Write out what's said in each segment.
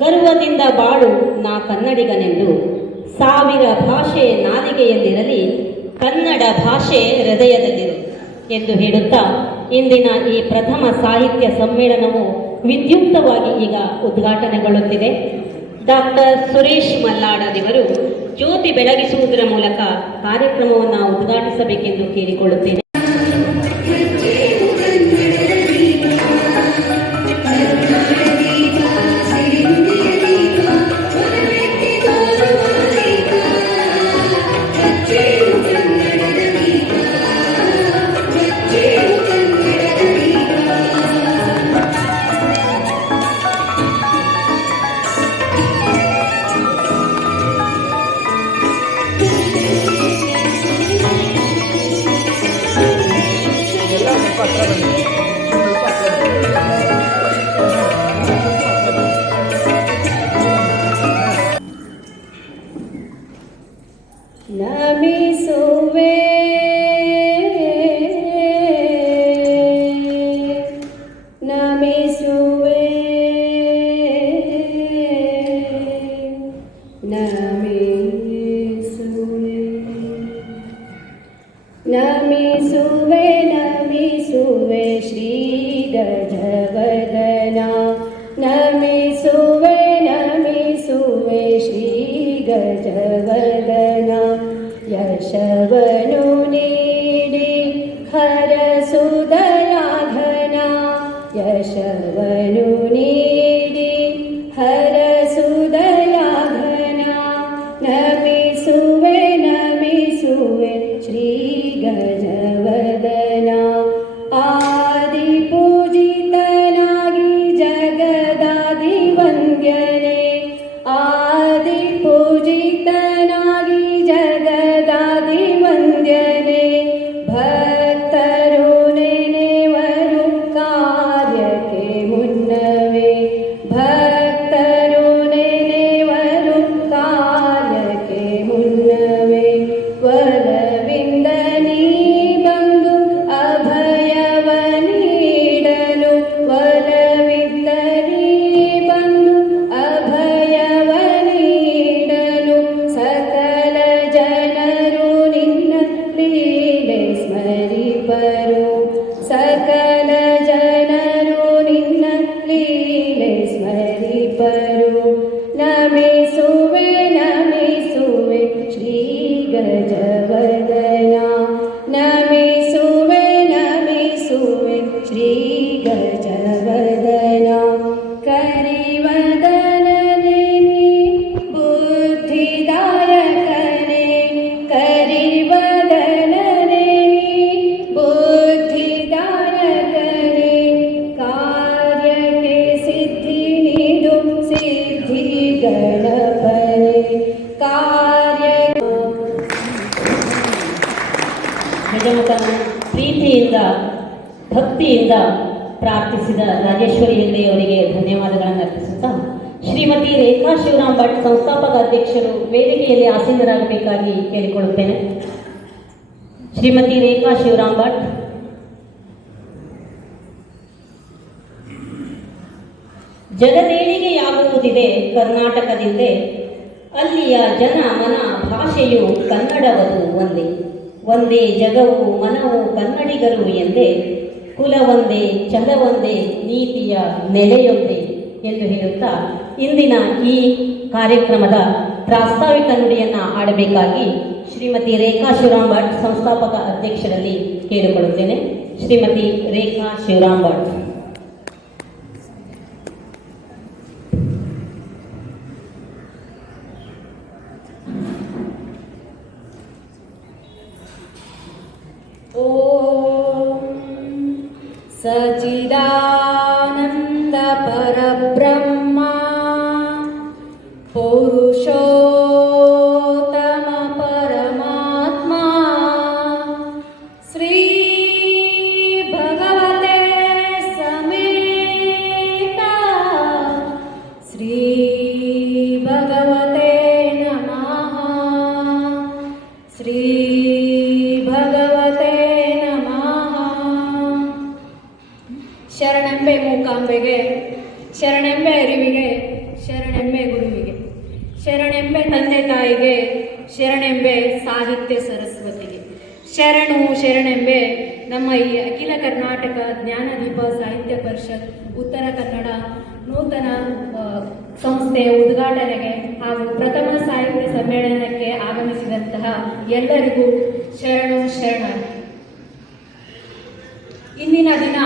ಗರ್ವದಿಂದ ಬಾಳು ನಾ ಕನ್ನಡಿಗನೆಂದು, ಸಾವಿರ ಭಾಷೆ ನಾಲಿಗೆಯಲ್ಲಿರಲಿ ಕನ್ನಡ ಭಾಷೆ ಹೃದಯದಲ್ಲಿರು ಎಂದು ಹೇಳುತ್ತಾ ಇಂದಿನ ಈ ಪ್ರಥಮ ಸಾಹಿತ್ಯ ಸಮ್ಮೇಳನವು ವಿದ್ಯುಕ್ತವಾಗಿ ಈಗ ಉದ್ಘಾಟನೆಗೊಳ್ಳುತ್ತಿದೆ. ಡಾಕ್ಟರ್ ಸುರೇಶ್ ಮಲ್ಲಾಡದಿವರು ಜ್ಯೋತಿ ಬೆಳಗಿಸುವುದರ ಮೂಲಕ ಕಾರ್ಯಕ್ರಮವನ್ನು ಉದ್ಘಾಟಿಸಬೇಕೆಂದು ಕೇಳಿಕೊಳ್ಳುತ್ತೇನೆ. ನಮಿಸುವೆ ನಮಿಸುವೆ ನಮಿಸುವೆ ನಮಿಸುವೆ ನಮಿಸುವೆ ಶ್ರೀ ಗಜವದನ ನಮಿಸುವೆ ನಮಿಸುವೆ ಶ್ರೀ ಗಜವದನ ಯಶವನು ನೀಡಿ ಹರಸುದಯಾಘನ ಯಶವನು ನೀಡಿ ಹರಸುದಯಾಘನ ನಮಿಸುವೆ ನಮಿಸುವೆ ಶ್ರೀ ಗಜವದನ ಆದಿ ಪೂಜಿತನಾಗಿ ಜಗದಾದಿ ವಂದ್ಯನೆ ಆದಿ ಪೂಜಿತನಾಗಿ ಜಗದಾದಿ ವಂದ್ಯನೆ ಭಕ್ತರು ನೆನೆವರು ಕಾರ್ಯಕ್ಕೆ ಮುನ್ನವೇ ಭಕ್ತರು ನೆನೆವರು ಕಾರ್ಯಕ್ಕೆ ಮುನ್ನವೇ ವರವಿಂದ ನೀ ಬಂದು ಅಭಯವ ನೀಡಲು ವರವಿಂದ ನೀ ಬಂದು ಅಭಯವ ನೀಡಲು ಸಕಲ ಜನರು ನಿನ್ನ ಲೀಲೆ ಸ್ಮರಿಪರು ಸಕಲ ಜನರು ನಿನ್ನ ಲೀಲೆ ಸ್ಮರಿಪರು ನಮಿಸುವೆ ನಮಿಸುವೆ ಶ್ರೀ ಗಜವದನ ನಮಿಸುವೆ ನಮಿಸುವೆ ಶ್ರೀ ಗಜವದನ ಕರಿವದನನೆ ಬುದ್ಧಿದಾಯಕನೆ ಕರಿವದನನೆ ಬುದ್ಧಿದಾಯಕನೆ ಕಾರ್ಯಕ್ಕೆ ಸಿದ್ಧಿ ನೀಡು ಸಿದ್ಧಿ ಗಣಪನೆ ಕಾರ್ಯ ನಿಜಮತನ ಪ್ರೀತಿಯಿಂದ ಭಕ್ತಿಯಿಂದ ಪ್ರಾರ್ಥಿಸಿದ ರಾಜೇಶ್ವರಿ ಅವರಿಗೆ ಧನ್ಯವಾದಗಳನ್ನು ಅರ್ಪಿಸುತ್ತಾ ಶ್ರೀಮತಿ ರೇಖಾ ಶಿವರಾಮ್ ಭಟ್ ಸಂಸ್ಥಾಪಕ ಅಧ್ಯಕ್ಷರು ವೇದಿಕೆಯಲ್ಲಿ ಆಸೀನರಾಗಬೇಕಾಗಿ ಕೇಳಿಕೊಳ್ಳುತ್ತೇನೆ. ಶ್ರೀಮತಿ ರೇಖಾ ಶಿವರಾಮ್ ಭಟ್. ಜಗದೇಳಿಗೆಯಾಗುವುದಿದೆ ಕರ್ನಾಟಕದಿಂದೆ, ಅಲ್ಲಿಯ ಜನ ಮನ ಭಾಷೆಯು ಕನ್ನಡವದು ಒಂದೇ, ಒಂದೇ ಜಗವು ಮನವು ಕನ್ನಡಿಗರು ಎಂದೇ, ಕುಲವೊಂದೇ ಛಲವೊಂದೇ ನೀತಿಯ ನೆಲೆಯೊಂದೇ ಎಂದು ಹೇಳುತ್ತಾ ಇಂದಿನ ಈ ಕಾರ್ಯಕ್ರಮದ ಪ್ರಾಸ್ತಾವಿಕ ನುಡಿಯನ್ನು ಆಡಬೇಕಾಗಿ ಶ್ರೀಮತಿ ರೇಖಾ ಶಿವರಾಮ್ ಭಟ್ ಸಂಸ್ಥಾಪಕ ಅಧ್ಯಕ್ಷರಲ್ಲಿ ಕೇಳಿಕೊಳ್ಳುತ್ತೇನೆ. ಶ್ರೀಮತಿ ರೇಖಾ ಶಿವರಾಮ್ ಭಟ್. ಸಚಿದಾನಂದ ಪರಬ್ರಹ್ಮ ಪುರುಷೋತ್ತಮ ಪರಮಾತ್ಮ ಶ್ರೀ ಭಗವತೆ ಸಮೇತ ಶ್ರೀ ಭಗವತೆ ನಮಃ ಶ್ರೀ ಭಗವತೆ ಶರಣೆಂಬೆ ಮೂಕಾಂಬೆಗೆ, ಶರಣೆಂಬೆ ಅರಿವಿಗೆ, ಶರಣೆಂಬೆ ಗುರುವಿಗೆ, ಶರಣೆಂಬೆ ತಂದೆ ತಾಯಿಗೆ, ಶರಣೆಂಬೆ ಸಾಹಿತ್ಯ ಸರಸ್ವತಿಗೆ, ಶರಣೆಂಬೆ ನಮ್ಮ ಈ ಅಖಿಲ ಕರ್ನಾಟಕ ಜ್ಞಾನದೀಪ ಸಾಹಿತ್ಯ ಪರಿಷತ್ ಉತ್ತರ ಕನ್ನಡ ನೂತನ ಸಂಸ್ಥೆಯ ಉದ್ಘಾಟನೆಗೆ ಹಾಗೂ ಪ್ರಥಮ ಸಾಹಿತ್ಯ ಸಮ್ಮೇಳನಕ್ಕೆ ಆಗಮಿಸಿದಂತಹ ಎಲ್ಲರಿಗೂ ಶರಣ. ಇಂದಿನ ದಿನ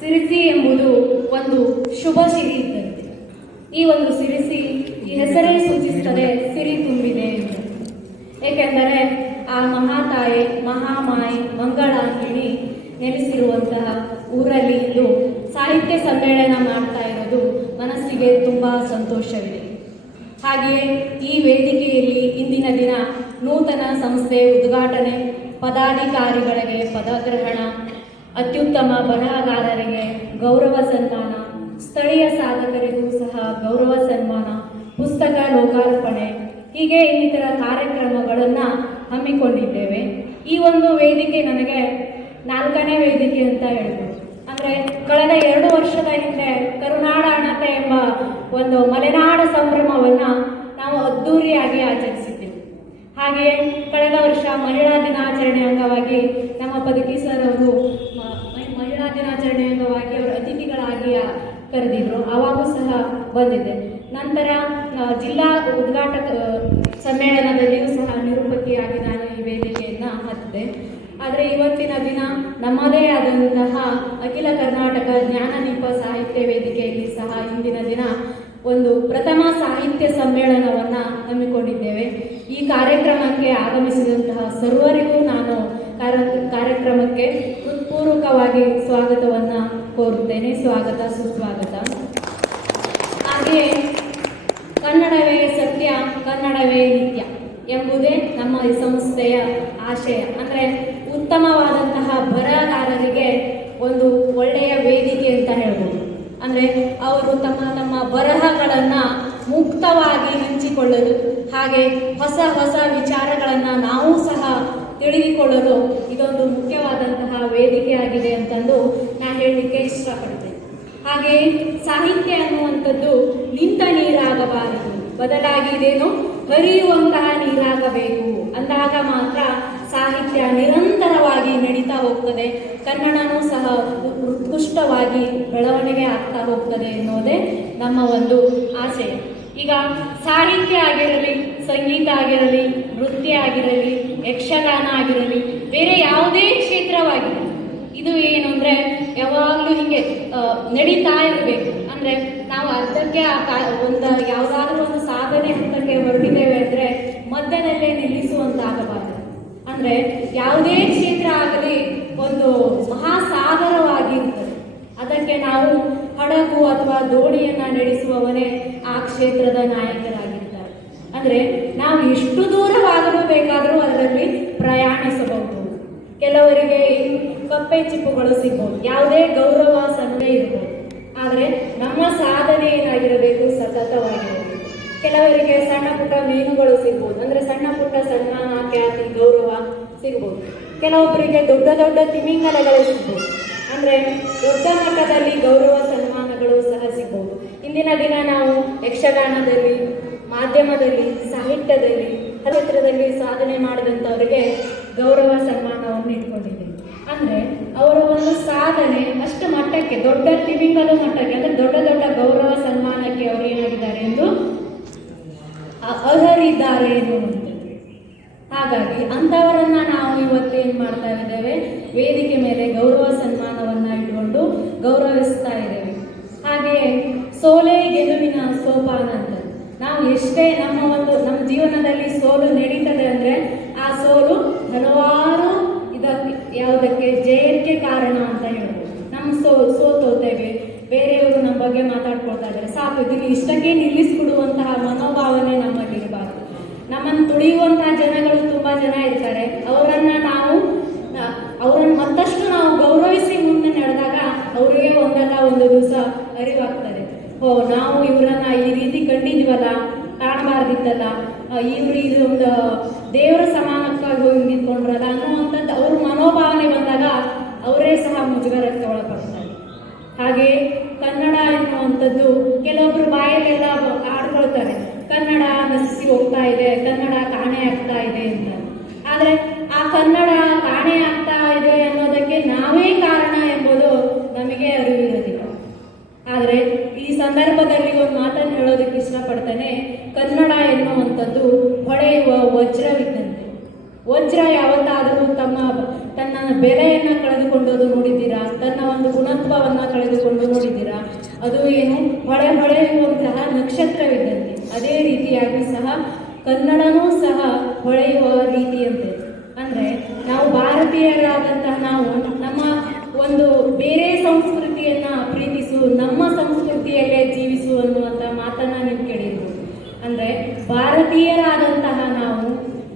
ಸಿರಿಸಿ ಎಂಬುದು ಒಂದು ಶುಭ ಸಿರಿ ಇದ್ದಂತೆ. ಈ ಒಂದು ಸಿರಿಸಿ ಈ ಹೆಸರೇ ಸೂಚಿಸುತ್ತದೆ ಸಿರಿ ತುಂಬಿದೆ ಎಂದು. ಏಕೆಂದರೆ ಆ ಮಹಾತಾಯಿ ಮಹಾಮಾಯಿ ಮಂಗಳಾಂಗಿಣಿ ನೆಲೆಸಿರುವಂತಹ ಊರಲ್ಲಿ ಇಂದು ಸಾಹಿತ್ಯ ಸಮ್ಮೇಳನ ಮಾಡ್ತಾ ಇರೋದು ಮನಸ್ಸಿಗೆ ತುಂಬ ಸಂತೋಷವಿದೆ. ಹಾಗೆಯೇ ಈ ವೇದಿಕೆಯಲ್ಲಿ ಇಂದಿನ ದಿನ ನೂತನ ಸಂಸ್ಥೆ ಉದ್ಘಾಟನೆ, ಪದಾಧಿಕಾರಿಗಳಿಗೆ ಪದಗ್ರಹಣ, ಅತ್ಯುತ್ತಮ ಬರಹಗಾರರಿಗೆ ಗೌರವ ಸನ್ಮಾನ, ಸ್ಥಳೀಯ ಸಾಧಕರಿಗೂ ಸಹ ಗೌರವ ಸನ್ಮಾನ, ಪುಸ್ತಕ ಲೋಕಾರ್ಪಣೆ ಹೀಗೆ ಇನ್ನಿತರ ಕಾರ್ಯಕ್ರಮಗಳನ್ನು ಹಮ್ಮಿಕೊಂಡಿದ್ದೇವೆ. ಈ ಒಂದು ವೇದಿಕೆ ನನಗೆ 4ನೇ ವೇದಿಕೆ ಅಂತ ಹೇಳ್ಬೋದು. ಅಂದರೆ ಕಳೆದ 2 ವರ್ಷದ ಹಿಂದೆ ಕರುನಾಡ ಹಣತೆ ಎಂಬ ಒಂದು ಮಲೆನಾಡ ಸಂಭ್ರಮವನ್ನು ನಾವು ಅದ್ದೂರಿಯಾಗಿ ಆಚರಿಸಿದ್ದೆವು. ಹಾಗೆಯೇ ಕಳೆದ ವರ್ಷ ಮಹಿಳಾ ದಿನಾಚರಣೆ ಅಂಗವಾಗಿ ನಮ್ಮ ಪದಕಿ ಸರ್ ಅವರು ಮಹಿಳಾ ದಿನಾಚರಣೆ ಅಂಗವಾಗಿ ಅವರು ಅತಿಥಿಗಳಾಗಿ ಕರೆದಿದ್ರು, ಆವಾಗೂ ಸಹ ಬಂದಿದ್ದೆ. ನಂತರ ಜಿಲ್ಲಾ ಉದ್ಘಾಟಕ ಸಮ್ಮೇಳನದಲ್ಲಿಯೂ ಸಹ ನಿರೂಪಕಿಯಾಗಿ ನಾನು ಈ ವೇದಿಕೆಯನ್ನು ಹತ್ತಿದೆ. ಆದರೆ ಇವತ್ತಿನ ದಿನ ನಮ್ಮದೇ ಆದಂತಹ ಅಖಿಲ ಕರ್ನಾಟಕ ಜ್ಞಾನದೀಪ ಸಾಹಿತ್ಯ ವೇದಿಕೆಯಲ್ಲಿ ಸಹ ಇಂದಿನ ದಿನ ಒಂದು ಪ್ರಥಮ ಸಾಹಿತ್ಯ ಸಮ್ಮೇಳನವನ್ನು ಹಮ್ಮಿಕೊಂಡಿದ್ದೇವೆ. ಈ ಕಾರ್ಯಕ್ರಮಕ್ಕೆ ಆಗಮಿಸಿದಂತಹ ಸರ್ವರಿಗೂ ನಾನು ಕಾರ್ಯಕ್ರಮಕ್ಕೆ ಹೃತ್ಪೂರ್ವಕವಾಗಿ ಸ್ವಾಗತವನ್ನು ಕೋರುತ್ತೇನೆ. ಸ್ವಾಗತ, ಸುಸ್ವಾಗತ. ಹಾಗೆಯೇ ಕನ್ನಡವೇ ಸತ್ಯ, ಕನ್ನಡವೇ ನಿತ್ಯ ಎಂಬುದೇ ನಮ್ಮ ಈ ಸಂಸ್ಥೆಯ ಆಶಯ. ಅಂದರೆ ಉತ್ತಮವಾದಂತಹ ಬರಹಗಾರರಿಗೆ ಒಂದು ಒಳ್ಳೆಯ ವೇದಿಕೆ ಅಂತ ಹೇಳ್ಬೋದು. ಅಂದರೆ ಅವರು ತಮ್ಮ ಬರಹಗಳನ್ನು ಮುಕ್ತವಾಗಿ ಹಂಚಿಕೊಳ್ಳಲು, ಹಾಗೆ ಹೊಸ ವಿಚಾರಗಳನ್ನು ನಾವು ಸಹ ತಿಳಿದುಕೊಳ್ಳಲು ಇದೊಂದು ಮುಖ್ಯವಾದಂತಹ ವೇದಿಕೆಯಾಗಿದೆ ಅಂತಂದು ನಾನು ಹೇಳಲಿಕ್ಕೆ ಇಷ್ಟಪಡ್ತೇನೆ. ಹಾಗೆಯೇ ಸಾಹಿತ್ಯ ಅನ್ನುವಂಥದ್ದು ನಿಂತ ನೀರಾಗಬಾರದು, ಬದಲಾಗಿ ಇದೇನು ಹರಿಯುವಂತಹ ನೀರಾಗಬೇಕು. ಅಂದಾಗ ಮಾತ್ರ ಸಾಹಿತ್ಯ ನಿರಂತರವಾಗಿ ನಡೀತಾ ಹೋಗ್ತದೆ, ಕನ್ನಡನೂ ಸಹ ಉತ್ಕೃಷ್ಟವಾಗಿ ಬೆಳವಣಿಗೆ ಆಗ್ತಾ ಹೋಗ್ತದೆ ಎನ್ನುವುದೇ ನಮ್ಮ ಒಂದು ಆಶಯ. ಈಗ ಸಾಹಿತ್ಯ ಆಗಿರಲಿ, ಸಂಗೀತ ಆಗಿರಲಿ, ನೃತ್ಯ ಆಗಿರಲಿ, ಯಕ್ಷಗಾನ ಆಗಿರಲಿ, ಬೇರೆ ಯಾವುದೇ ಕ್ಷೇತ್ರವಾಗಿದೆ, ಇದು ಏನು ಅಂದರೆ ಯಾವಾಗಲೂ ಹೀಗೆ ನಡೀತಾ ಇರಬೇಕು. ಅಂದರೆ ನಾವು ಅರ್ಧಕ್ಕೆ ಯಾವುದಾದ್ರೂ ಒಂದು ಸಾಧನೆ ಹಂತಕ್ಕೆ ಹೊರಟಿದ್ದೇವೆ ಅಂದರೆ ಮಧ್ಯದಲ್ಲೇ ನಿಲ್ಲಿಸುವಂತಾಗಬಾರದು. ಅಂದರೆ ಯಾವುದೇ ಕ್ಷೇತ್ರ ಆಗಲಿ ಒಂದು ಮಹಾಸಾಗರವಾಗಿರ್ತದೆ. ಅದಕ್ಕೆ ನಾವು ಹಡಗು ಅಥವಾ ದೋಣಿಯನ್ನು ನಡೆಸುವವನೇ ಆ ಕ್ಷೇತ್ರದ ನಾಯಕರಾಗಿರ್ತಾರೆ. ಅಂದರೆ ನಾವು ಎಷ್ಟು ದೂರವಾಗಲು ಬೇಕಾದರೂ ಅದರಲ್ಲಿ ಪ್ರಯಾಣಿಸಬಹುದು. ಕೆಲವರಿಗೆ ಕಪ್ಪೆ ಚಿಪ್ಪುಗಳು ಸಿಗ್ಬೋದು, ಯಾವುದೇ ಗೌರವ ಸನ್ಮಾನ ಇರ್ಬೋದು. ಆದರೆ ನಮ್ಮ ಸಾಧನೆ ಏನಾಗಿರಬೇಕು, ಸತತವಾಗಿರಬೇಕು. ಕೆಲವರಿಗೆ ಸಣ್ಣ ಪುಟ್ಟ ಮೀನುಗಳು ಸಿಗ್ಬೋದು, ಅಂದರೆ ಸಣ್ಣ ಪುಟ್ಟ ಸನ್ಮಾನ, ಖ್ಯಾತಿ, ಗೌರವ ಸಿಗ್ಬೋದು. ಕೆಲವೊಬ್ಬರಿಗೆ ದೊಡ್ಡ ತಿಮಿಂಗಲಗಳು ಸಿಗ್ಬೋದು, ಅಂದರೆ ದೊಡ್ಡ ಮಟ್ಟದಲ್ಲಿ ಗೌರವ ಸನ್ಮಾನಗಳು ಸಹ ಸಿಗ್ಬೋದು. ಇಂದಿನ ದಿನ ನಾವು ಯಕ್ಷಗಾನದಲ್ಲಿ, ಮಾಧ್ಯಮದಲ್ಲಿ, ಸಾಹಿತ್ಯದಲ್ಲಿ, ಕ್ಷೇತ್ರದಲ್ಲಿ ಸಾಧನೆ ಮಾಡಿದಂಥವರಿಗೆ ಗೌರವ ಸನ್ಮಾನವನ್ನು ಇಟ್ಕೊಂಡಿದ್ದೀವಿ. ಅಂದರೆ ಅವರ ಒಂದು ಸಾಧನೆ ಅಷ್ಟು ಮಟ್ಟಕ್ಕೆ, ದೊಡ್ಡ ತಿಮಿಂಗಲ ಮಟ್ಟಕ್ಕೆ, ಅಂದರೆ ದೊಡ್ಡ ಗೌರವ ಸನ್ಮಾನಕ್ಕೆ ಅವರು ಏನಾಗಿದ್ದಾರೆ ಎಂದು ಅರ್ಹರಿದ್ದಾರೆ ಎನ್ನುವಂಥದ್ದು. ಹಾಗಾಗಿ ಅಂಥವರನ್ನ ನಾವು ಇವತ್ತೇನು ಮಾಡ್ತಾ ಇದ್ದೇವೆ, ವೇದಿಕೆ ಮೇಲೆ ಗೌರವ ಸನ್ಮಾನವನ್ನು ಇಟ್ಕೊಂಡು ಗೌರವಿಸ್ತಾ ಇದ್ದೇವೆ. ಹಾಗೆಯೇ ಸೋಲೆ ಗೆಲುವಿನ ಸೋಪಾನ ಅಂತ ನಾವು ಎಷ್ಟೇ ನಮ್ಮ ಜೀವನದಲ್ಲಿ ಸೋಲು ನಡೀತದೆ ಅಂದರೆ ಆ ಸೋಲು ಹಲವಾರು ಯಾವುದಕ್ಕೆ ಜಯಕ್ಕೆ ಕಾರಣ ಅಂತ ಹೇಳ್ಬೋದು. ನಮ್ಮ ಸೋತೋತೇವೆ, ಬೇರೆಯವರು ನಮ್ಮ ಬಗ್ಗೆ ಮಾತಾಡ್ಕೊಳ್ತಾ ಇದ್ದಾರೆ, ಸಾಕು ಇದನ್ನು ಇಷ್ಟಕ್ಕೆ ನಿಲ್ಲಿಸ್ಬಿಡುವಂತಹ ಮನೋಭಾವನೆ ನಮ್ಮಲ್ಲಿರಬಾರ್ದು. ನಮ್ಮನ್ನು ತುಳಿಯುವಂತಹ ಜನಗಳು ತುಂಬ ಜನ ಇರ್ತಾರೆ. ಅವರನ್ನು ಮತ್ತಷ್ಟು ನಾವು ಗೌರವಿಸಿ ಮುಂದೆ ನಡೆದಾಗ ಅವರಿಗೆ ಒಂದಲ್ಲ ಒಂದು ದಿವಸ ಅರಿವಾಗ್ತದೆ, ನಾವು ಇವರನ್ನ ಈ ರೀತಿ ಕಂಡಿದ್ವಲ್ಲ, ಕಾಣಬಾರ್ದಿತ್ತಲ್ಲ, ಇವರು ಇದು ಒಂದು ದೇವರ ಸಮಾನಕ್ಕಾಗಿ ಹೋಗಿ ನಿಂತ್ಕೊಂಡ್ರಲ್ಲ ಅನ್ನುವಂಥದ್ದು ಅವ್ರ ಮನೋಭಾವನೆ ಬಂದಾಗ ಅವರೇ ಸಹ ಮುಜುಗರಕ್ಕೆ ಒಳಪಡ್ತಾರೆ. ಹಾಗೆ ಕನ್ನಡ ಅನ್ನುವಂಥದ್ದು ಕೆಲವೊಬ್ರು ಬಾಯಲ್ಲೆಲ್ಲ ಆಡ್ಕೊಳ್ತಾರೆ, ಕನ್ನಡ ನಶಿಸಿ ಹೋಗ್ತಾ ಇದೆ, ಕನ್ನಡ ಕಾಣೆ ಆಗ್ತಾ ಇದೆ ಅಂತ. ಆದರೆ ಆ ಕನ್ನಡ ಕಾಣೆ ಆಗ್ತಾ ಇದೆ ಅನ್ನೋದಕ್ಕೆ ನಾವೇ ಕಾರಣ ಎಂಬುದು ನಮಗೆ ಅರಿವಿರೋದಿಲ್ಲ. ಆದರೆ ಈ ಸಂದರ್ಭದಲ್ಲಿ ಒಂದು ಮಾತನ್ನು ಹೇಳೋದಕ್ಕೆ ಇಷ್ಟಪಡ್ತೇನೆ. ಕನ್ನಡ ಎನ್ನುವಂಥದ್ದು ಹೊಳೆಯುವ ವಜ್ರವಿದ್ದಂತೆ. ವಜ್ರ ಯಾವತ್ತಾದರೂ ತನ್ನ ಬೆಲೆಯನ್ನು ಕಳೆದುಕೊಂಡೋದು ನೋಡಿದ್ದೀರಾ? ತನ್ನ ಒಂದು ಗುಣತ್ವವನ್ನು ಕಳೆದುಕೊಂಡು ನೋಡಿದ್ದೀರಾ? ಅದು ಏನು ಹೊಳೆಯುವಂತಹ ನಕ್ಷತ್ರವಿದ್ದಂತೆ. ಅದೇ ರೀತಿಯಾಗಿ ಸಹ ಕನ್ನಡನೂ ಸಹ ಹೊಳೆಯುವ ರೀತಿಯಂತೆ. ಅಂದರೆ ನಾವು ಭಾರತೀಯರಾದಂತಹ ನಾವು ನಮ್ಮ ಒಂದು ಬೇರೆ ಸಂಸ್ಕೃತಿಯನ್ನು ಪ್ರೀತಿಸು, ನಮ್ಮ ಸಂಸ್ಕೃತಿಯಲ್ಲೇ ಜೀವಿಸು ಅನ್ನುವಂಥ ಮಾತನ್ನು ನೀವು ಕೇಳಿರ್ಬೋದು. ಅಂದರೆ ಭಾರತೀಯರಾದಂತಹ ನಾವು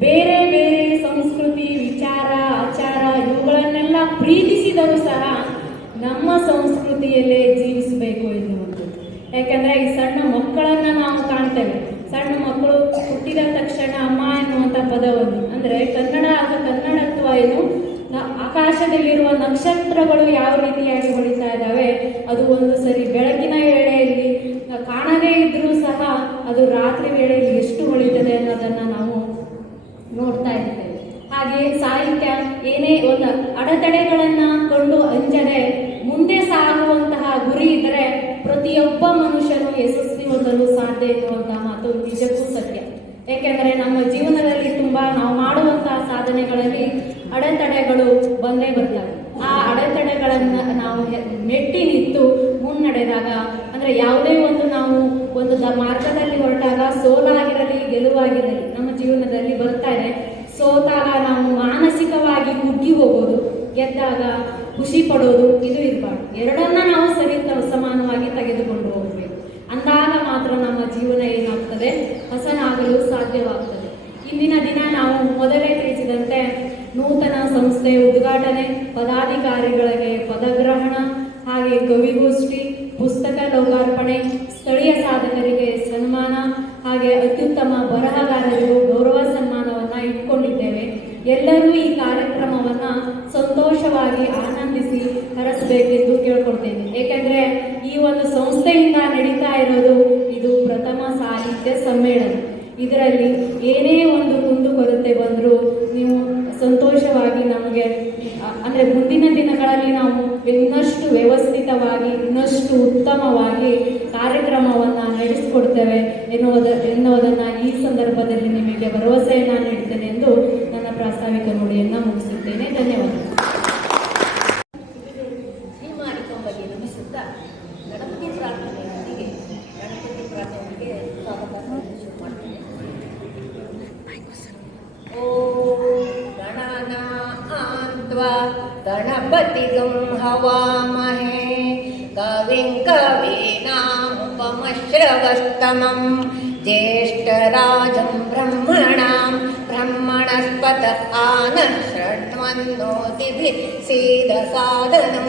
ಬೇರೆ ಬೇರೆ ಸಂಸ್ಕೃತಿ, ವಿಚಾರ, ಆಚಾರ ಇವುಗಳನ್ನೆಲ್ಲ ಪ್ರೀತಿಸಿದರೂ ಸಹ ನಮ್ಮ ಸಂಸ್ಕೃತಿಯಲ್ಲೇ ಜೀವಿಸಬೇಕು ಎನ್ನುವಂಥದ್ದು. ಯಾಕೆಂದರೆ ಈ ಸಣ್ಣ ಮಕ್ಕಳನ್ನು ನಾವು ಕಾಣ್ತೇವೆ. ಸಣ್ಣ ಮಕ್ಕಳು ಹುಟ್ಟಿದ ತಕ್ಷಣ ಅಮ್ಮ ಎನ್ನುವಂಥ ಪದವನ್ನು, ಅಂದರೆ ಕನ್ನಡತ್ವ ಏನು, ಆಕಾಶದಲ್ಲಿರುವ ನಕ್ಷತ್ರಗಳು ಯಾವ ರೀತಿಯಾಗಿ ಹೊಳಿತಾ ಇದ್ದಾವೆ, ಅದು ಒಂದು ಸರಿ ಬೆಳಕಿನ ವೇಳೆಯಲ್ಲಿ ಕಾಣದೇ ಇದ್ರೂ ಸಹ ಅದು ರಾತ್ರಿ ವೇಳೆಯಲ್ಲಿ ಎಷ್ಟು ಹೊಳಿತದೆ ಅನ್ನೋದನ್ನು ನಾವು ನೋಡ್ತಾ ಇರ್ತೇವೆ. ಹಾಗೆಯೇ ಸಾಹಿತ್ಯ ಏನೇ ಒಂದು ಅಡೆತಡೆಗಳನ್ನು ಕೊಂಡು ಅಂಜದೆ ಮುಂದೆ ಸಾಗುವಂತಹ ಗುರಿ ಇದ್ದರೆ ಪ್ರತಿಯೊಬ್ಬ ಮನುಷ್ಯನು ಯಶಸ್ವಿ ಹೊಂದಲು ಸಾಧ್ಯ ಎನ್ನುವಂತಹ ಮಾತು ನಿಜಕ್ಕೂ ಸತ್ಯ. ಏಕೆಂದರೆ ನಮ್ಮ ಜೀವನದಲ್ಲಿ ನಾವು ಮಾಡುವಂತಹ ಸಾಧನೆಗಳಲ್ಲಿ ಅಡೆತಡೆಗಳು ಬಂದೇ ಬರ್ತವೆ. ಆ ಅಡೆತಡೆಗಳನ್ನು ನಾವು ಮೆಟ್ಟಿ ನಿಂತು ಮುನ್ನಡೆದಾಗ, ಅಂದರೆ ಯಾವುದೇ ನಾವು ಒಂದು ಮಾರ್ಗದಲ್ಲಿ ಹೊರಟಾಗ ಸೋಲಾಗಿರಲಿ ಗೆಲುವಾಗಿರಲಿ ನಮ್ಮ ಜೀವನದಲ್ಲಿ ಬರ್ತಾ ಇದೆ. ಸೋತಾಗ ನಾವು ಮಾನಸಿಕವಾಗಿ ಕುಗ್ಗಿ ಹೋಗೋದು, ಗೆದ್ದಾಗ ಖುಷಿ ಪಡೋದು ಇದು ಇರಬಾರ್ದು. ಎರಡನ್ನ ನಾವು ಸಮಾನವಾಗಿ ತೆಗೆದುಕೊಂಡು ಹೋಗಬೇಕು. ಅಂದಾಗ ಮಾತ್ರ ನಮ್ಮ ಜೀವನ ಏನಾಗ್ತದೆ, ಹಸನಾಗಲು ಸಾಧ್ಯವಾಗ್ತದೆ. ಇಂದಿನ ದಿನ ನಾವು ಮೊದಲೇ ತಿಳಿಸಿದಂತೆ ನೂತನ ಸಂಸ್ಥೆ ಉದ್ಘಾಟನೆ, ಪದಾಧಿಕಾರಿಗಳಿಗೆ ಪದಗ್ರಹಣ, ಹಾಗೆ ಕವಿಗೋಷ್ಠಿ, ಪುಸ್ತಕ ಲೋಕಾರ್ಪಣೆ, ಸ್ಥಳೀಯ ಸಾಧಕರಿಗೆ ಸನ್ಮಾನ, ಹಾಗೆ ಅತ್ಯುತ್ತಮ ಬರಹಗಾರರಿಗೂ ಗೌರವ ಸನ್ಮಾನವನ್ನು ಇಟ್ಕೊಂಡಿದ್ದೇವೆ. ಎಲ್ಲರೂ ಈ ಕಾರ್ಯಕ್ರಮವನ್ನು ಸಂತೋಷವಾಗಿ ಆನಂದಿಸಿ ಹರಸಬೇಕೆಂದು ಕೇಳ್ಕೊಳ್ತೇನೆ. ಏಕೆಂದರೆ ಈ ಒಂದು ಸಂಸ್ಥೆಯಿಂದ ನಡೀತಾ ಇರೋದು ಇದು ಪ್ರಥಮ ಸಾಹಿತ್ಯ ಸಮ್ಮೇಳನ. ಇದರಲ್ಲಿ ಏನೇ ಒಂದು ಕುಂದುಕೊರತೆ ಬಂದರೂ ನೀವು ಸಂತೋಷವಾಗಿ ನಮಗೆ, ಅಂದರೆ ಮುಂದಿನ ದಿನಗಳಲ್ಲಿ ನಾವು ಇನ್ನಷ್ಟು ವ್ಯವಸ್ಥಿತವಾಗಿ ಇನ್ನಷ್ಟು ಉತ್ತಮವಾಗಿ ಕಾರ್ಯಕ್ರಮವನ್ನು ನಡೆಸಿಕೊಡ್ತೇವೆ ಎನ್ನುವುದನ್ನು ಈ ಸಂದರ್ಭದಲ್ಲಿ ನಿಮಗೆ ಭರವಸೆಯನ್ನು ನೀಡ್ತೇನೆ ಎಂದು ನನ್ನ ಪ್ರಾಸ್ತಾವಿಕ ನುಡಿಯನ್ನು ಮುಗಿಸುತ್ತೇನೆ. ಧನ್ಯವಾದ. ಶ್ರೀಮಾರಿಕೊಂಬಗೆ ನಮಿಸುತ್ತಾ ಗಣಪತಿ ಪ್ರಾರ್ಥನೆಯೊಂದಿಗೆ ಸ್ವಾಗತ ಶುರು ಮಾಡ್ತೇನೆ. ಓಂ ಗಣನಾನ್ತ್ವಾ ಗಣಪತಿಗಂ ಹವಾಮಹೇ ಕವಿಂ ಕವೀನಾಮುಪಮಶ್ರವಸ್ತಮಂ ಜ್ಯೇಷ್ಠರಾಜಂ ಬ್ರಹ್ಮಣಸ್ಪತ ಆನಶೃಣ್ವನ್ನೋತಿಭಿಃ ಸೀದಸಾದನಂ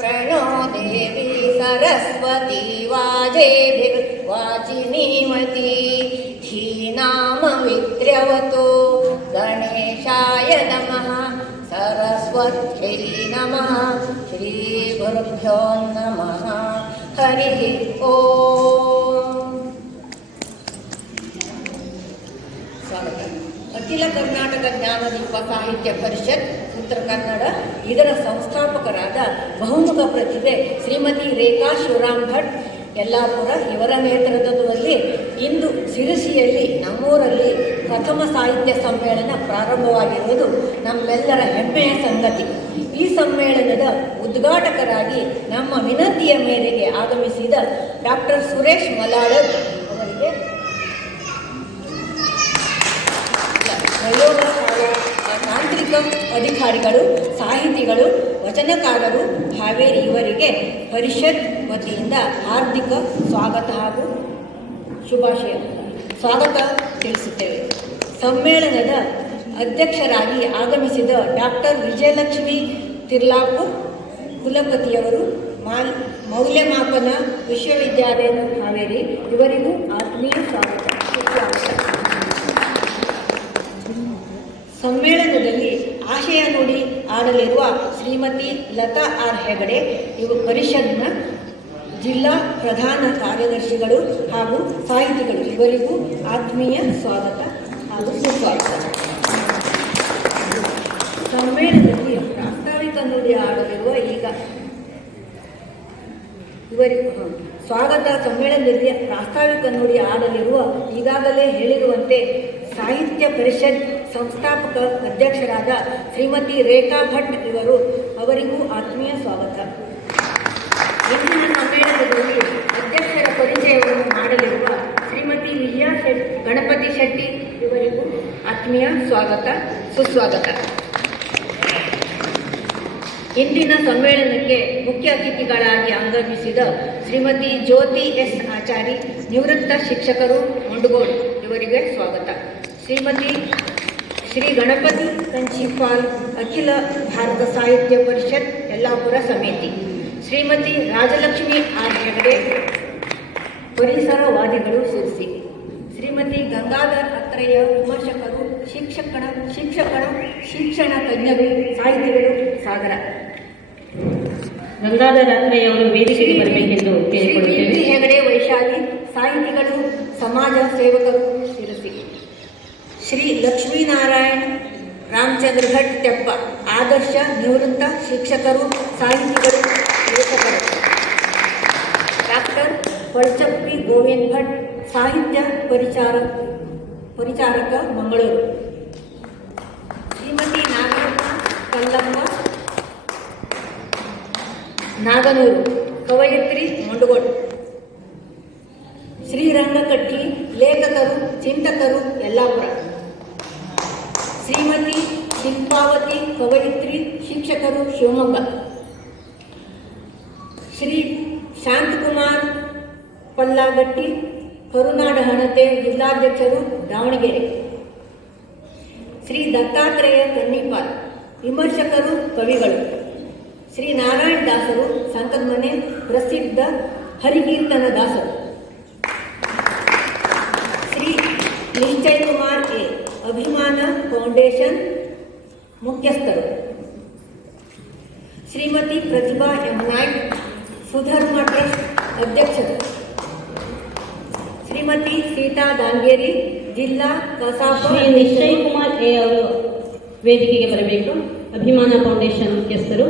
ಪ್ರಣೋ ದೇವಿ ಸರಸ್ವತಿ ವಾಜೇಭಿರ್ವಾಚಿನೀಮತಿ ಧೀನಾಮವಿತ್ರ್ಯವತು ಗಣೇಶಾಯ ನಮಃ ಸರಸ್ವತ್ಯೈ ನಮಃ ಶ್ರೀ ಗುರುಭ್ಯೋ ನಮಃ ಹರಿ ಓಂ. ಸ್ವಾಗತ. ಅಖಿಲ ಕರ್ನಾಟಕ ಜ್ಞಾನದೀಪ ಸಾಹಿತ್ಯ ಪರಿಷತ್ ಉತ್ತರ ಕನ್ನಡ, ಇದರ ಸಂಸ್ಥಾಪಕರಾದ ಬಹುಮುಖ ಪ್ರತಿಭೆ ಶ್ರೀಮತಿ ರೇಖಾ ಶಿವರಾಮ್ ಭಟ್ ಯಲ್ಲಾಪುರ ಇವರ ನೇತೃತ್ವದಲ್ಲಿ ಇಂದು ಸಿರಿಸಿಯಲ್ಲಿ ನಮ್ಮೂರಲ್ಲಿ ಪ್ರಥಮ ಸಾಹಿತ್ಯ ಸಮ್ಮೇಳನ ಪ್ರಾರಂಭವಾಗಿರುವುದು ನಮ್ಮೆಲ್ಲರ ಹೆಮ್ಮೆಯ ಸಂಗತಿ. ಈ ಸಮ್ಮೇಳನದ ಉದ್ಘಾಟಕರಾಗಿ ನಮ್ಮ ವಿನಂತಿಯ ಮೇರೆಗೆ ಆಗಮಿಸಿದ ಡಾಕ್ಟರ್ ಸುರೇಶ್ ಮಲಾಳರ್ ಅವರಿಗೆ ಪ್ರಯೋಗಶಾಲಾ ತಾಂತ್ರಿಕ ಅಧಿಕಾರಿಗಳು, ಸಾಹಿತಿಗಳು, ವಚನಕಾರರು ಹಾವೇರಿ ಇವರಿಗೆ ಪರಿಷತ್ ವತಿಯಿಂದ ಹಾರ್ದಿಕ ಸ್ವಾಗತ ಹಾಗೂ ಸ್ವಾಗತ ತಿಳಿಸುತ್ತೇವೆ. ಸಮ್ಮೇಳನದ ಅಧ್ಯಕ್ಷರಾಗಿ ಆಗಮಿಸಿದ ಡಾಕ್ಟರ್ ವಿಜಯಲಕ್ಷ್ಮಿ ತಿರ್ಲಾಪುರ್ ಕುಲಪತಿಯವರು, ಮೌಲ್ಯಮಾಪನ ವಿಶ್ವವಿದ್ಯಾಲಯ ಹಾವೇರಿ ಇವರಿಗೂ ಆತ್ಮೀಯ ಸ್ವಾಗತ. ಸಮ್ಮೇಳನದಲ್ಲಿ ಆಶಯ ನುಡಿ ಆಡಲಿರುವ ಶ್ರೀಮತಿ ಲತಾ ಆರ್ ಹೆಗಡೆ ಇವರು ಪರಿಷತ್ನ ಜಿಲ್ಲಾ ಪ್ರಧಾನ ಕಾರ್ಯದರ್ಶಿಗಳು ಹಾಗೂ ಸಾಹಿತಿಗಳು ಇವರಿಗೂ ಆತ್ಮೀಯ ಸ್ವಾಗತ ಹಾಗೂ ಸುಸ್ವಾಗತ. ಸಮ್ಮೇಳನದಲ್ಲಿ ಪ್ರಾಸ್ತಾವಿಕ ನುಡಿ ಆಡಲಿರುವ ಸ್ವಾಗತ ಸಮ್ಮೇಳನದಲ್ಲಿ ಪ್ರಾಸ್ತಾವಿಕ ನುಡಿ ಆಡಲಿರುವ ಈಗಾಗಲೇ ಹೇಳಿರುವಂತೆ ಸಾಹಿತ್ಯ ಪರಿಷತ್ ಸಂಸ್ಥಾಪಕ ಅಧ್ಯಕ್ಷರಾದ ಶ್ರೀಮತಿ ರೇಖಾ ಭಟ್ ಅವರಿಗೂ ಆತ್ಮೀಯ ಸ್ವಾಗತ. ಇಂದಿನ ಸಮ್ಮೇಳನದಲ್ಲಿ ಅಧ್ಯಕ್ಷರ ಪರಿಚಯವನ್ನು ಮಾಡಲಿರುವ ಶ್ರೀಮತಿ ಗಣಪತಿ ಶೆಟ್ಟಿ ಇವರಿಗೂ ಆತ್ಮೀಯ ಸ್ವಾಗತ ಸುಸ್ವಾಗತ. ಇಂದಿನ ಸಮ್ಮೇಳನಕ್ಕೆ ಮುಖ್ಯ ಅತಿಥಿಗಳಾಗಿ ಆಗಮಿಸಿದ ಶ್ರೀಮತಿ ಜ್ಯೋತಿ ಎಸ್ ಆಚಾರಿ, ನಿವೃತ್ತ ಶಿಕ್ಷಕರು, ಮುಂಡಗೋಡು ಇವರಿಗೆ ಸ್ವಾಗತ. ಶ್ರೀಮತಿ ಶ್ರೀ ಗಣಪತಿ ಕಂಚಿಪಾಲ್, ಅಖಿಲ ಭಾರತ ಸಾಹಿತ್ಯ ಪರಿಷತ್ ಯಲ್ಲಾಪುರ ಸಮಿತಿ. ಶ್ರೀಮತಿ ರಾಜಲಕ್ಷ್ಮಿ ಆರ್ ಹೆಗಡೆ, ಪರಿಸರವಾದಿಗಳು ಶಿರಸಿ. ಶ್ರೀಮತಿ ಗಂಗಾಧರ್ ಅತ್ರಯ್ಯ, ವಿಮರ್ಶಕರು, ಶಿಕ್ಷಣ ತಜ್ಞರು, ಸಾಹಿತಿಗಳು, ಸಾಗರ. ಗಂಗಾಧರ್ ಅತ್ರಯ್ಯ ಅವರು ವೇದಿಕೆಗೆ ಬರಬೇಕೆಂದು ಕೇಳಿಕೊಳ್ಳುತ್ತೇವೆ. ಹೆಗಡೆ ವೈಶಾಲಿ, ಸಾಹಿತಿಗಳು, ಸಮಾಜ ಸೇವಕರು, ಶಿರಸಿ. ಶ್ರೀ ಲಕ್ಷ್ಮೀನಾರಾಯಣ್ ರಾಮಚಂದ್ರ ಭಟ್ ತೆಪ್ಪ, ಆದರ್ಶ, ನಿವೃತ್ತ ಶಿಕ್ಷಕರು, ಸಾಹಿತಿಗಳು, ಲೇಖಕರು. ಡಾಕ್ಟರ್ ಪಳಚಪ್ಪಿ ಗೋವಿಂದ್ ಭಟ್, ಸಾಹಿತ್ಯ ಪರಿಚಾರಕ, ಮಂಗಳೂರು. ಶ್ರೀಮತಿ ನಾಗಮ್ಮ ಕಲ್ಲಮ್ಮ ನಾಗನೂರು, ಕವಯತ್ರಿ, ಮುಂಡಗೋಡು. ಶ್ರೀರಂಗಕಟ್ಟಿ, ಲೇಖಕರು, ಚಿಂತಕರು, ಯಲ್ಲಾಪುರ. ಶ್ರೀಮತಿ ಶಿಲ್ಪಾವತಿ, ಕವಯಿತ್ರಿ, ಶಿಕ್ಷಕರು, ಶಿವಮೊಗ್ಗ. ಶ್ರೀ ಶಾಂತಕುಮಾರ್ ಪಲ್ಲಾಗಟ್ಟಿ, ಕರುನಾಡ ಹಣತೆ, ಜಿಲ್ಲಾಧ್ಯಕ್ಷರು, ದಾವಣಗೆರೆ. ಶ್ರೀ ದತ್ತಾತ್ರೇಯ ಕನ್ನಿಪಾಲ್, ವಿಮರ್ಶಕರು, ಕವಿಗಳು. ಶ್ರೀ ನಾರಾಯಣ ದಾಸರು, ಸಂಕದಮನೆ, ಪ್ರಸಿದ್ಧ ಹರಿಕೀರ್ತನ ದಾಸರು. ಶ್ರೀ ನಿಶ್ಚಯ್ ಕುಮಾರ್ ಎ, ಅಭಿಮಾನ ಫೌಂಡೇಶನ್ ಮುಖ್ಯಸ್ಥರು. ಶ್ರೀಮತಿ ಪ್ರತಿಭಾ ಎಂ ನಾಯ್ಕ್, ಸುಧರ್ಮ ಟ್ರಸ್ಟ್ ಅಧ್ಯಕ್ಷರು. ಶ್ರೀಮತಿ ಸೀತಾ ದಾನ್ಗೇರಿ, ಜಿಲ್ಲಾ ಕಸಾಪ. ಶ್ರೀ ನಿಶ್ಚಯ್ ಕುಮಾರ್ ಎ ಅವರು ವೇದಿಕೆಗೆ ಬರಬೇಕು. ಅಭಿಮಾನ ಫೌಂಡೇಶನ್ ಮುಖ್ಯಸ್ಥರು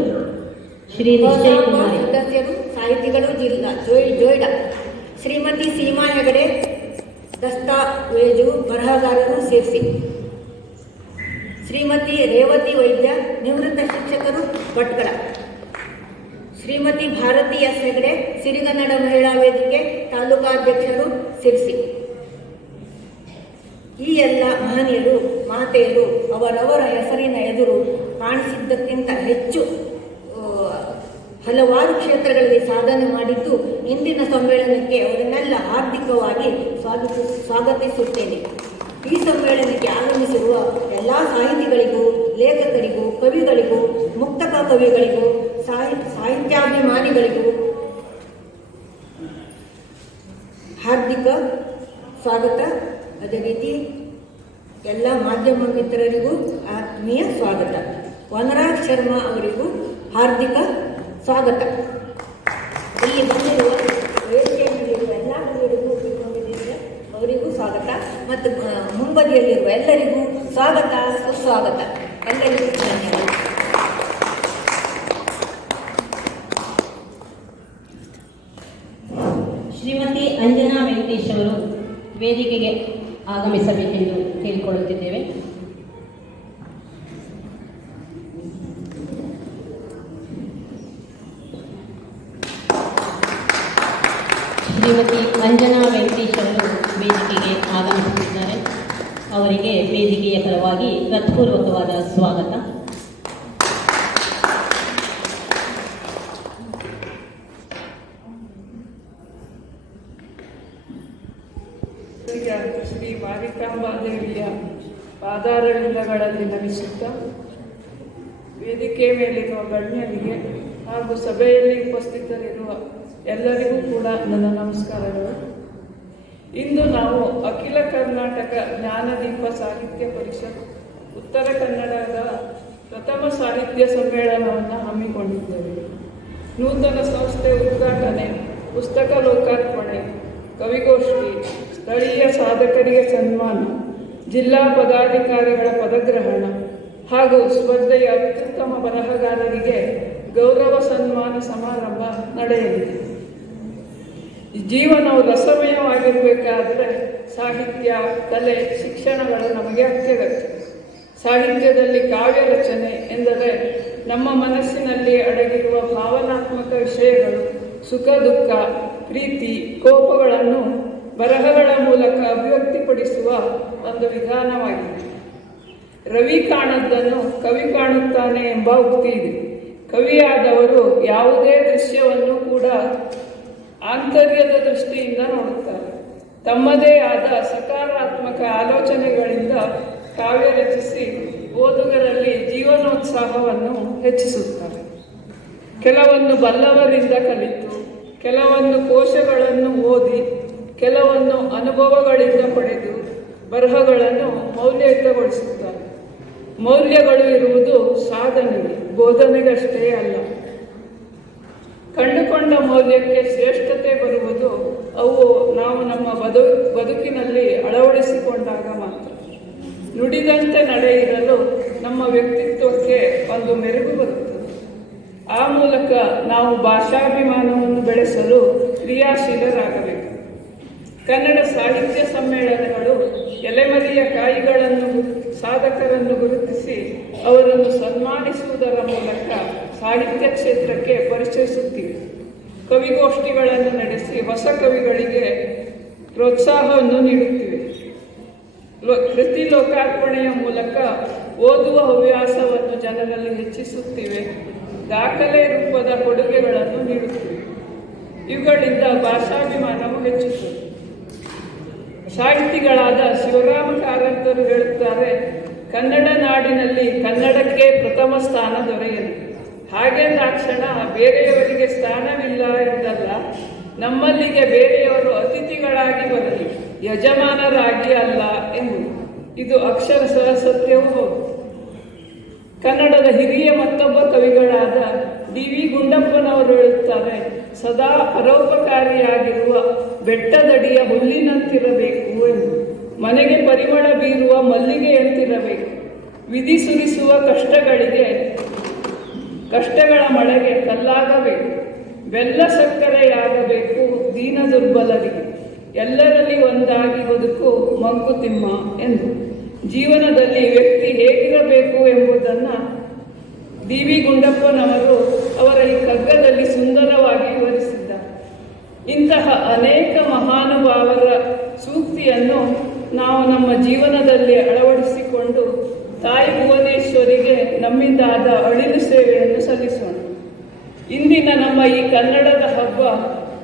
ಶ್ರೀ ನಿಶ್ಚಯ್ ಕುಮಾರ್ ಸದಸ್ಯರು, ಸಾಹಿತಿಗಳು, ಜಿಲ್ಲಾ ಜೋಯ್ಡಾ. ಶ್ರೀಮತಿ ಸೀಮಾ ಹೆಗಡೆ, ದಸ್ತಾವೇಜು ಬರಹಗಾರರು, ಸೇರಿಸಿ. ಶ್ರೀಮತಿ ರೇವತಿ ವೈದ್ಯ, ನಿವೃತ್ತ ಶಿಕ್ಷಕರು, ಭಟ್ಕಳ. ಶ್ರೀಮತಿ ಭಾರತಿ ಎಸ್ ಹೆಗಡೆ, ಸಿರಿಗನ್ನಡ ಮಹಿಳಾ ವೇದಿಕೆ ತಾಲೂಕಾಧ್ಯಕ್ಷರು, ಸಿರ್ಸಿ. ಈ ಎಲ್ಲ ಮಹನೀಯರು, ಮಾತೆಯರು ಅವರವರ ಹೆಸರಿನ ಎದುರು ಕಾಣಿಸಿದ್ದಕ್ಕಿಂತ ಹೆಚ್ಚು ಹಲವಾರು ಕ್ಷೇತ್ರಗಳಲ್ಲಿ ಸಾಧನೆ ಮಾಡಿದ್ದು ಇಂದಿನ ಸಮ್ಮೇಳನಕ್ಕೆ ಅವರನ್ನೆಲ್ಲ ಹಾರ್ದಿಕವಾಗಿ ಸ್ವಾಗತಿಸುತ್ತೇನೆ. ಈ ಸಮ್ಮೇಳನಕ್ಕೆ ಆಗಮಿಸಿರುವ ಎಲ್ಲ ಸಾಹಿತಿಗಳಿಗೂ, ಲೇಖಕರಿಗೂ, ಕವಿಗಳಿಗೂ, ಮುಕ್ತಕ ಕವಿಗಳಿಗೂ, ಸಾಹಿತ್ಯಾಭಿಮಾನಿಗಳಿಗೂ ಹಾರ್ದಿಕ ಸ್ವಾಗತ. ಅದೇ ರೀತಿ ಎಲ್ಲ ಮಾಧ್ಯಮ ಮಿತ್ರರಿಗೂ ಆತ್ಮೀಯ ಸ್ವಾಗತ. ವನರಾಜ್ ಶರ್ಮಾ ಅವರಿಗೂ ಹಾರ್ದಿಕ ಸ್ವಾಗತ. ಇಲ್ಲಿ ಬಂದಿರುವ ವೇದಿಕೆಯಲ್ಲಿರುವ ಎಲ್ಲ ಗಣ್ಯರಿಗೂ ಅವರಿಗೂ ಸ್ವಾಗತ ಮತ್ತು ಮುಂಬದಿಯಲ್ಲಿರುವ ಎಲ್ಲರಿಗೂ ಸ್ವಾಗತ ಸುಸ್ವಾಗತ. ಎಲ್ಲರಿಗೂ ಧನ್ಯವಾದ. ಶ್ರೀಮತಿ ಅಂಜನಾ ವೆಂಕಟೇಶ್ ಅವರು ವೇದಿಕೆಗೆ ಆಗಮಿಸಬೇಕೆಂದು ಕೇಳಿಕೊಳ್ಳುತ್ತಿದ್ದೇವೆ. ಶ್ರೀಮತಿ ಅಂಜನಾ ವೆಂಕಟೇಶ್ ಅವರು ವೇದಿಕೆಗೆ ಆಗಮಿಸುತ್ತಿದ್ದಾರೆ. ಅವರಿಗೆ ವೇದಿಕೆಯ ಪರವಾಗಿ ಹೃತ್ಪೂರ್ವಕವಾದ ಸ್ವಾಗತ. ಶ್ರೀ ಮಾರಿಕಾಂಬಾದೇವಿಯ ಪಾದಾರವಿಂದಗಳಲ್ಲಿ ನಮಿಸುತ್ತಾ ವೇದಿಕೆ ಮೇಲಿರುವ ಗಣ್ಯರಿಗೆ ಹಾಗೂ ಸಭೆಯಲ್ಲಿ ಉಪಸ್ಥಿತರಿರುವ ಎಲ್ಲರಿಗೂ ಕೂಡ ನನ್ನ ನಮಸ್ಕಾರಗಳು. ಇಂದು ನಾವು ಅಖಿಲ ಕರ್ನಾಟಕ ಜ್ಞಾನದೀಪ ಸಾಹಿತ್ಯ ಪರಿಷತ್ ಉತ್ತರ ಕನ್ನಡದ ಪ್ರಥಮ ಸಾಹಿತ್ಯ ಸಮ್ಮೇಳನವನ್ನು ಹಮ್ಮಿಕೊಂಡಿದ್ದೇವೆ. ನೂತನ ಸಂಸ್ಥೆ ಉದ್ಘಾಟನೆ ಪುಸ್ತಕ ಲೋಕಾರ್ಪಣೆ, ಕವಿಗೋಷ್ಠಿ, ಸ್ಥಳೀಯ ಸಾಧಕರಿಗೆ ಸನ್ಮಾನ, ಜಿಲ್ಲಾ ಪದಾಧಿಕಾರಿಗಳ ಪದಗ್ರಹಣ ಹಾಗೂ ಸ್ಪರ್ಧೆಯ ಅತ್ಯುತ್ತಮ ಬರಹಗಾರರಿಗೆ ಗೌರವ ಸನ್ಮಾನ ಸಮಾರಂಭ ನಡೆಯಲಿದೆ. ಜೀವನವು ರಸಮಯವಾಗಿರಬೇಕಾದರೆ ಸಾಹಿತ್ಯ, ಕಲೆ, ಶಿಕ್ಷಣಗಳು ನಮಗೆ ಅತ್ಯಗತ್ಯ. ಸಾಹಿತ್ಯದಲ್ಲಿ ಕಾವ್ಯ ರಚನೆ ಎಂದರೆ ನಮ್ಮ ಮನಸ್ಸಿನಲ್ಲಿ ಅಡಗಿರುವ ಭಾವನಾತ್ಮಕ ವಿಷಯಗಳು, ಸುಖ ದುಃಖ, ಪ್ರೀತಿ, ಕೋಪಗಳನ್ನು ಬರಹಗಳ ಮೂಲಕ ಅಭಿವ್ಯಕ್ತಿಪಡಿಸುವ ಒಂದು ವಿಧಾನವಾಗಿದೆ. ರವಿ ಕಾಣದ್ದನ್ನು ಕವಿ ಕಾಣುತ್ತಾನೆ ಎಂಬ ಉಕ್ತಿ ಇದೆ. ಕವಿಯಾದವರು ಯಾವುದೇ ದೃಶ್ಯವನ್ನು ಕೂಡ ಆಂತರ್ಯದ ದೃಷ್ಟಿಯಿಂದ ನೋಡುತ್ತಾರೆ. ತಮ್ಮದೇ ಆದ ಸಕಾರಾತ್ಮಕ ಆಲೋಚನೆಗಳಿಂದ ಕಾವ್ಯ ರಚಿಸಿ ಓದುಗರಲ್ಲಿ ಜೀವನೋತ್ಸಾಹವನ್ನು ಹೆಚ್ಚಿಸುತ್ತಾರೆ. ಕೆಲವನ್ನು ಬಲ್ಲವರಿಂದ ಕಲಿತು, ಕೆಲವನ್ನು ಕೋಶಗಳನ್ನು ಓದಿ, ಕೆಲವನ್ನು ಅನುಭವಗಳಿಂದ ಪಡೆದು ಬರಹಗಳನ್ನು ಮೌಲ್ಯಯುತಗೊಳಿಸುತ್ತಾರೆ. ಮೌಲ್ಯಗಳು ಇರುವುದು ಸಾಧನೆಗೆ, ಬೋಧನೆಗಷ್ಟೇ ಅಲ್ಲ. ಕಂಡುಕೊಂಡ ಮೌಲ್ಯಕ್ಕೆ ಶ್ರೇಷ್ಠತೆ ಬರುವುದು ಅವು ನಾವು ನಮ್ಮ ಬದುಕಿನಲ್ಲಿ ಅಳವಡಿಸಿಕೊಂಡಾಗ ಮಾತ್ರ. ನುಡಿದಂತೆ ನಡೆಯಿರಲು ನಮ್ಮ ವ್ಯಕ್ತಿತ್ವಕ್ಕೆ ಒಂದು ಮೆರುಗು ಬರುತ್ತದೆ. ಆ ಮೂಲಕ ನಾವು ಭಾಷಾಭಿಮಾನವನ್ನು ಬೆಳೆಸಲು ಕ್ರಿಯಾಶೀಲರಾಗಬೇಕು. ಕನ್ನಡ ಸಾಹಿತ್ಯ ಸಮ್ಮೇಳನಗಳು ಎಲೆಮರೆಯ ಕಾಯಿಗಳನ್ನು, ಸಾಧಕರನ್ನು ಗುರುತಿಸಿ ಅವರನ್ನು ಸನ್ಮಾನಿಸುವುದರ ಮೂಲಕ ಸಾಹಿತ್ಯ ಕ್ಷೇತ್ರಕ್ಕೆ ಪರಿಚಯಿಸುತ್ತಿವೆ. ಕವಿಗೋಷ್ಠಿಗಳನ್ನು ನಡೆಸಿ ಹೊಸ ಕವಿಗಳಿಗೆ ಪ್ರೋತ್ಸಾಹವನ್ನು ನೀಡುತ್ತಿವೆ. ಕೃತಿ ಲೋಕಾರ್ಪಣೆಯ ಮೂಲಕ ಓದುವ ಹವ್ಯಾಸವನ್ನು ಜನರಲ್ಲಿ ಹೆಚ್ಚಿಸುತ್ತಿವೆ. ದಾಖಲೆ ರೂಪದ ಕೊಡುಗೆಗಳನ್ನು ನೀಡುತ್ತಿವೆ. ಇವುಗಳಿಂದ ಭಾಷಾಭಿಮಾನವು ಹೆಚ್ಚುತ್ತದೆ. ಸಾಹಿತಿಗಳಾದ ಶಿವರಾಮ ಕಾರಂತರು ಹೇಳುತ್ತಾರೆ, ಕನ್ನಡ ನಾಡಿನಲ್ಲಿ ಕನ್ನಡಕ್ಕೆ ಪ್ರಥಮ ಸ್ಥಾನ ದೊರೆಯಲಿ. ಹಾಗೆಂದಾಕ್ಷಣ ಬೇರೆಯವರಿಗೆ ಸ್ಥಾನವಿಲ್ಲ ಎಂದಲ್ಲ, ನಮ್ಮಲ್ಲಿಗೆ ಬೇರೆಯವರು ಅತಿಥಿಗಳಾಗಿ ಬರಲಿ, ಯಜಮಾನರಾಗಿ ಅಲ್ಲ ಎಂಬುದು. ಇದು ಅಕ್ಷರಶಃ ಸತ್ಯವೂ ಹೌದು. ಕನ್ನಡದ ಹಿರಿಯ ಮತ್ತೊಬ್ಬ ಕವಿಗಳಾದ ಡಿ.ವಿ. ಗುಂಡಪ್ಪನವರು ಹೇಳುತ್ತಾರೆ, ಸದಾ ಪರೋಪಕಾರಿಯಾಗಿರುವ ಬೆಟ್ಟದಡಿಯ ಹುಲ್ಲಿನಂತಿರಬೇಕು ಎಂದು. ಮನೆಗೆ ಪರಿಮಳ ಬೀರುವ ಮಲ್ಲಿಗೆಯಂತಿರಬೇಕು. ವಿಧಿ ಸುರಿಸುವ ಕಷ್ಟಗಳ ಮಳೆಗೆ ಕಲ್ಲಾಗಬೇಕು. ಬೆಲ್ಲ ಸಕ್ಕರೆಯಾಗಬೇಕು ದೀನ ದುರ್ಬಲರಿಗೆ. ಎಲ್ಲರಲ್ಲಿ ಒಂದಾಗಿ ಬದುಕು ಮಂಕುತಿಮ್ಮ ಎಂದು. ಜೀವನದಲ್ಲಿ ವ್ಯಕ್ತಿ ಹೇಗಿರಬೇಕು ಎಂಬುದನ್ನು ಡಿ.ವಿ. ಗುಂಡಪ್ಪನವರು ಅವರ ಈ ಕಗ್ಗದಲ್ಲಿ ಸುಂದರವಾಗಿ ವಿವರಿಸಿದ್ದಾರೆ. ಇಂತಹ ಅನೇಕ ಮಹಾನುಭಾವರ ಸೂಕ್ತಿಯನ್ನು ನಾವು ನಮ್ಮ ಜೀವನದಲ್ಲಿ ಅಳವಡಿಸಿಕೊಂಡು ತಾಯಿ ಭುವನೇಶ್ವರಿಗೆ ನಮ್ಮಿಂದಾದ ಅಳಿಲು ಸೇವೆಯನ್ನು ಸಲ್ಲಿಸೋಣ. ಇಂದಿನ ನಮ್ಮ ಈ ಕನ್ನಡದ ಹಬ್ಬ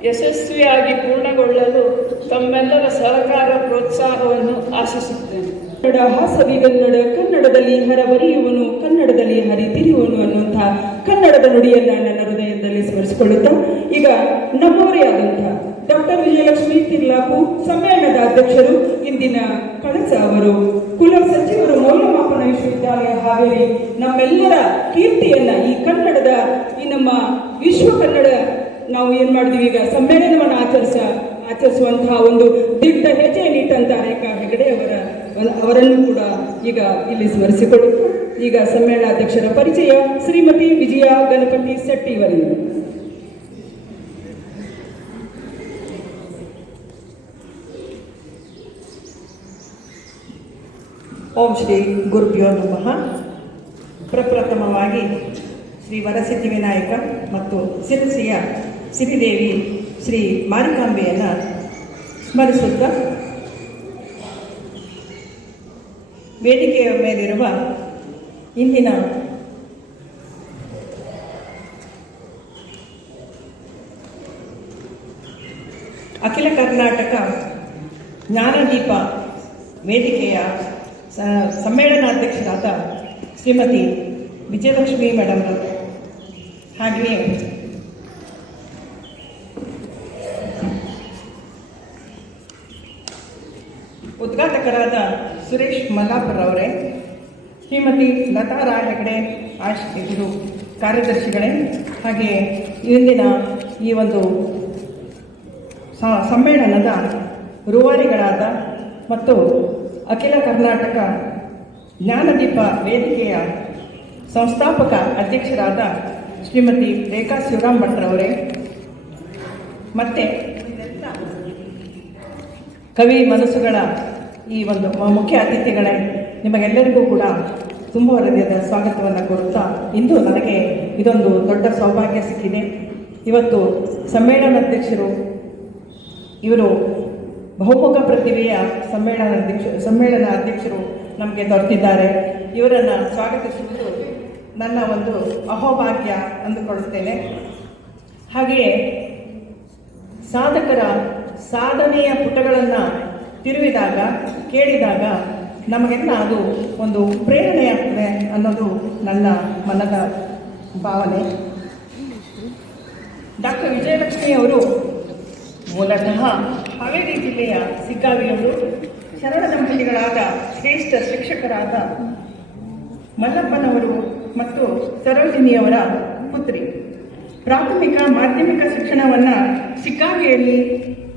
ಯಶಸ್ವಿಯಾಗಿ ಪೂರ್ಣಗೊಳ್ಳಲು ತಮ್ಮೆಲ್ಲರ ಸಹಕಾರ, ಪ್ರೋತ್ಸಾಹವನ್ನು ಆಶಿಸುತ್ತೇನೆ. ಕನ್ನಡ ಹಾಸವಿಗನ್ನಡ, ಕನ್ನಡದಲ್ಲಿ ಹರಬರಿಯುವನು, ಕನ್ನಡದಲ್ಲಿ ಹರಿತಿರುವನು ಅನ್ನುವಂತಹ ಕನ್ನಡದ ನುಡಿಯನ್ನ ನನ್ನ ಹೃದಯದಲ್ಲಿ ಸ್ಮರಿಸಿಕೊಳ್ಳುತ್ತಾ, ಈಗ ನಮ್ಮವರೇ ಆದಂತಹ ಡಾಕ್ಟರ್ ವಿಜಯಲಕ್ಷ್ಮಿ ತಿರ್ಲಾಪು ಸಮ್ಮೇಳನದ ಅಧ್ಯಕ್ಷರು, ಇಂದಿನ ಕಳಸ ಅವರು, ಕುಲ ಸಚಿವರು, ಮೌಲ್ಯಮಾಪನ ವಿಶ್ವವಿದ್ಯಾಲಯ ಹಾವೇರಿ, ನಮ್ಮೆಲ್ಲರ ಕೀರ್ತಿಯನ್ನ ಈ ಕನ್ನಡದ ಈ ನಮ್ಮ ವಿಶ್ವ ಕನ್ನಡ ನಾವು ಏನ್ ಮಾಡಿದೀವಿ ಈಗ ಸಮ್ಮೇಳನವನ್ನು ಆಚರಿಸುವಂತಹ ಒಂದು ದಿಟ್ಟ ಹೆಜ್ಜೆಯನ್ನಿಟ್ಟಂತ ರೇಖಾ ಹೆಗಡೆ ಅವರನ್ನು ಕೂಡ ಈಗ ಇಲ್ಲಿ ಸ್ಮರಿಸಿಕೊಳ್ಳುತ್ತಾ, ಈಗ ಸಮ್ಮೇಳನಾಧ್ಯಕ್ಷರ ಪರಿಚಯ ಶ್ರೀಮತಿ ವಿಜಯ ಗಣಪತಿ ಶೆಟ್ಟಿ ಅವರಿಂದ. ಓಂ ಶ್ರೀ ಗುರುಭ್ಯೋ ನಮಃ. ಪ್ರಪ್ರಥಮವಾಗಿ ಶ್ರೀ ವರಸಿದ್ಧಿ ವಿನಾಯಕ ಮತ್ತು ಸಿರಸಿಯ ಸಿರಿದೇವಿ ಶ್ರೀ ಮಾರಿಕಾಂಬೆಯನ್ನು ಸ್ಮರಿಸುತ್ತಾ, ವೇದಿಕೆಯ ಮೇಲಿರುವ ಇಂದಿನ ಅಖಿಲ ಕರ್ನಾಟಕ ಜ್ಞಾನದೀಪ ವೇದಿಕೆಯ ಸಮ್ಮೇಳನಾಧ್ಯಕ್ಷರಾದ ಶ್ರೀಮತಿ ವಿಜಯಲಕ್ಷ್ಮಿ ಮೇಡಮ್, ಹಾಗೆಯೇ ಉದ್ಘಾಟಕರಾದ ಸುರೇಶ್ ಮಲ್ಲಾಪುರ ಅವರೇ, ಶ್ರೀಮತಿ ಲತಾ ರಾಯ್ ಹೆಗಡೆ ಇವರು ಕಾರ್ಯದರ್ಶಿಗಳೇ, ಹಾಗೆಯೇ ಇಂದಿನ ಈ ಒಂದು ಸಮ್ಮೇಳನದ ರೂವಾರಿಗಳಾದ ಮತ್ತು ಅಖಿಲ ಕರ್ನಾಟಕ ಜ್ಞಾನದೀಪ ವೇದಿಕೆಯ ಸಂಸ್ಥಾಪಕ ಅಧ್ಯಕ್ಷರಾದ ಶ್ರೀಮತಿ ರೇಖಾ ಶಿವರಾಮ್ ಭಟ್ರವರೇ, ಮತ್ತು ಕವಿ ಮನಸ್ಸುಗಳ ಈ ಒಂದು ಮುಖ್ಯ ಅತಿಥಿಗಳೇ, ನಿಮಗೆಲ್ಲರಿಗೂ ಕೂಡ ತುಂಬ ಹೃದಯದ ಸ್ವಾಗತವನ್ನು ಕೋರುತ್ತಾ, ಇಂದು ನನಗೆ ಇದೊಂದು ದೊಡ್ಡ ಸೌಭಾಗ್ಯ ಸಿಕ್ಕಿದೆ. ಇವತ್ತು ಸಮ್ಮೇಳನಾಧ್ಯಕ್ಷರು ಇವರು ಬಹುಮುಖ ಪ್ರತಿಭೆಯ ಸಮ್ಮೇಳನ ಅಧ್ಯಕ್ಷರು ನಮಗೆ ದೊರೆತಿದ್ದಾರೆ. ಇವರನ್ನು ಸ್ವಾಗತಿಸುವುದು ನನ್ನ ಒಂದು ಅಹೋಭಾಗ್ಯ ಅಂದುಕೊಳ್ಳುತ್ತೇನೆ. ಹಾಗೆಯೇ ಸಾಧಕರ ಸಾಧನೆಯ ಪುಟಗಳನ್ನು ತಿರುವಿದಾಗ, ಕೇಳಿದಾಗ ನಮಗೆಲ್ಲ ಅದು ಒಂದು ಪ್ರೇರಣೆಯಾಗ್ತದೆ ಅನ್ನೋದು ನನ್ನ ಮನದ ಭಾವನೆ. ಡಾಕ್ಟರ್ ವಿಜಯಲಕ್ಷ್ಮಿ ಅವರು ಮೂಲತಃ ಹಾವೇರಿ ಜಿಲ್ಲೆಯ ಸಿಗ್ಗಾವಿಯವರು. ಶರಣ ದಂಪತಿಗಳಾದ ಶ್ರೇಷ್ಠ ಶಿಕ್ಷಕರಾದ ಮಲ್ಲಪ್ಪನವರು ಮತ್ತು ಸರೋಜಿನಿಯವರ ಪುತ್ರಿ. ಪ್ರಾಥಮಿಕ ಮಾಧ್ಯಮಿಕ ಶಿಕ್ಷಣವನ್ನು ಸಿಗ್ಗಾವಿಯಲ್ಲಿ,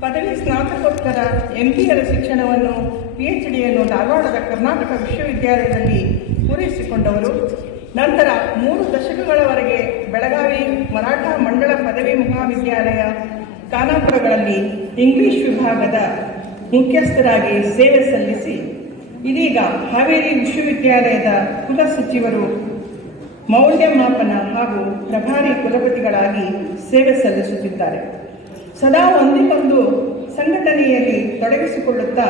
ಪದವಿ ಸ್ನಾತಕೋತ್ತರ MPL ಶಿಕ್ಷಣವನ್ನು PhDಯನ್ನು ಧಾರವಾಡದ ಕರ್ನಾಟಕ ವಿಶ್ವವಿದ್ಯಾಲಯದಲ್ಲಿ ಪೂರೈಸಿಕೊಂಡವರು. ನಂತರ 3 ದಶಕಗಳವರೆಗೆ ಬೆಳಗಾವಿ ಮರಾಠ ಮಂಡಳ ಪದವಿ ಮಹಾವಿದ್ಯಾಲಯ ಖಾನಾಪುರಗಳಲ್ಲಿ ಇಂಗ್ಲಿಷ್ ವಿಭಾಗದ ಮುಖ್ಯಸ್ಥರಾಗಿ ಸೇವೆ ಸಲ್ಲಿಸಿ ಇದೀಗ ಹಾವೇರಿ ವಿಶ್ವವಿದ್ಯಾಲಯದ ಕುಲಸಚಿವರು, ಮೌಲ್ಯಮಾಪನ ಹಾಗೂ ಪ್ರಭಾರಿ ಕುಲಪತಿಗಳಾಗಿ ಸೇವೆ ಸಲ್ಲಿಸುತ್ತಿದ್ದಾರೆ. ಸದಾ ಒಂದಿಗೊಂದು ಸಂಘಟನೆಯಲ್ಲಿ ತೊಡಗಿಸಿಕೊಳ್ಳುತ್ತಾ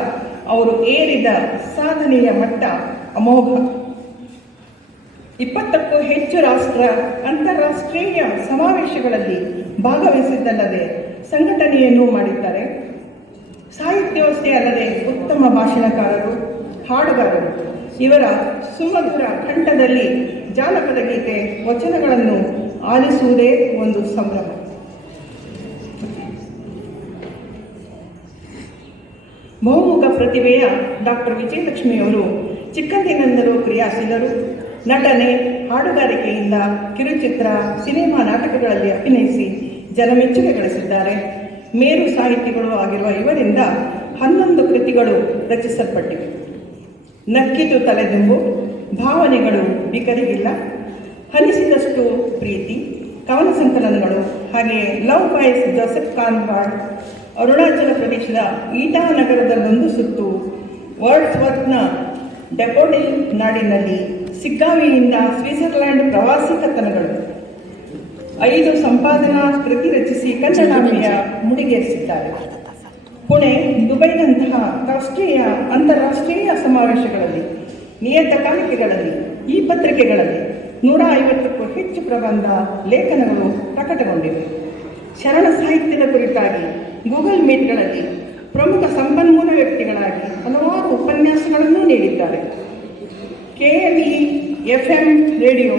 ಅವರು ಏರಿದ ಸಾಧನೆಯ ಮಟ್ಟ ಅಮೋಘ. 20ಕ್ಕೂ ಹೆಚ್ಚು ಅಂತಾರಾಷ್ಟ್ರೀಯ ಸಮಾವೇಶಗಳಲ್ಲಿ ಭಾಗವಹಿಸಿದ್ದಲ್ಲದೆ ಸಂಘಟನೆಯನ್ನು ಮಾಡಿದ್ದಾರೆ. ಸಾಹಿತ್ಯವಷ್ಟೇ ಅಲ್ಲದೆ ಉತ್ತಮ ಭಾಷಣಕಾರರು, ಹಾಡುಗಾರರು. ಇವರ ಸುಮಧುರ ಕಂಠದಲ್ಲಿ ಜಾನಪದ ಗೀತೆ ವಚನಗಳನ್ನು ಆಲಿಸುವುದೇ ಒಂದು ಸಂಭ್ರಮ. ಬಹುಮುಖ ಪ್ರತಿಭೆಯ ಡಾಕ್ಟರ್ ವಿಜಯಲಕ್ಷ್ಮಿಯವರು ಚಿಕ್ಕಂದಿನಿಂದಲೂ ಕ್ರಿಯಾಶೀಲರು. ನಟನೆ, ಹಾಡುಗಾರಿಕೆಯಿಂದ ಕಿರುಚಿತ್ರ, ಸಿನಿಮಾ ನಾಟಕಗಳಲ್ಲಿ ಅಭಿನಯಿಸಿ ಜನಮೆಚ್ಚುಗೆ ಗಳಿಸಿದ್ದಾರೆ. ಮೇರು ಸಾಹಿತಿಗಳು ಆಗಿರುವ ಇವರಿಂದ 11 ಕೃತಿಗಳು ರಚಿಸಲ್ಪಟ್ಟಿವೆ. ನಕ್ಕಿತು ತಲೆದುಂಬು, ಭಾವನೆಗಳು ಬಿಕರಿಗಿಲ್ಲ, ಹನಿಸಿದಷ್ಟು ಪ್ರೀತಿ, ಕವನ ಸಂಕಲನಗಳು, ಹಾಗೆಯೇ ಲವ್ ಬಾಯ್ಸ್ ಜೋಸೆಫ್ ಕಾನ್ವಾರ್ಡ್, ಅರುಣಾಚಲ ಪ್ರದೇಶದ ಈಟಾನಗರದಲ್ಲೊಂದು ಸುತ್ತು, ವರ್ಡ್ಸ್ವರ್ತ್ನ ಡೆಪೋಡಿಲ್ ನಾಡಿನಲ್ಲಿ, ಸಿಗ್ಗಾವಿಯಿಂದ ಸ್ವಿಟ್ಜರ್ಲ್ಯಾಂಡ್ ಪ್ರವಾಸಿ ಕಥನಗಳು, 5 ಸಂಪಾದನಾ ಕೃತಿ ರಚಿಸಿ ಕನ್ನಡಾಂಬೆಯ ಮುಡಿಗೇರಿಸಿದ್ದಾರೆ. ಪುಣೆ, ದುಬೈನಂತಹ ರಾಷ್ಟ್ರೀಯ ಅಂತಾರಾಷ್ಟ್ರೀಯ ಸಮಾವೇಶಗಳಲ್ಲಿ, ನಿಯತಕಾಲಿಕೆಗಳಲ್ಲಿ, ಈ ಪತ್ರಿಕೆಗಳಲ್ಲಿ 150ಕ್ಕೂ ಹೆಚ್ಚು ಪ್ರಬಂಧ ಲೇಖನಗಳು ಪ್ರಕಟಗೊಂಡಿವೆ. ಶರಣ ಸಾಹಿತ್ಯದ ಕುರಿತಾಗಿ ಗೂಗಲ್ ಮೀಟ್ಗಳಲ್ಲಿ ಪ್ರಮುಖ ಸಂಪನ್ಮೂಲ ವ್ಯಕ್ತಿಗಳಾಗಿ ಹಲವಾರು ಉಪನ್ಯಾಸಗಳನ್ನು ನೀಡಿದ್ದಾರೆ. KLE FM ರೇಡಿಯೋ,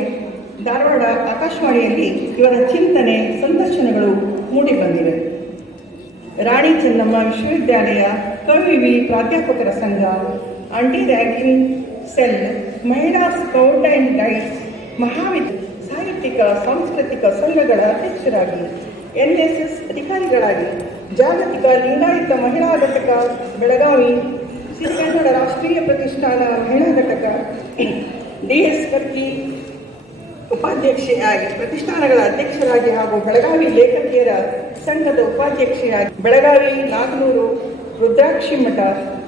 ಧಾರವಾಡ ಆಕಾಶವಾಣಿಯಲ್ಲಿ ಇವರ ಚಿಂತನೆ, ಸಂದರ್ಶನಗಳು ಮೂಡಿಬಂದಿವೆ. ರಾಣಿ ಚೆನ್ನಮ್ಮ ವಿಶ್ವವಿದ್ಯಾಲಯ, ಕವಿವಿ ಪ್ರಾಧ್ಯಾಪಕರ ಸಂಘ, ಆಂಟಿ ರ್ಯಾಗಿಂಗ್ ಸೆಲ್, ಮಹಿಳಾ ಸ್ಕೌಟ್ ಆ್ಯಂಡ್ ಗೈಡ್ಸ್, ಸಾಹಿತ್ಯಿಕ ಸಾಂಸ್ಕೃತಿಕ ಸಂಘಗಳ ಅಧ್ಯಕ್ಷರಾಗಿ, NSS ಅಧಿಕಾರಿಗಳಾಗಿ, ಜಾಗತಿಕ ಲಿಂಗಾಯತ ಮಹಿಳಾ ಘಟಕ ಬೆಳಗಾವಿ, ಸಿರಿಗನ್ನಡ ರಾಷ್ಟ್ರೀಯ ಪ್ರತಿಷ್ಠಾನ ಮಹಿಳಾ ಘಟಕ, DS ಕರ್ಕಿ ಉಪಾಧ್ಯಕ್ಷೆಯಾಗಿ, ಪ್ರತಿಷ್ಠಾನಗಳ ಅಧ್ಯಕ್ಷರಾಗಿ ಹಾಗೂ ಬೆಳಗಾವಿ ಲೇಖಕಿಯರ ಸಂಘದ ಉಪಾಧ್ಯಕ್ಷೆಯಾಗಿ, ಬೆಳಗಾವಿ, ನಾಗನೂರು, ರುದ್ರಾಕ್ಷಿ ಮಠ,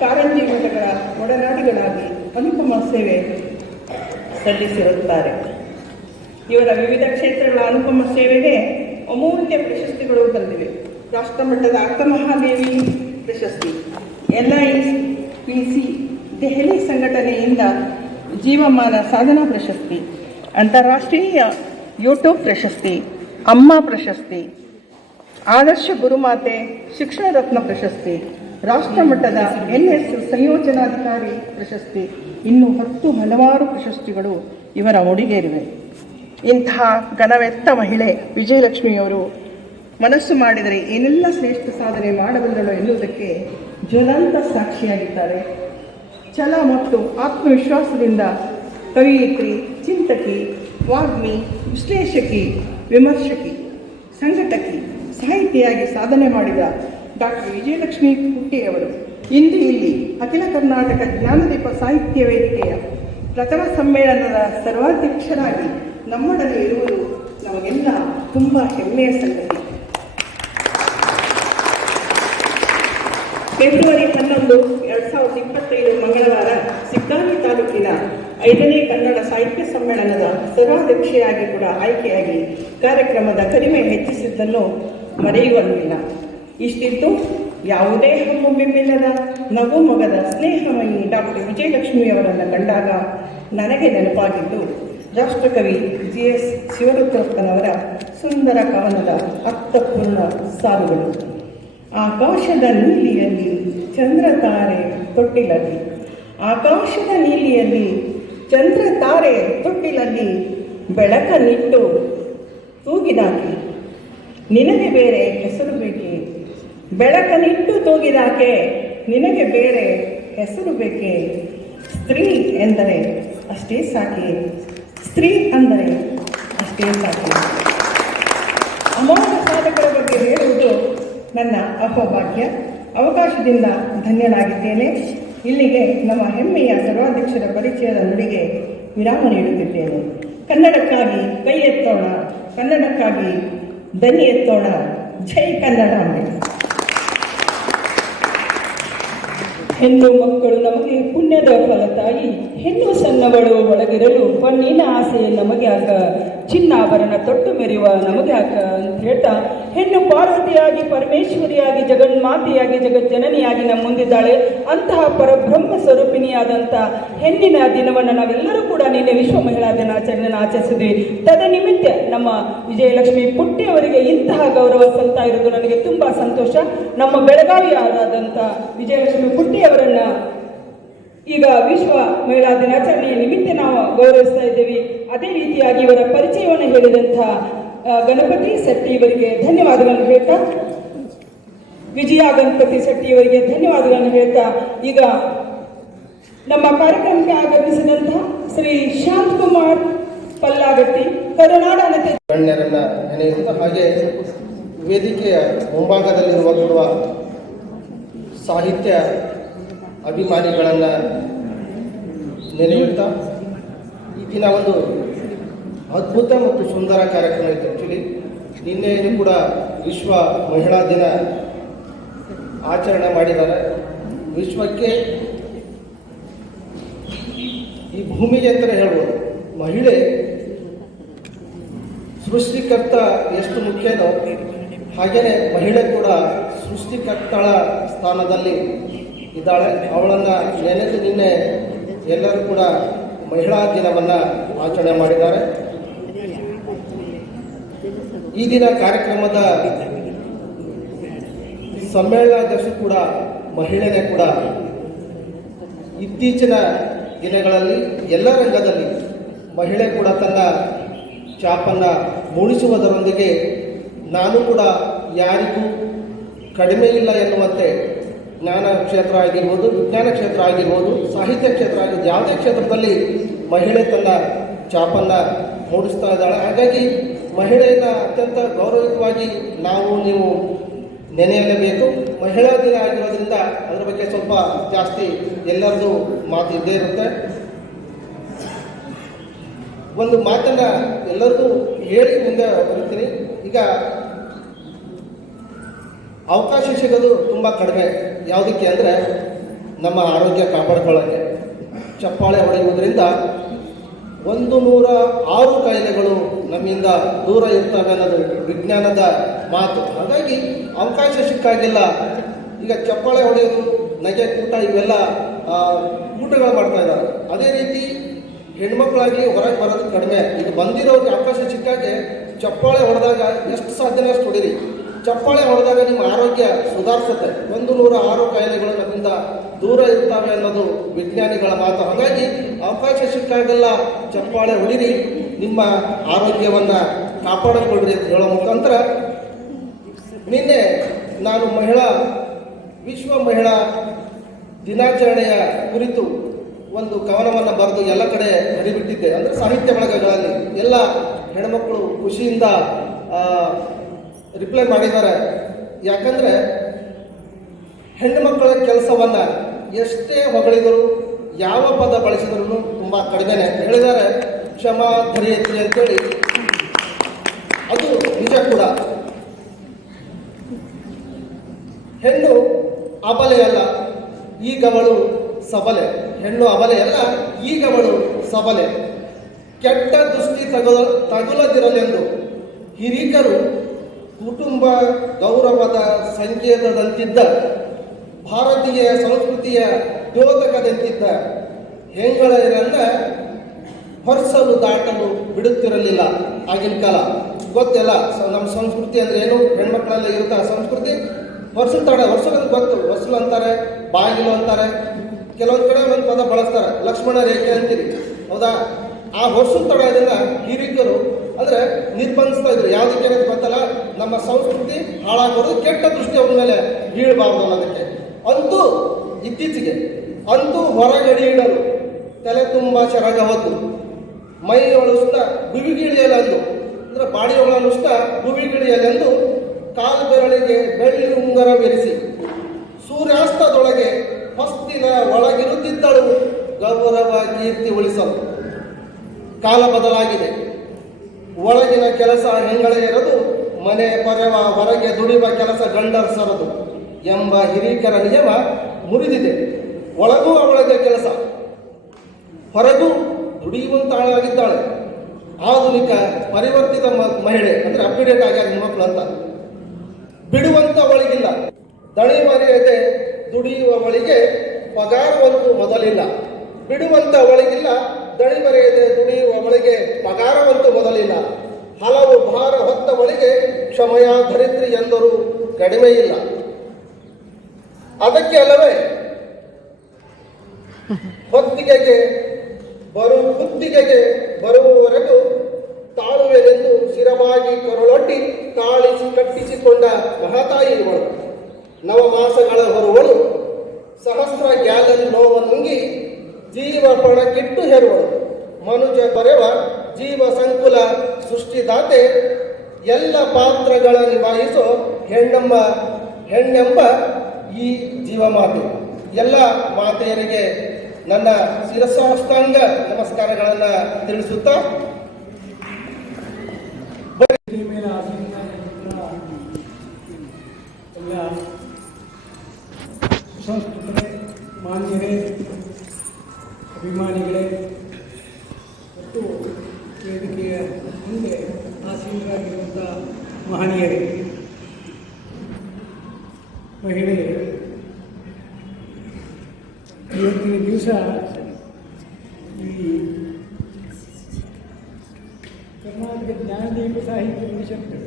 ಕಾರಂಜಿ ಮಠಗಳ ಒಡನಾಡಿಗಳಾಗಿ ಅನುಪಮ ಸೇವೆ ಸಲ್ಲಿಸಿರುತ್ತಾರೆ. ಇವರ ವಿವಿಧ ಕ್ಷೇತ್ರಗಳ ಅನುಪಮ ಸೇವೆಗೆ ಅಮೂಲ್ಯ ಪ್ರಶಸ್ತಿಗಳು ಬಂದಿವೆ. ರಾಷ್ಟ್ರಮಟ್ಟದ ಅಕ್ಕಮಹಾದೇವಿ ಪ್ರಶಸ್ತಿ, LIPC ದೆಹಲಿ ಸಂಘಟನೆಯಿಂದ ಜೀವಮಾನ ಸಾಧನಾ ಪ್ರಶಸ್ತಿ, ಅಂತಾರಾಷ್ಟ್ರೀಯ ಯೂಟ್ಯೂಬ್ ಪ್ರಶಸ್ತಿ, ಅಮ್ಮ ಪ್ರಶಸ್ತಿ, ಆದರ್ಶ ಗುರುಮಾತೆ ಶಿಕ್ಷಣ ರತ್ನ ಪ್ರಶಸ್ತಿ, ರಾಷ್ಟ್ರಮಟ್ಟದ NS ಸಂಯೋಜನಾಧಿಕಾರಿ ಪ್ರಶಸ್ತಿ, ಇನ್ನೂ ಹಲವಾರು ಪ್ರಶಸ್ತಿಗಳು ಇವರ ಮುಡಿಗೇರಿವೆ. ಇಂತಹ ಘನವೆತ್ತ ಮಹಿಳೆ ವಿಜಯಲಕ್ಷ್ಮಿಯವರು ಮನಸ್ಸು ಮಾಡಿದರೆ ಏನೆಲ್ಲ ಶ್ರೇಷ್ಠ ಸಾಧನೆ ಮಾಡಬಲ್ಲಳು ಎನ್ನುವುದಕ್ಕೆ ಜ್ವಲಂತ ಸಾಕ್ಷಿಯಾಗಿದ್ದಾರೆ. ಛಲ ಮತ್ತು ಆತ್ಮವಿಶ್ವಾಸದಿಂದ ಕವಿಯಿತ್ರಿ, ಚಿಂತಕಿ, ವಾಗ್ಮಿ, ವಿಶ್ಲೇಷಕಿ, ವಿಮರ್ಶಕಿ, ಸಂಘಟಕಿ, ಸಾಹಿತಿಯಾಗಿ ಸಾಧನೆ ಮಾಡಿದ ಡಾಕ್ಟರ್ ವಿಜಯಲಕ್ಷ್ಮಿ ಪುಟ್ಟಿಯವರು ಇಂದು ಇಲ್ಲಿ ಅಖಿಲ ಕರ್ನಾಟಕ ಜ್ಞಾನದೀಪ ಸಾಹಿತ್ಯ ವೇದಿಕೆಯ ಪ್ರಥಮ ಸಮ್ಮೇಳನದ ಸರ್ವಾಧ್ಯಕ್ಷರಾಗಿ ನಮ್ಮೊಡನೆ ಇರುವುದು ನಮಗೆಲ್ಲ ತುಂಬ ಹೆಮ್ಮೆಯ ಸಂಗತಿ. ಫೆಬ್ರವರಿ 11, 2025 ಮಂಗಳವಾರ ಸಿಗ್ಗಾಂವಿ ತಾಲೂಕಿನ 5ನೇ ಕನ್ನಡ ಸಾಹಿತ್ಯ ಸಮ್ಮೇಳನದ ಸರ್ವಾಧ್ಯಕ್ಷೆಯಾಗಿ ಕೂಡ ಆಯ್ಕೆಯಾಗಿ ಕಾರ್ಯಕ್ರಮದ ಕಡಿಮೆ ಹೆಚ್ಚಿಸಿದ್ದನ್ನು ಮರೆಯುವಂತಿಲ್ಲ. ಇಷ್ಟಿತ್ತು ಯಾವುದೇ ಹಮ್ಮೊಮ್ಮೆಲ್ಲದ ನಗು ಮೊಗದ ಸ್ನೇಹಮಯಿ ಡಾಕ್ಟರ್ ವಿಜಯಲಕ್ಷ್ಮಿಯವರನ್ನು ಕಂಡಾಗ ನನಗೆ ನೆನಪಾಗಿದ್ದು ರಾಷ್ಟ್ರಕವಿ GS ಶಿವರುದ್ರಪ್ಪನವರ ಸುಂದರ ಕವನದ ಅರ್ಥಪೂರ್ಣ ಸಾಲುಗಳು. ಆಕಾಶದ ನೀಲಿಯಲ್ಲಿ ಚಂದ್ರ ತಾರೆ ತೊಟ್ಟಿಲಲ್ಲಿ, ಆಕಾಶದ ನೀಲಿಯಲ್ಲಿ ಚಂದ್ರ ತಾರೆ ತೊಟ್ಟಿಲಲ್ಲಿ ಬೆಳಕ ನಿಟ್ಟು ತೂಗಿದಾಕೆ ನಿನಗೆ ಬೇರೆ ಹೆಸರು ಬೇಕೆ, ಬೆಳಕ ನಿಟ್ಟು ತೂಗಿದಾಕೆ ನಿನಗೆ ಬೇರೆ ಹೆಸರು ಬೇಕೆ. ಸ್ತ್ರೀ ಎಂದರೆ ಅಷ್ಟೇ ಸಾಕೆ, ಸ್ತ್ರೀ ಅಂದರೆ ಅಷ್ಟೇ ಸಾಕೆ. ಅಮೋಘ ಸಾಧಕರ ಬಗ್ಗೆ ಹೇಳುವುದು ನನ್ನ ಅಹೋಭಾಗ್ಯ. ಅವಕಾಶದಿಂದ ಧನ್ಯನಾಗಿದ್ದೇನೆ. ಇಲ್ಲಿಗೆ ನಮ್ಮ ಹೆಮ್ಮೆಯ ಸರ್ವಾಧ್ಯಕ್ಷರ ಪರಿಚಯದ ನುಡಿಗೆ ವಿರಾಮ ನೀಡುತ್ತಿದ್ದೇನೆ. ಕನ್ನಡಕ್ಕಾಗಿ ಕೈ ಎತ್ತೋಣ, ಕನ್ನಡಕ್ಕಾಗಿ ದನಿ ಎತ್ತೋಣ. ಜೈ ಕನ್ನಡಾಂಬೆ. ಹೆಣ್ಣು ಮಕ್ಕಳು ನಮಗೆ ಪುಣ್ಯದ ಫಲ ತಾಯಿ, ಹೆಣ್ಣು ಸಣ್ಣವಳು ಒಳಗಿರಲು ಪಣ್ಣಿನ ಆಸೆ ನಮಗೆ ಆಗ, ಚಿನ್ನಾಭರಣ ತೊಟ್ಟು ಮೆರೆಯುವ ನಮಗೆ ಆಗ ಅಂತ ಹೇಳ್ತಾ, ಹೆಣ್ಣು ಪಾರ್ವತಿಯಾಗಿ ಪರಮೇಶ್ವರಿಯಾಗಿ ಜಗನ್ಮಾತೆಯಾಗಿ ಜಗಜ್ಜನನಿಯಾಗಿ ನಮ್ಮ ಮುಂದಿದ್ದಾಳೆ. ಅಂತಹ ಪರಬ್ರಹ್ಮ ಸ್ವರೂಪಿಣಿಯಾದಂಥ ಹೆಣ್ಣಿನ ದಿನವನ್ನು ನಾವೆಲ್ಲರೂ ಕೂಡ ನಿನ್ನೆ ವಿಶ್ವ ಮಹಿಳಾ ದಿನಾಚರಣೆಯನ್ನು ಆಚರಿಸಿದ್ವಿ. ತದನಿಮಿತ್ತ ನಮ್ಮ ವಿಜಯಲಕ್ಷ್ಮಿ ಪುಟ್ಟಿಯವರಿಗೆ ಇಂತಹ ಗೌರವ ಸಲ್ತಾ ಇರೋದು ನನಗೆ ತುಂಬ ಸಂತೋಷ. ನಮ್ಮ ಬೆಳಗಾವಿಯಾದಂಥ ವಿಜಯಲಕ್ಷ್ಮಿ ಪುಟ್ಟಿಯವರನ್ನ ಈಗ ವಿಶ್ವ ಮಹಿಳಾ ದಿನಾಚರಣೆಯ ನಿಮಿತ್ತ ನಾವು ಗೌರವಿಸ್ತಾ ಇದ್ದೇವೆ. ಅದೇ ರೀತಿಯಾಗಿ ಇವರ ಪರಿಚಯವನ್ನು ಹೇಳಿದಂಥ ಗಣಪತಿ ಶೆಟ್ಟಿ ಇವರಿಗೆ ಧನ್ಯವಾದಗಳನ್ನು ಹೇಳ್ತಾ, ವಿಜಯ ಗಣಪತಿ ಶೆಟ್ಟಿ ಇವರಿಗೆ ಧನ್ಯವಾದಗಳನ್ನು ಹೇಳ್ತಾ, ಈಗ ನಮ್ಮ ಕಾರ್ಯಕ್ರಮಕ್ಕೆ ಆಗಮಿಸಿದಂಥ ಶ್ರೀ ಶಾಂತಕುಮಾರ್ ಪಲ್ಲಾಗಟ್ಟಿ ಕರುನಾಡ ಗಣ್ಯರನ್ನ ನೆನೆಯುತ್ತಾ, ಹಾಗೆ ವೇದಿಕೆಯ ಮುಂಭಾಗದಲ್ಲಿರುವ ಸಾಹಿತ್ಯ ಅಭಿಮಾನಿಗಳನ್ನು ನೆನೆಯುತ್ತಾ, ಈ ದಿನ ಒಂದು ಅದ್ಭುತ ಮತ್ತು ಸುಂದರ ಕಾರ್ಯಕ್ರಮ ಇತ್ತು. ಆ್ಯಕ್ಚುಲಿ ನಿನ್ನೆಯೂ ಕೂಡ ವಿಶ್ವ ಮಹಿಳಾ ದಿನ ಆಚರಣೆ ಮಾಡಿದ್ದಾರೆ. ವಿಶ್ವಕ್ಕೆ ಈ ಭೂಮಿಗೆ ಅಂತಲೇ ಹೇಳ್ಬೋದು, ಮಹಿಳೆ ಸೃಷ್ಟಿಕರ್ತ ಎಷ್ಟು ಮುಖ್ಯನೋ ಹಾಗೆಯೇ ಮಹಿಳೆ ಕೂಡ ಸೃಷ್ಟಿಕರ್ತಳ ಸ್ಥಾನದಲ್ಲಿ ಇದ್ದಾಳೆ. ಅವಳನ್ನು ನೆನೆದು ನಿನ್ನೆ ಎಲ್ಲರೂ ಕೂಡ ಮಹಿಳಾ ದಿನವನ್ನು ಆಚರಣೆ ಮಾಡಿದ್ದಾರೆ. ಈ ದಿನ ಕಾರ್ಯಕ್ರಮದ ಸಮ್ಮೇಳನಾಧ್ಯಕ್ಷ ಕೂಡ ಮಹಿಳೆನೇ ಕೂಡ. ಇತ್ತೀಚಿನ ದಿನಗಳಲ್ಲಿ ಎಲ್ಲ ರಂಗದಲ್ಲಿ ಮಹಿಳೆ ಕೂಡ ತನ್ನ ಛಾಪನ್ನು ಮೂಡಿಸುವುದರೊಂದಿಗೆ ನಾನು ಕೂಡ ಯಾರಿಗೂ ಕಡಿಮೆ ಇಲ್ಲ ಎನ್ನುವಂತೆ ಜ್ಞಾನ ಕ್ಷೇತ್ರ ಆಗಿರ್ಬೋದು, ವಿಜ್ಞಾನ ಕ್ಷೇತ್ರ ಆಗಿರ್ಬೋದು, ಸಾಹಿತ್ಯ ಕ್ಷೇತ್ರ ಆಗಿರ್ಬೋದು, ಯಾವುದೇ ಕ್ಷೇತ್ರದಲ್ಲಿ ಮಹಿಳೆ ತನ್ನ ಛಾಪನ್ನು ಮೂಡಿಸ್ತಾ ಇದ್ದಾಳೆ. ಹಾಗಾಗಿ ಮಹಿಳೆಯನ್ನು ಅತ್ಯಂತ ಗೌರವಯುತವಾಗಿ ನೀವು ನೆನೆಯಲೇಬೇಕು. ಮಹಿಳಾ ದಿನ ಆಗಿರೋದ್ರಿಂದ ಅದರ ಬಗ್ಗೆ ಸ್ವಲ್ಪ ಜಾಸ್ತಿ ಎಲ್ಲರದು ಮಾತು ಇದ್ದೇ ಇರುತ್ತೆ. ಒಂದು ಮಾತನ್ನು ಎಲ್ಲರಿಗೂ ಹೇಳಿ ಮುಂದೆ ಬರುತ್ತೀನಿ. ಈಗ ಅವಕಾಶ ಸಿಗೋದು ತುಂಬ ಕಡಿಮೆ. ಯಾವುದಕ್ಕೆ ಅಂದರೆ ನಮ್ಮ ಆರೋಗ್ಯ ಕಾಪಾಡ್ಕೊಳ್ಳೋಕ್ಕೆ. ಚಪ್ಪಾಳೆ ಹೊಡೆಯುವುದರಿಂದ 106 ಕಾಯಿಲೆಗಳು ನಮ್ಮಿಂದ ದೂರ ಇರ್ತವೆ ಅನ್ನೋದು ವಿಜ್ಞಾನದ ಮಾತು. ಹಾಗಾಗಿ ಅವಕಾಶ ಸಿಕ್ಕಾಗಿಲ್ಲ ಈಗ ಚಪ್ಪಾಳೆ ಹೊಡೆಯೋದು, ನಗೆ ಕೂಟ ಇವೆಲ್ಲ ಕೂಟಗಳು ಮಾಡ್ತಾ ಇದ್ದಾರೆ. ಅದೇ ರೀತಿ ಹೆಣ್ಮಕ್ಳಾಗಲಿ ಹೊರಗೆ ಬರೋದು ಕಡಿಮೆ. ಈಗ ಬಂದಿರೋರಿಗೆ ಅವಕಾಶ ಸಿಕ್ಕಾಗೆ ಚಪ್ಪಾಳೆ ಹೊಡೆದಾಗ ಎಷ್ಟು ಸಾಧ್ಯನೇ ಅಷ್ಟು ಹೊಡೀರಿ. ಚಪ್ಪಾಳೆ ಹೊಡೆದಾಗ ನಿಮ್ಮ ಆರೋಗ್ಯ ಸುಧಾರಿಸುತ್ತೆ. 106 ಕಾಯಿಲೆಗಳು ನಮ್ಮಿಂದ ದೂರ ಇರ್ತವೆ ಅನ್ನೋದು ವಿಜ್ಞಾನಿಗಳ ಮಾತು. ಹಾಗಾಗಿ ಅವಕಾಶ ಸಿಕ್ಕಾಗೆಲ್ಲ ಚಪ್ಪಾಳೆ ಹೊಡಿರಿ, ನಿಮ್ಮ ಆರೋಗ್ಯವನ್ನು ಕಾಪಾಡಿಕೊಳ್ಳ್ರಿ ಅಂತ ಹೇಳೋ ಮುಖಾಂತರ ನಿನ್ನೆ ನಾನು ವಿಶ್ವ ಮಹಿಳಾ ದಿನಾಚರಣೆಯ ಕುರಿತು ಒಂದು ಕವನವನ್ನು ಬರೆದು ಎಲ್ಲ ಕಡೆ ಹರಿಬಿಟ್ಟಿದ್ದೆ. ಅಂದರೆ ಸಾಹಿತ್ಯ ಬಳಗಗಳಲ್ಲಿ ಎಲ್ಲ ಹೆಣ್ಮಕ್ಕಳು ಖುಷಿಯಿಂದ ರಿಪ್ಲೈ ಮಾಡಿದ್ದಾರೆ. ಯಾಕಂದರೆ ಹೆಣ್ಣು ಮಕ್ಕಳ ಕೆಲಸವನ್ನ ಎಷ್ಟೇ ಹೊಗಳಿದರೂ ಯಾವ ಪದ ಬಳಸಿದ್ರು ತುಂಬ ಕಡಿಮೆನೆ. ಹೇಳಿದ್ದಾರೆ ಕ್ಷಮಾ ಧರಿಯತ್ರಿ ಅಂತೇಳಿ, ಅದು ನಿಜ ಕೂಡ. ಹೆಣ್ಣು ಅಬಲೆಯಲ್ಲ, ಈಗವಳು ಸಬಲೆ. ಹೆಣ್ಣು ಅಬಲೆಯಲ್ಲ, ಈಗವಳು ಸಬಲೆ. ಕೆಟ್ಟ ದೃಷ್ಟಿ ತಗುಲದಿರಲೆಂದು ಹಿರಿಕರು ಕುಟುಂಬ ಗೌರವದ ಸಂಕೇತದಂತಿದ್ದ, ಭಾರತೀಯ ಸಂಸ್ಕೃತಿಯ ದ್ಯೋತಕದಂತಿದ್ದ ಹೆಂಗಳೆಯರನ್ನ ಹೊರಸಲು ದಾಟಲು ಬಿಡುತ್ತಿರಲಿಲ್ಲ ಆಗಿನ ಕಾಲ. ಗೊತ್ತಿಲ್ಲ ನಮ್ಮ ಸಂಸ್ಕೃತಿ ಅಂದ್ರೆ ಏನು, ಹೆಣ್ಮಕ್ಳೆಲ್ಲ ಇರುತ್ತ ಸಂಸ್ಕೃತಿ. ಹೊರಸಲು ಗೊತ್ತು. ಹೊರಸಲು ಅಂತಾರೆ, ಬಾಗಿಲು ಅಂತಾರೆ, ಕೆಲವೊಂದು ಕಡೆ ಒಂದು ಪದ ಬಳಸ್ತಾರೆ, ಲಕ್ಷ್ಮಣ ರೇಖೆ ಅಂತೀರಿ, ಹೌದಾ? ಆ ಹೊರಸಲು ತಡದಿಂದ ಹಿರಿಕರು ಅಂದ್ರೆ ನಿರ್ಬಂಧಿಸ್ತಾ ಇದ್ರು. ಯಾವುದಕ್ಕೆ ಅನ್ನೋದು ಗೊತ್ತಲ್ಲ, ನಮ್ಮ ಸಂಸ್ಕೃತಿ ಹಾಳಾಗೋದು, ಕೆಟ್ಟ ದೃಷ್ಟಿ ಅವ್ರ ಮೇಲೆ ಬೀಳಬಾರ್ದು ಅನ್ನೋದಕ್ಕೆ. ಅಂತೂ ಇತ್ತೀಚೆಗೆ ಹೊರಗಡಿ ಇಡಲು, ತಲೆ ತುಂಬ ಸೆರಗ ಹೊತ್ತು, ಮೈ ಒಳಸುತ್ತ ಗುವಿಗಿಳಿಯಲೆಂದು ಅಂದ್ರೆ ಬಾಡಿ ಒಳನುಷ್ಟ ಗುವಿಗಿಳಿಯಲೆಂದು ಕಾಲು ಬೆರಳಿಗೆ ಬೆಳ್ಳಿ ಉಂಗರವಿರಿಸಿ ಸೂರ್ಯಾಸ್ತದೊಳಗೆ ಹೊಸ್ತಿನ ಒಳಗಿರುತ್ತಿದ್ದಳು ಗೌರವ ಕೀರ್ತಿ ಉಳಿಸಲು. ಕಾಲ ಬದಲಾಗಿದೆ. ಒಳಗಿನ ಕೆಲಸ ಹೆಂಗಳೆಯರದು, ಮನೆ ಪರವ ಹೊರಗೆ ದುಡಿಯುವ ಕೆಲಸ ಗಂಡರ ಸರದು ಎಂಬ ಹಿರಿಕರ ನಿಯಮ ಮುರಿದಿದೆ. ಒಳಗೂ ಅವಳಿಗೆ ಕೆಲಸ, ಹೊರಗೂ ದುಡಿಯುವಂತಾಳಾಗಿದ್ದಾಳೆ. ಆಧುನಿಕ ಪರಿವರ್ತಿತ ಮಹಿಳೆ ಅಂದ್ರೆ ಅಪ್ಡೇಟ್ ಆಗ್ಯಾರ ಹೆಣ್ಮಕ್ಳು ಅಂತ. ಬಿಡುವಂತವಳಿಗಿಲ್ಲ, ದಣಿ ಮರೆಯದೆ ದುಡಿಯುವವಳಿಗೆ ಪಗಾರವಂತೂ ಮೊದಲಿಲ್ಲ. ಬಿಡುವಂತವಳಿಗಿಲ್ಲ, ದಣಿ ಮರೆಯದೆ ದುಡಿಯುವವಳಿಗೆ ಪಗಾರವಂತೂ ಮೊದಲಿಲ್ಲ. ಹಲವು ಭಾರ ಹೊತ್ತವಳಿಗೆ ಕ್ಷಮಯ ಧರಿತ್ರಿ ಎಂದರೂ ಕಡಿಮೆ ಇಲ್ಲ. ಅದಕ್ಕೆ ಅಲ್ಲವೇ ಹೊತ್ತಿಗೆಗೆ ಬರುವವರೆಗೂ ತಾಳುವೆನೆಂದು ಸ್ಥಿರವಾಗಿ ಕೊರಳೊಡ್ಡಿ ತಾಳಿಸಿ ಕಟ್ಟಿಸಿಕೊಂಡ ಮಹಾತಾಯಿ ಇವಳು. ನವಮಾಸಗಳ ಹೊರುವಳು, ಸಹಸ್ರ ಗ್ಯಾಲನ್ ನೋವನ್ನುಂಗಿ ಜೀವ ಪಣಕ್ಕಿಟ್ಟು ಹೆರುವಳು. ಮನುಜ ಬರೆವ ಜೀವ ಸಂಕುಲ ಸೃಷ್ಟಿದಾತೆ, ಎಲ್ಲ ಪಾತ್ರಗಳ ನಿಭಾಯಿಸೋ ಹೆಣ್ಣೆಂಬ ಈ ಜೀವಮಾತೆ. ಎಲ್ಲ ಮಾತೆಯರಿಗೆ ನನ್ನ ಶಿರಸಾಷ್ಟಾಂಗ ನಮಸ್ಕಾರಗಳನ್ನು ತಿಳಿಸುತ್ತಾ ಎಲ್ಲ ಸುಸಂಸ್ಕೃತರೇ, ಮಾನ್ಯರೇ, ಅಭಿಮಾನಿಗಳೇ ಮತ್ತು ವೇದಿಕೆಯ ಮುಂದೆ ಆಸೀನರಾಗಿರುವಂಥ ಮಹನೀಯರೇ, ಮಹಿಳೆಯರು, ಇವತ್ತಿನ ದಿವಸ ಈ ಕರ್ನಾಟಕ ಜ್ಞಾನದೀಪ ಸಾಹಿತ್ಯ ಪರಿಷತ್ತು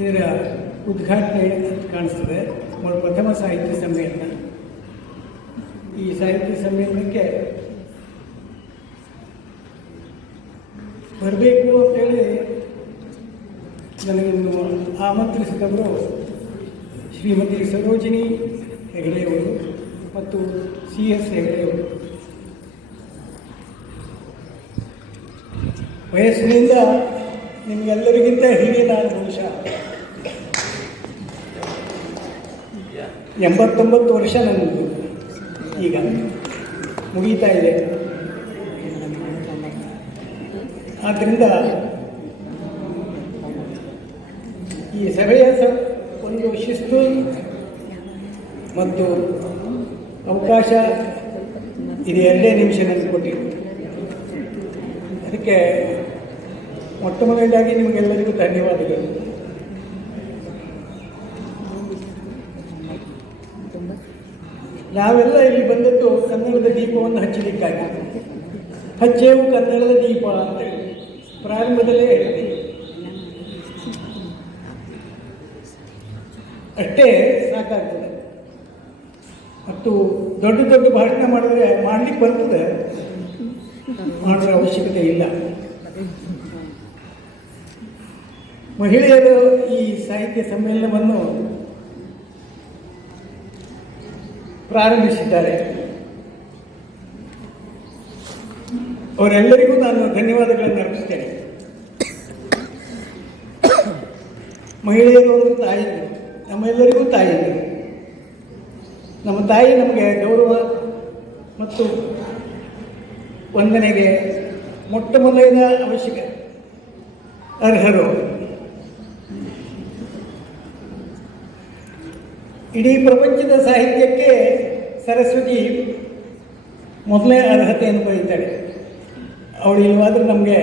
ಇದರ ಉದ್ಘಾಟನೆ ಕಾಣಿಸ್ತದೆ. ಪ್ರಥಮ ಸಾಹಿತ್ಯ ಸಮ್ಮೇಳನ. ಈ ಸಾಹಿತ್ಯ ಸಮ್ಮೇಳನಕ್ಕೆ ಬರಬೇಕು ಅಂತೇಳಿ ನನಗೊಂದು ಆಮಂತ್ರಿಸಿದವರು ಶ್ರೀಮತಿ ಸರೋಜಿನಿ ಹೆಗಡೆಯವರು ಮತ್ತು CS ಹೆಗಡೆಯವರು. ವಯಸ್ಸಿನಿಂದ ನಿಮಗೆಲ್ಲರಿಗಿಂತ ಹಿರಿಯ ನಾನು ಬಹುಶಃ 89 ವರ್ಷ ನನ್ನದು ಈಗ ಮುಗೀತಾ ಇದೆ. ಆದ್ದರಿಂದ ಈ ಸಭೆಯ ಒಂದು ಶಿಸ್ತು ಮತ್ತು ಅವಕಾಶ ಇದು 2 ನಿಮಿಷ ನನಗೆ ಕೊಟ್ಟಿದ್ದು. ಅದಕ್ಕೆ ಮೊಟ್ಟ ಮೊದಲನೇದಾಗಿ ನಿಮಗೆಲ್ಲರಿಗೂ ಧನ್ಯವಾದಗಳು. ನಾವೆಲ್ಲ ಇಲ್ಲಿ ಬಂದದ್ದು ಕನ್ನಡದ ದೀಪವನ್ನು ಹಚ್ಚಲಿಕ್ಕಾಗಿ. ಹಚ್ಚೇವು ಕನ್ನಡದ ದೀಪ ಅಂತೇಳಿ ಪ್ರಾರಂಭದಲ್ಲೇ ಹೇಳ್ತೀವಿ. ಅಷ್ಟೇ ಸಾಕಾಗ್ತದೆ. ಮತ್ತು ದೊಡ್ಡ ದೊಡ್ಡ ಭಾಷಣ ಮಾಡಿದ್ರೆ ಮಾಡಲಿಕ್ಕೆ ಬರ್ತದೆ, ಮಾಡುವ ಅವಶ್ಯಕತೆ ಇಲ್ಲ. ಮಹಿಳೆಯರು ಈ ಸಾಹಿತ್ಯ ಸಮ್ಮೇಳನವನ್ನು ಪ್ರಾರಂಭಿಸಿದ್ದಾರೆ. ಅವರೆಲ್ಲರಿಗೂ ನಾನು ಧನ್ಯವಾದಗಳನ್ನು ಅರ್ಪಿಸ್ತೇನೆ. ಮಹಿಳೆಯರು ಒಂದು ತಾಯಿ, ನಮ್ಮೆಲ್ಲರಿಗೂ ತಾಯಿ. ನಮ್ಮ ತಾಯಿ ನಮಗೆ ಗೌರವ ಮತ್ತು ವಂದನೆಗೆ ಮೊಟ್ಟ ಮೊದಲಿನ ಅವಶ್ಯಕ ಅರ್ಹರು. ಇಡೀ ಪ್ರಪಂಚದ ಸಾಹಿತ್ಯಕ್ಕೆ ಸರಸ್ವತಿ ಮೊದಲೇ ಅರ್ಹತೆಯನ್ನು ಪಡೀತಾಳೆ. ಅವಳು ಇಲ್ಲವಾದರೆ ನಮಗೆ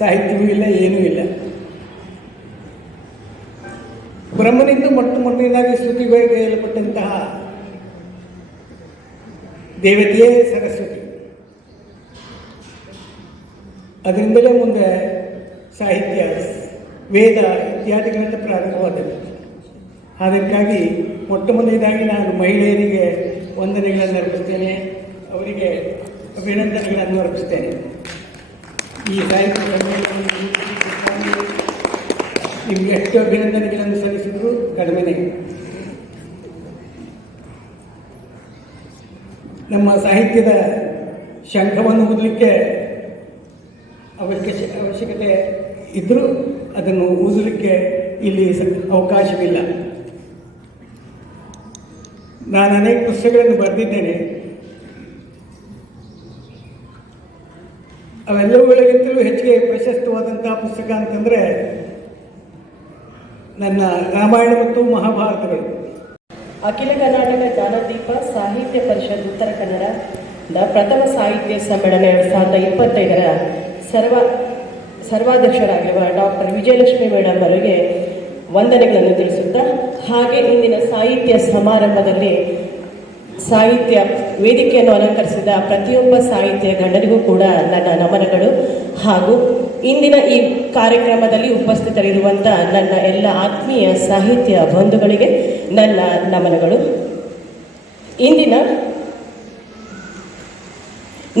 ಸಾಹಿತ್ಯವೂ ಇಲ್ಲ, ಏನೂ ಇಲ್ಲ. ಬ್ರಹ್ಮನಿಂದ ಮೊಟ್ಟ ಮೊದಲನೇದಾಗಿ ಸ್ತುತಿಗೈಯಲ್ಪಟ್ಟಂತಹ ದೇವತೆಯೇ ಸರಸ್ವತಿ. ಅದರಿಂದಲೇ ಮುಂದೆ ಸಾಹಿತ್ಯ, ವೇದ ಇತ್ಯಾದಿಗಳಿಂದ ಪ್ರಾರಂಭವಾದದ್ದು. ಅದಕ್ಕಾಗಿ ಮೊಟ್ಟ ಮೊದಲನೇದಾಗಿ ನಾನು ಮಹಿಳೆಯರಿಗೆ ವಂದನೆಗಳನ್ನು ಅರ್ಪಿಸ್ತೇನೆ, ಅವರಿಗೆ ಅಭಿನಂದನೆಗಳನ್ನು ಅರ್ಪಿಸ್ತೇನೆ. ಈ ಸಾಹಿತ್ಯ ಸಮ್ಮೇಳನವನ್ನು ನಿಮಗೆ ಎಷ್ಟು ಅಭಿನಂದನೆಗಳನ್ನು ಸಲ್ಲಿಸಿದ್ರು ಕಡಿಮೆನೇ. ನಮ್ಮ ಸಾಹಿತ್ಯದ ಶಂಖವನ್ನು ಊದಲಿಕ್ಕೆ ಅವಶ್ಯಕತೆ ಇದ್ದರೂ ಅದನ್ನು ಊದಲಿಕ್ಕೆ ಇಲ್ಲಿ ಅವಕಾಶವಿಲ್ಲ. ನಾನು ಅನೇಕ ಪುಸ್ತಕಗಳನ್ನು ಬರೆದಿದ್ದೇನೆ. ಅವೆಲ್ಲವುಗಳಿಗಿಂತಲೂ ಹೆಚ್ಚಿಗೆ ಪ್ರಶಸ್ತವಾದಂತಹ ಪುಸ್ತಕ ಅಂತಂದರೆ ನನ್ನ ರಾಮಾಯಣ ಮತ್ತು ಮಹಾಭಾರತಗಳು. ಅಖಿಲ ಕರ್ನಾಟಕ ಜ್ಞಾನದೀಪ ಸಾಹಿತ್ಯ ಪರಿಷತ್ ಉತ್ತರ ಕನ್ನಡದ ಪ್ರಥಮ ಸಾಹಿತ್ಯ ಸಮ್ಮೇಳನ 2025ರ ಸರ್ವಾಧ್ಯಕ್ಷರಾಗಿರುವ ಡಾಕ್ಟರ್ ವಿಜಯಲಕ್ಷ್ಮಿ ಮೇಡಮ್ ಅವರಿಗೆ ವಂದನೆಗಳನ್ನು ತಿಳಿಸುತ್ತಾ, ಹಾಗೆ ಇಂದಿನ ಸಾಹಿತ್ಯ ಸಮಾರಂಭದಲ್ಲಿ ಸಾಹಿತ್ಯ ವೇದಿಕೆಯನ್ನು ಅಲಂಕರಿಸಿದ ಪ್ರತಿಯೊಬ್ಬ ಸಾಹಿತ್ಯ ಗಣ್ಯರಿಗೂ ಕೂಡ ನನ್ನ ನಮನಗಳು. ಹಾಗೂ ಇಂದಿನ ಈ ಕಾರ್ಯಕ್ರಮದಲ್ಲಿ ಉಪಸ್ಥಿತರಿರುವಂಥ ನನ್ನ ಎಲ್ಲ ಆತ್ಮೀಯ ಸಾಹಿತ್ಯ ಬಂಧುಗಳಿಗೆ ನನ್ನ ನಮನಗಳು.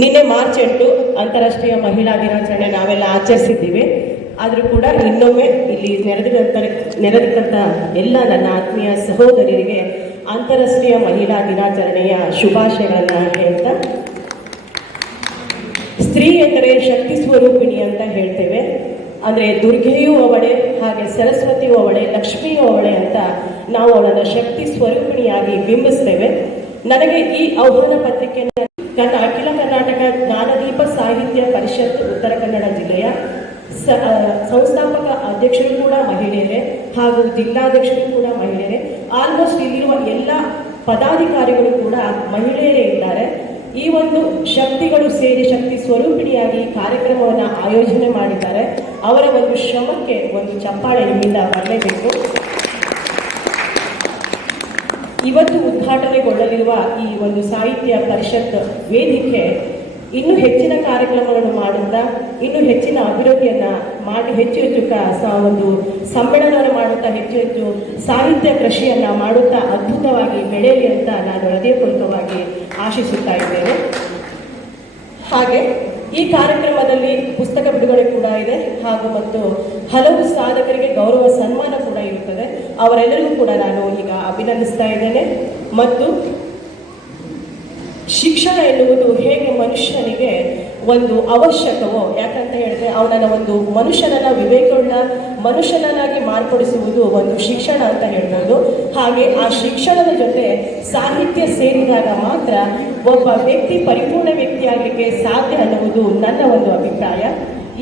ನಿನ್ನೆ ಮಾರ್ಚ್ 8 ಅಂತಾರಾಷ್ಟ್ರೀಯ ಮಹಿಳಾ ದಿನಾಚರಣೆ ನಾವೆಲ್ಲ ಆಚರಿಸಿದ್ದೀವಿ. ಆದರೂ ಕೂಡ ಇನ್ನೊಮ್ಮೆ ಇಲ್ಲಿ ನೆರೆದಿದ್ದಂಥ ಎಲ್ಲ ನನ್ನ ಆತ್ಮೀಯ ಸಹೋದರಿಯರಿಗೆ ಅಂತಾರಾಷ್ಟ್ರೀಯ ಮಹಿಳಾ ದಿನಾಚರಣೆಯ ಶುಭಾಶಯಗಳನ್ನು ಹೇಳ್ತಾ, ಸ್ತ್ರೀ ಎಂದರೆ ಶಕ್ತಿ ಸ್ವರೂಪಿಣಿ ಅಂತ ಹೇಳ್ತೇವೆ. ಅಂದರೆ ದುರ್ಗೆಯೂ ಅವಳೆ, ಹಾಗೆ ಸರಸ್ವತಿಯೂ ಅವಳೆ, ಲಕ್ಷ್ಮಿಯೂ ಅವಳೆ ಅಂತ ನಾವು ಅವಳನ್ನು ಶಕ್ತಿ ಸ್ವರೂಪಿಣಿಯಾಗಿ ಬಿಂಬಿಸ್ತೇವೆ. ನನಗೆ ಈ ಆಹ್ವಾನ ಪತ್ರಿಕೆಯನ್ನು ನನ್ನ ಅಖಿಲ ಕರ್ನಾಟಕ ಜ್ಞಾನದೀಪ ಸಾಹಿತ್ಯ ಪರಿಷತ್ ಉತ್ತರ ಕನ್ನಡ ಜಿಲ್ಲೆಯ ಸಂಸ್ಥಾಪಕ ಅಧ್ಯಕ್ಷರು ಕೂಡ ಮಹಿಳೆಯರೇ, ಹಾಗೂ ಜಿಲ್ಲಾಧ್ಯಕ್ಷರು ಕೂಡ ಮಹಿಳೆಯರೇ. ಆಲ್ಮೋಸ್ಟ್ ಇಲ್ಲಿರುವ ಎಲ್ಲ ಪದಾಧಿಕಾರಿಗಳು ಕೂಡ ಮಹಿಳೆಯರೇ ಇದ್ದಾರೆ. ಈ ಒಂದು ಶಕ್ತಿಗಳು ಸೇರಿ ಶಕ್ತಿ ಸ್ವರೂಪಿಣಿಯಾಗಿ ಕಾರ್ಯಕ್ರಮವನ್ನು ಆಯೋಜನೆ ಮಾಡಿದ್ದಾರೆ. ಅವರ ಒಂದು ಶ್ರಮಕ್ಕೆ ಒಂದು ಚಪ್ಪಾಳೆ ನಿಮ್ಮಿಂದ ಬರಲೇಬೇಕು. ಇವತ್ತು ಉದ್ಘಾಟನೆಗೊಳ್ಳಲಿರುವ ಈ ಒಂದು ಸಾಹಿತ್ಯ ಪರಿಷತ್ ವೇದಿಕೆ ಇನ್ನೂ ಹೆಚ್ಚಿನ ಕಾರ್ಯಕ್ರಮಗಳನ್ನು ಮಾಡುತ್ತಾ, ಇನ್ನೂ ಹೆಚ್ಚಿನ ಅಭಿವೃದ್ಧಿಯನ್ನು ಮಾಡಿ, ಹೆಚ್ಚು ಒಂದು ಸಮ್ಮೇಳನವನ್ನು ಮಾಡುತ್ತಾ, ಹೆಚ್ಚು ಸಾಹಿತ್ಯ ಕೃಷಿಯನ್ನು ಮಾಡುತ್ತಾ ಅದ್ಭುತವಾಗಿ ಬೆಳೆಯಲಿ ಅಂತ ನಾನು ಹೃದಯಪೂರ್ವಕವಾಗಿ ಆಶಿಸುತ್ತಾ ಇದ್ದೇನೆ. ಹಾಗೆ ಈ ಕಾರ್ಯಕ್ರಮದಲ್ಲಿ ಪುಸ್ತಕ ಬಿಡುಗಡೆ ಕೂಡ ಇದೆ, ಹಾಗೂ ಮತ್ತು ಹಲವು ಸಾಧಕರಿಗೆ ಗೌರವ ಸನ್ಮಾನ ಕೂಡ ಇರುತ್ತದೆ. ಅವರೆಲ್ಲರಿಗೂ ಕೂಡ ನಾನು ಈಗ ಅಭಿನಂದಿಸ್ತಾ ಇದ್ದೇನೆ. ಮತ್ತು ಶಿಕ್ಷಣ ಎನ್ನುವುದು ಹೇಗೆ ಮನುಷ್ಯನಿಗೆ ಒಂದು ಅವಶ್ಯಕವೋ, ಯಾಕಂತ ಹೇಳಿದ್ರೆ ಅವನನ್ನ ಒಂದು ಮನುಷ್ಯನನ್ನ ವಿವೇಕವುಳ್ಳ ಮನುಷ್ಯನನ್ನಾಗಿ ಮಾರ್ಪಡಿಸುವುದು ಒಂದು ಶಿಕ್ಷಣ ಅಂತ ಹೇಳ್ಬೋದು. ಹಾಗೆ ಆ ಶಿಕ್ಷಣದ ಜೊತೆ ಸಾಹಿತ್ಯ ಸೇರಿದಾಗ ಮಾತ್ರ ಒಬ್ಬ ವ್ಯಕ್ತಿ ಪರಿಪೂರ್ಣ ವ್ಯಕ್ತಿಯಾಗಲಿಕ್ಕೆ ಸಾಧ್ಯ ಅನ್ನುವುದು ನನ್ನ ಒಂದು ಅಭಿಪ್ರಾಯ.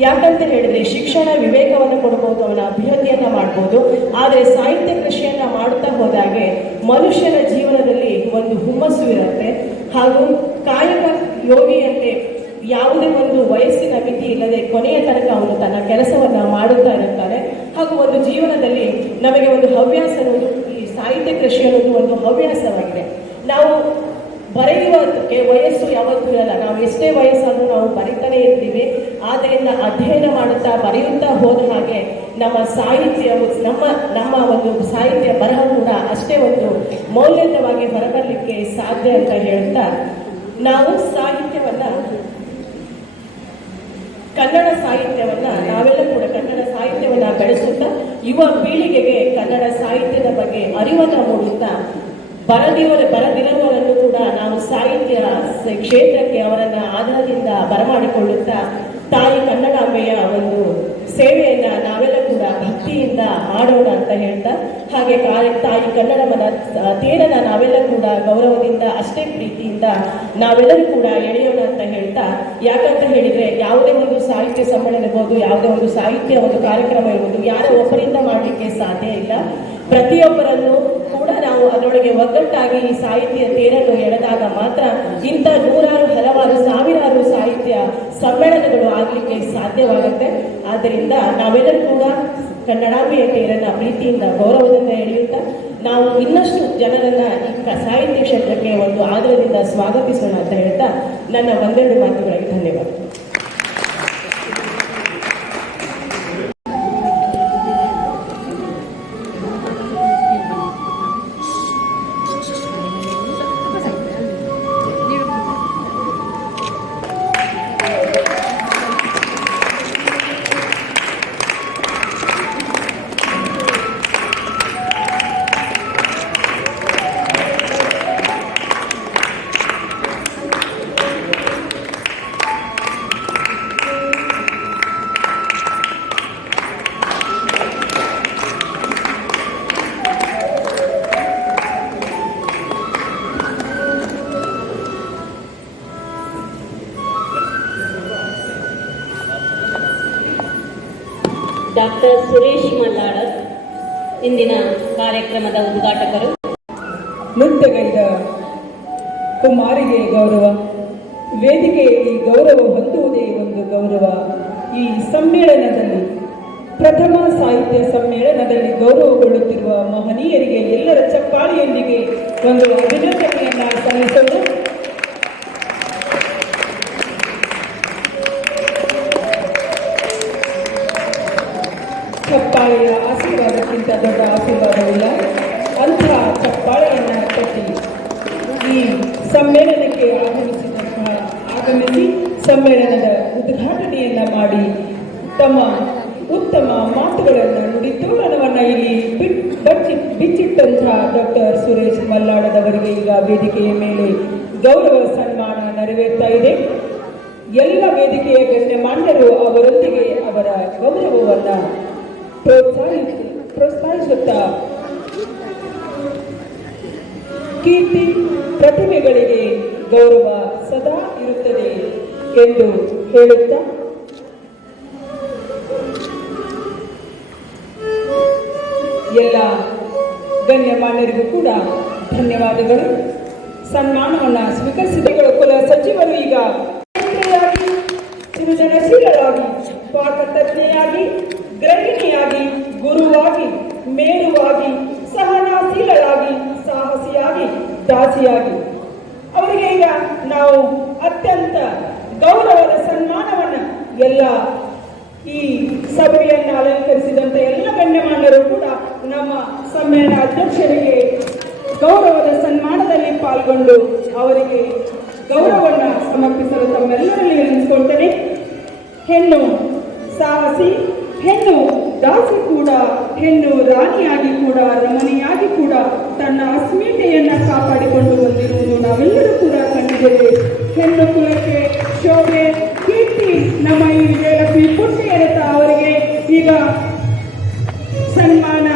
ಯಾಕಂತ ಹೇಳಿದ್ರೆ ಶಿಕ್ಷಣ ವಿವೇಕವನ್ನು ಕೊಡಬಹುದು, ಅವನ ಅಭಿವೃದ್ಧಿಯನ್ನ ಮಾಡ್ಬೋದು. ಆದರೆ ಸಾಹಿತ್ಯ ಕೃಷಿಯನ್ನ ಮಾಡುತ್ತಾ ಹೋದಾಗೆ ಮನುಷ್ಯನ ಜೀವನದಲ್ಲಿ ಒಂದು ಹುಮ್ಮಸ್ಸು ಇರುತ್ತೆ. ಹಾಗೂ ಕಾಯಕ ಯೋಗಿಯಂತೆ ಯಾವುದೇ ಒಂದು ವಯಸ್ಸಿನ ಮಿತಿ ಇಲ್ಲದೆ ಕೊನೆಯ ತನಕ ಅವನು ತನ್ನ ಕೆಲಸವನ್ನ ಮಾಡುತ್ತಾ ಇರುತ್ತಾನೆ. ಹಾಗೂ ಒಂದು ಜೀವನದಲ್ಲಿ ನಮಗೆ ಒಂದು ಹವ್ಯಾಸ ಅನ್ನೋದು, ಈ ಸಾಹಿತ್ಯ ಕೃಷಿ ಅನ್ನೋದು ಒಂದು ಹವ್ಯಾಸವಾಗಿದೆ. ನಾವು ಬರೆಯುವುದಕ್ಕೆ ವಯಸ್ಸು ಯಾವತ್ತೂ ಇರಲ್ಲ. ನಾವು ಎಷ್ಟೇ ವಯಸ್ಸಾದರೂ ನಾವು ಬರೀತಾನೆ ಇರ್ತೀವಿ. ಆದ್ದರಿಂದ ಅಧ್ಯಯನ ಮಾಡುತ್ತಾ ಬರೆಯುತ್ತಾ ಹೋದ ಹಾಗೆ ನಮ್ಮ ಸಾಹಿತ್ಯವು ನಮ್ಮ ಒಂದು ಸಾಹಿತ್ಯ ಬರಹ ಕೂಡ ಅಷ್ಟೇ ಒಂದು ಮೌಲ್ಯಯುತವಾಗಿ ಹೊರಬರಲಿಕ್ಕೆ ಸಾಧ್ಯ ಅಂತ ಹೇಳ್ತಾ, ನಾವು ಕನ್ನಡ ಸಾಹಿತ್ಯವನ್ನ ನಾವೆಲ್ಲ ಕೂಡ ಕನ್ನಡ ಸಾಹಿತ್ಯವನ್ನ ಬೆಳೆಸುತ್ತಾ ಯುವ ಪೀಳಿಗೆಗೆ ಕನ್ನಡ ಸಾಹಿತ್ಯದ ಬಗ್ಗೆ ಅರಿವನ್ನು ಮೂಡುತ್ತಾ ಬರದಿರುವವರನ್ನು ಕೂಡ ನಾವು ಸಾಹಿತ್ಯ ಕ್ಷೇತ್ರಕ್ಕೆ ಅವರನ್ನ ಆಧಾರದಿಂದ ಬರಮಾಡಿಕೊಳ್ಳುತ್ತಾ ತಾಯಿ ಕನ್ನಡಾಂಬೆಯ ಒಂದು ಸೇವೆಯನ್ನ ನಾವೆಲ್ಲ ಕೂಡ ಭಕ್ತಿಯಿಂದ ಪ್ರೀತಿಯಿಂದ ಮಾಡೋಣ ಅಂತ ಹೇಳ್ತಾ, ಹಾಗೆ ತಾಯಿ ಕನ್ನಡವನ್ನ ತೇರನ ನಾವೆಲ್ಲ ಕೂಡ ಗೌರವದಿಂದ ಅಷ್ಟೇ ಪ್ರೀತಿಯಿಂದ ನಾವೆಲ್ಲರೂ ಕೂಡ ಎಳೆಯೋಣ ಅಂತ ಹೇಳ್ತಾ, ಯಾಕಂತ ಹೇಳಿದ್ರೆ ಯಾವುದೇ ಒಂದು ಸಾಹಿತ್ಯ ಸಮ್ಮೇಳನ ಇರ್ಬೋದು, ಯಾವುದೇ ಒಂದು ಸಾಹಿತ್ಯ ಒಂದು ಕಾರ್ಯಕ್ರಮ ಇರ್ಬೋದು, ಯಾರೋ ಒಬ್ಬರಿಂದ ಮಾಡಲಿಕ್ಕೆ ಸಾಧ್ಯ ಇಲ್ಲ. ಪ್ರತಿಯೊಬ್ಬರನ್ನು ಕೂಡ ನಾವು ಅದರೊಳಗೆ ಒಗ್ಗಟ್ಟಾಗಿ ಈ ಸಾಹಿತ್ಯ ತೇರನ್ನು ಎಳೆದಾಗ ಮಾತ್ರ ಇಂಥ ನೂರಾರು ಹಲವಾರು ಸಾವಿರಾರು ಸಾಹಿತ್ಯ ಸಮ್ಮೇಳನಗಳು ಆಗಲಿಕ್ಕೆ ಸಾಧ್ಯವಾಗುತ್ತೆ. ಆದ್ದರಿಂದ ನಾವೆಲ್ಲರೂ ಕೂಡ ಕನ್ನಡಾಂಬೆಯ ತೇರನ್ನ ಪ್ರೀತಿಯಿಂದ ಗೌರವದಿಂದ ಎಳೆಯುತ್ತಾ ನಾವು ಇನ್ನಷ್ಟು ಜನರನ್ನ ಈ ಸಾಹಿತ್ಯ ಕ್ಷೇತ್ರಕ್ಕೆ ಒಂದು ಆದರದಿಂದ ಸ್ವಾಗತಿಸೋಣ ಅಂತ ಹೇಳ್ತಾ ನನ್ನ ಒಂದೆರಡು ಮಾತುಗಳಿಗೆ ಧನ್ಯವಾದ. ಡಾಕ್ಟರ್ ಸುರೇಶ್ ಮಲ್ಲಾಡ ಇಂದಿನ ಕಾರ್ಯಕ್ರಮದ ಉದ್ಘಾಟಕರು. ನೃತ್ಯಗೈದ ಕುಮಾರಿಗೆ ಗೌರವ, ವೇದಿಕೆಯಲ್ಲಿ ಗೌರವ ಹೊಂದುವುದೇ ಒಂದು ಗೌರವ. ಈ ಸಮ್ಮೇಳನದಲ್ಲಿ ಪ್ರಥಮ ಸಾಹಿತ್ಯ ಸಮ್ಮೇಳನದಲ್ಲಿ ಗೌರವಗೊಳ್ಳುತ್ತಿರುವ ಮಹನೀಯರಿಗೆ ಎಲ್ಲರ ಚಪ್ಪಾಳಿಯೊಂದಿಗೆ ಒಂದು ಅಭಿನಂದನೆಯನ್ನ ಸಲ್ಲಿಸೋದು. ಚಪ್ಪಾಳೆಯ ಆಶೀರ್ವಾದಕ್ಕಿಂತ ದೊಡ್ಡ ಆಶೀರ್ವಾದವಿಲ್ಲ. ಅಂತಹ ಚಪ್ಪಾಳೆಯನ್ನ ಕಟ್ಟಿ ಈ ಸಮ್ಮೇಳನಕ್ಕೆ ಆಗಮಿಸಿ ಸಮ್ಮೇಳನದ ಉದ್ಘಾಟನೆಯನ್ನ ಮಾಡಿ ತಮ್ಮ ಉತ್ತಮ ಮಾತುಗಳನ್ನು ನುಡಿ ತೋರಣವನ್ನ ಇಲ್ಲಿ ಬಿಚ್ಚಿಟ್ಟಂತಹ ಡಾಕ್ಟರ್ ಸುರೇಶ್ ಮಲ್ಲಾಡದವರಿಗೆ ಈಗ ವೇದಿಕೆಯ ಮೇಲೆ ಗೌರವ ಸನ್ಮಾನ ನೆರವೇರ್ತಾ ಇದೆ. ಎಲ್ಲ ವೇದಿಕೆಯ ಗಣ್ಯಮಾನ್ಯರು ಅವರೊಂದಿಗೆ ಅವರ ಗೌರವವನ್ನ ಪ್ರೋತ್ಸಾಹಿಸುತ್ತಾ ಕೀರ್ತಿ ಪ್ರತಿಭೆಗಳಿಗೆ ಗೌರವ ಸದಾ ಇರುತ್ತದೆ ಎಂದು ಹೇಳುತ್ತಾ ಎಲ್ಲ ಗಣ್ಯಮಾನ್ಯರಿಗೂ ಕೂಡ ಧನ್ಯವಾದಗಳು. ಸನ್ಮಾನವನ್ನ ಸ್ವೀಕರಿಸಿದ ಕುಲ ಸಚಿವರು ಈಗ ಸೃಜನಶೀಲರಾಗಿ, ಪಾಕತಜ್ಞೆಯಾಗಿ, ಗೃಹಿಣಿಯಾಗಿ, ಗುರುವಾಗಿ, ಮೇಲುವಾಗಿ, ಸಹನಾಶೀಲರಾಗಿ, ಸಾಹಸಿಯಾಗಿ, ದಾಸಿಯಾಗಿ ಅವರಿಗೆ ಈಗ ನಾವು ಅತ್ಯಂತ ಗೌರವದ ಸನ್ಮಾನವನ್ನ ಎಲ್ಲ ಈ ಸಭೆಯನ್ನು ಅಲಂಕರಿಸಿದಂತ ಎಲ್ಲ ಗಣ್ಯಮಾನ್ಯರು ಕೂಡ ನಮ್ಮ ಸಮ್ಮೇಳನ ಅಧ್ಯಕ್ಷರಿಗೆ ಗೌರವದ ಸನ್ಮಾನದಲ್ಲಿ ಪಾಲ್ಗೊಂಡು ಅವರಿಗೆ ಗೌರವವನ್ನು ಸಮರ್ಪಿಸಲು ತಮ್ಮೆಲ್ಲರಲ್ಲಿ ನೆನೆಸಿಕೊಳ್ತೇನೆ. ಹೆಣ್ಣು ಸಾಹಸಿ, ಹೆಣ್ಣು ದಾಸಿ ಕೂಡ, ಹೆಣ್ಣು ರಾಣಿಯಾಗಿ ಕೂಡ, ರಮಣಿಯಾಗಿ ಕೂಡ ತನ್ನ ಅಸ್ಮಿತೆಯನ್ನ ಕಾಪಾಡಿಕೊಂಡು ಬಂದಿರುವುದು ನಾವೆಲ್ಲರೂ ಕೂಡ ಕಂಡಿದ್ದೇವೆ. ಹೆಣ್ಣು ಕುಲಕ್ಕೆ ಶೋಭೆ, ಕೀರ್ತಿ ನಮ್ಮ ಈ ವಿಜಯಲಕ್ಷ್ಮಿ ಪುಣ್ಯರತ ಅವರಿಗೆ ಈಗ ಸನ್ಮಾನ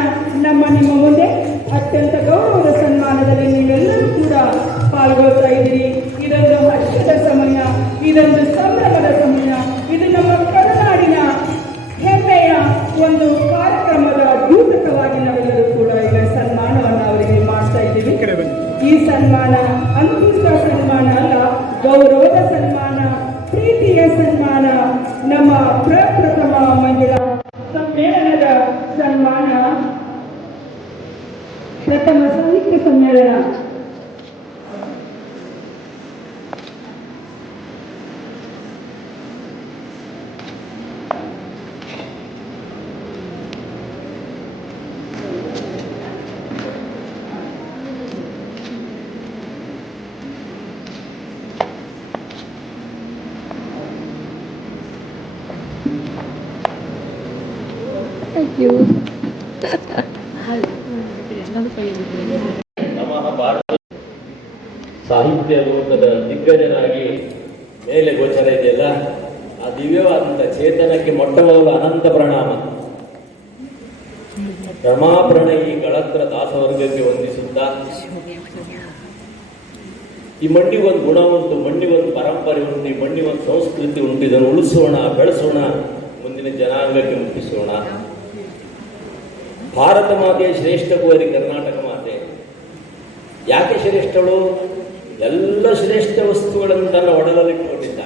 ನಿಮ್ಮ ಮುಂದೆ ಅತ್ಯಂತ ಗೌರವದ ಸನ್ಮಾನದಲ್ಲಿ ನೀವೆಲ್ಲರೂ ಕೂಡ ಪಾಲ್ಗೊಳ್ತಾ ಇದ್ದೀರಿ. ಇದೊಂದು ಹರ್ಷದ ಸಮಯ, ಇದೊಂದು ಸಂಭ್ರಮದ ಸಮಯ. ಇದು ನಮ್ಮ ಕರುನಾಡಿನ ಹೆಮ್ಮೆಯ ಒಂದು ಕಾರ್ಯಕ್ರಮದ ದ್ಯೂತಕವಾಗಿ ನಾವೆಲ್ಲರೂ ಕೂಡ ಈಗ ಸನ್ಮಾನವನ್ನು ಅವರಿಗೆ ಮಾಡ್ತಾ ಇದ್ದೀವಿ. ಈ ಸನ್ಮಾನ ಅಂತಿಮ ಸನ್ಮಾನ ಅಲ್ಲ, ಗೌರವದ ಸನ್ಮಾನ, ಪ್ರೀತಿಯ ಸನ್ಮಾನ. ನಮ್ಮ ಪ್ರಪ್ರಥಮ ಮಹಿಳಾ ಸಮ್ಮೇಳನದ ಸನ್ಮಾನ, ಪ್ರಥಮ ಸಾಹಿತ್ಯ ಸಮ್ಮೇಳನ ನಮ್ಮ ಭಾರತ ಸಾಹಿತ್ಯ ಲೋಕದ ದಿಗ್ಗಜರಾಗಿ ಮೇಲೆ ಗೋಚರ ಇದೆಯಲ್ಲ, ಆ ದಿವ್ಯವಾದಂಥ ಚೇತನಕ್ಕೆ ಮೊಟ್ಟ ಮೊದಲು ಅನಂತ ಪ್ರಣಾಮ. ರಮಾಪ್ರಣಯಿ ಗಳತ್ರ ದಾಸವರ್ಗಕ್ಕೆ ವಂದಿಸುತ್ತಾ, ಈ ಮಣ್ಣಿಗೊಂದು ಗುಣ ಉಂಟು, ಮಣ್ಣಿಗೊಂದು ಪರಂಪರೆ ಉಂಟು, ಈ ಮಣ್ಣಿಗೊಂದು ಸಂಸ್ಕೃತಿ ಉಂಟು. ಇದನ್ನು ಉಳಿಸೋಣ, ಬೆಳೆಸೋಣ, ಮುಂದಿನ ಜನಾಂಗಕ್ಕೆ ಮುಟ್ಟಿಸೋಣ. ಭಾರತ ಮಾತೆಯ ಶ್ರೇಷ್ಠ ಕುವರಿ ಕರ್ನಾಟಕ ಮಾತೆ. ಯಾಕೆ ಶ್ರೇಷ್ಠಳು? ಎಲ್ಲ ಶ್ರೇಷ್ಠ ವಸ್ತುಗಳನ್ನು ತನ್ನ ಒಡಲಲ್ಲಿಟ್ಟುಕೊಂಡಿದ್ದ.